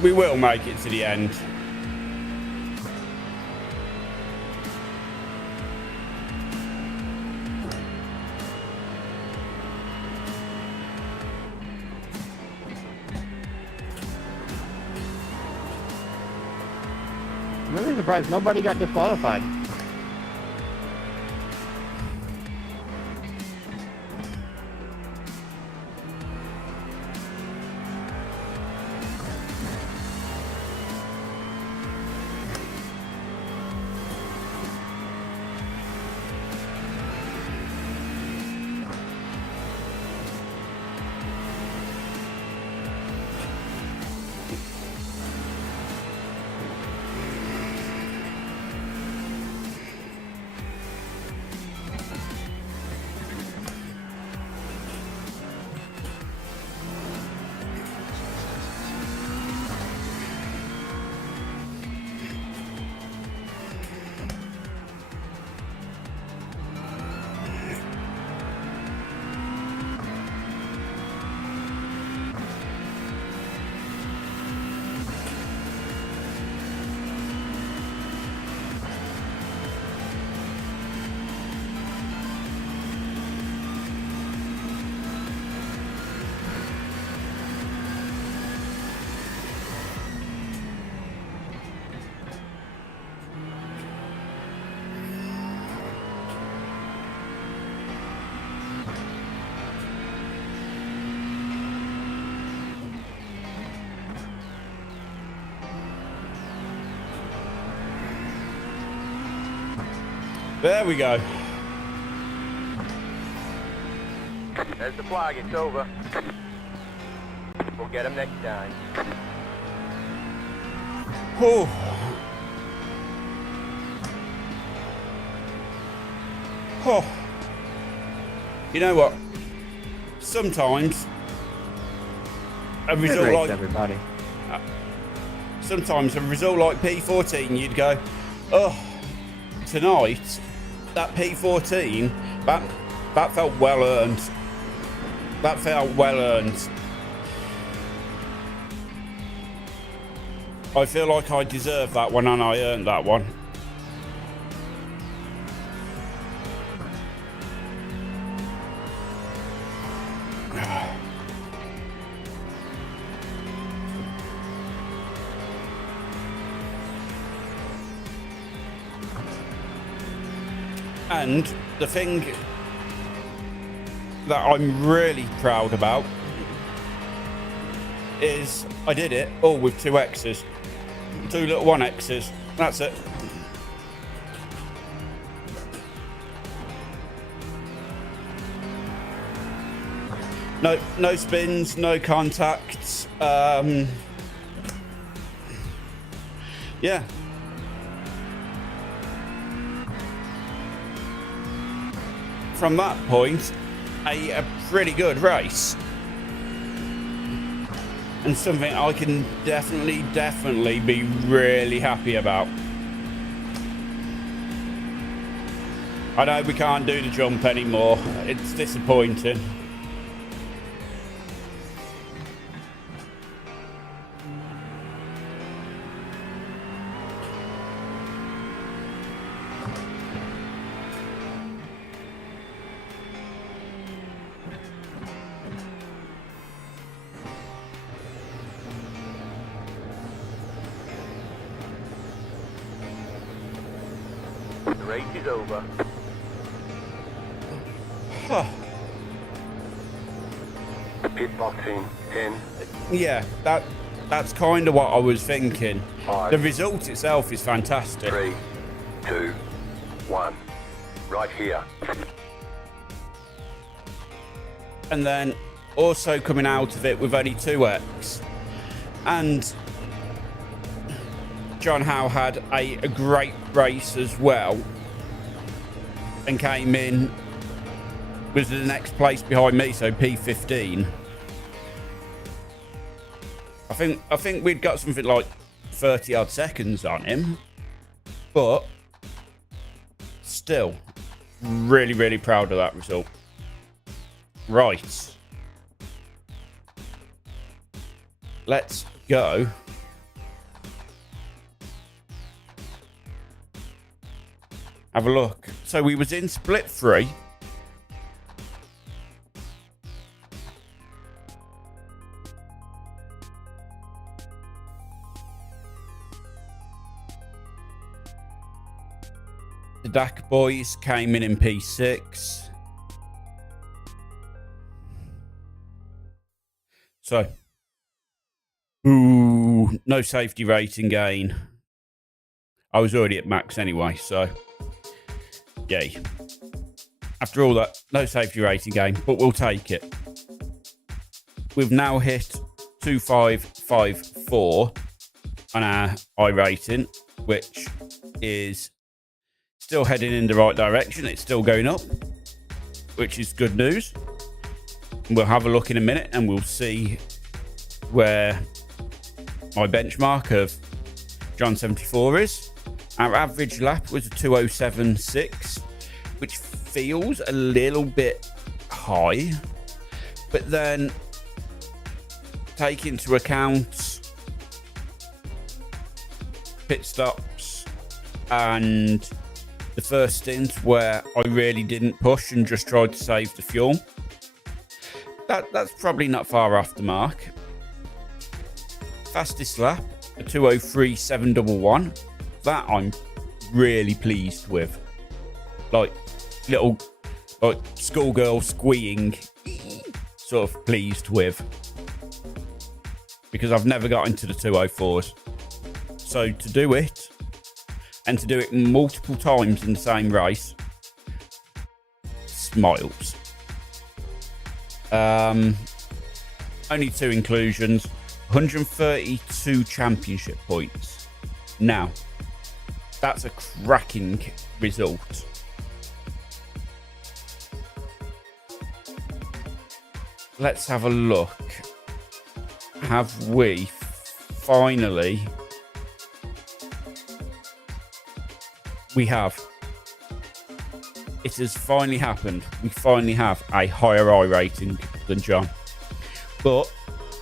We will make it to the end. I'm really surprised nobody got disqualified. There we go. There's the flag, it's over. We'll get him next time. Oh. Oh. You know what? Sometimes a result Good race, like everybody. sometimes a result like P14, you'd go, oh, tonight that P14 that felt well earned. That felt well earned. I feel like I deserve that one and I earned that one. And the thing that I'm really proud about is I did it all with 2 X's. 2 little 1 X's. That's it. No spins, no contacts. Yeah. From that point, a pretty good race. And something I can definitely be really happy about. I know we can't do the jump anymore. It's disappointing. The race is over. Pit boxing in. Yeah, that's kind of what I was thinking. 5, The result itself is fantastic. 3, 2, 1. Right here. And then also coming out of it with only 2x. And John Howe had a great race as well. And came in, was the next place behind me, so P15. I think we'd got something like 30 odd seconds on him, but still really, really proud of that result. Right, let's go. Have a look. So we was in split 3. The DAC boys came in P6. So, ooh, no safety rating gain. I was already at max anyway, so yay. After all that, no safety rating gain, but we'll take it. We've now hit 2554 on our iRating, which is still heading in the right direction. It's still going up, which is good news. We'll have a look in a minute and we'll see where my benchmark of John 74 is. Our average lap was a 2:07.6, which feels a little bit high, but then take into account pit stops and the first stint where I really didn't push and just tried to save the fuel. That's probably not far off the mark. Fastest lap, a 2:03.711. That I'm really pleased with. Like little schoolgirl squeeing sort of pleased with. Because I've never got into the 2:04s. So to do it, and to do it multiple times in the same race, smiles. Only 2 inclusions, 132 championship points. Now, that's a cracking result. Let's have a look. Have we finally... We have. It has finally happened. We finally have a higher iRating than John. But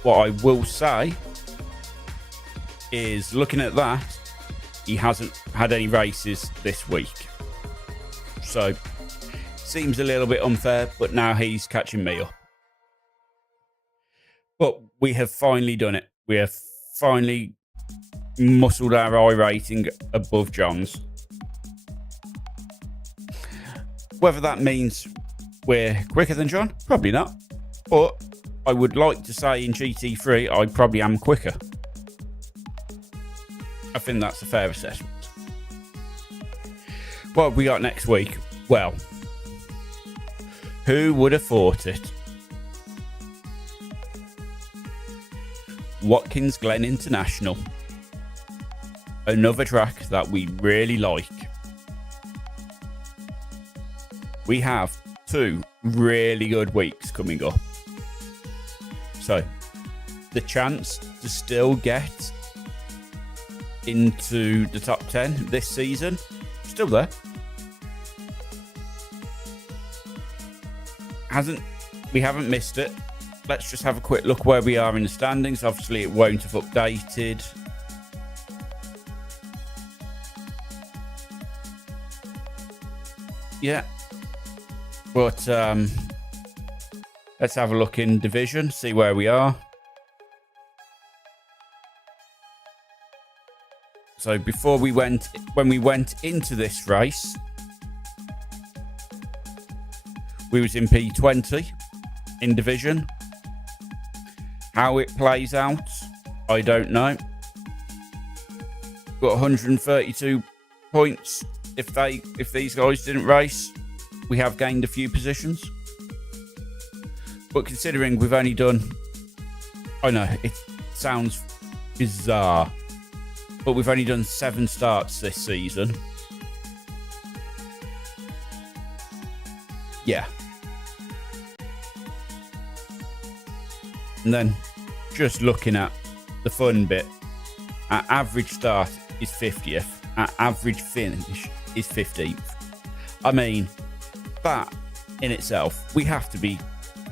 what I will say is, looking at that, he hasn't had any races this week. So, seems a little bit unfair, but now he's catching me up. But we have finally done it. We have finally muscled our iRating above John's. Whether that means we're quicker than John, probably not. But I would like to say in GT3, I probably am quicker. I think that's a fair assessment. What have we got next week? Well, who would have thought it? Watkins Glen International. Another track that we really like. We have 2 really good weeks coming up. So, the chance to still get into the top 10 this season, still there. we haven't missed it. Let's just have a quick look where we are in the standings. Obviously, it won't have updated. Yeah. But let's have a look in division, see where we are. So when we went into this race, we was in P20 in division. How it plays out, I don't know. Got 132 points. If these guys didn't race, we have gained a few positions. But considering we've only done, I know it sounds bizarre, but we've only done 7 starts this season. Yeah. And then just looking at the fun bit, our average start is 50th. Our average finish is 15th. I mean, that in itself, we have to be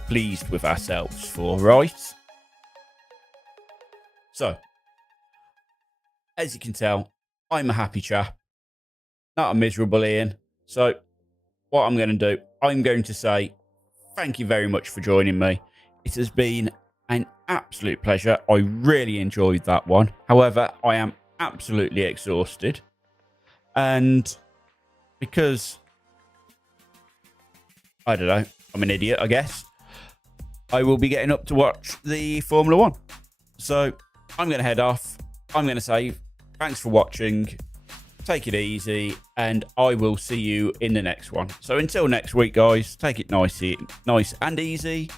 pleased with ourselves for, right? So, as you can tell, I'm a happy chap, not a miserable Ian. So, what I'm going to do, I'm going to say thank you very much for joining me. It has been an absolute pleasure. I really enjoyed that one. However, I am absolutely exhausted. And because, I don't know, I'm an idiot, I guess, I will be getting up to watch the Formula 1. So, I'm going to head off. I'm going to say thanks for watching. Take it easy, and I will see you in the next one. So until next week, guys, take it nice and easy.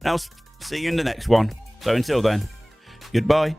And I'll see you in the next one. So until then, goodbye.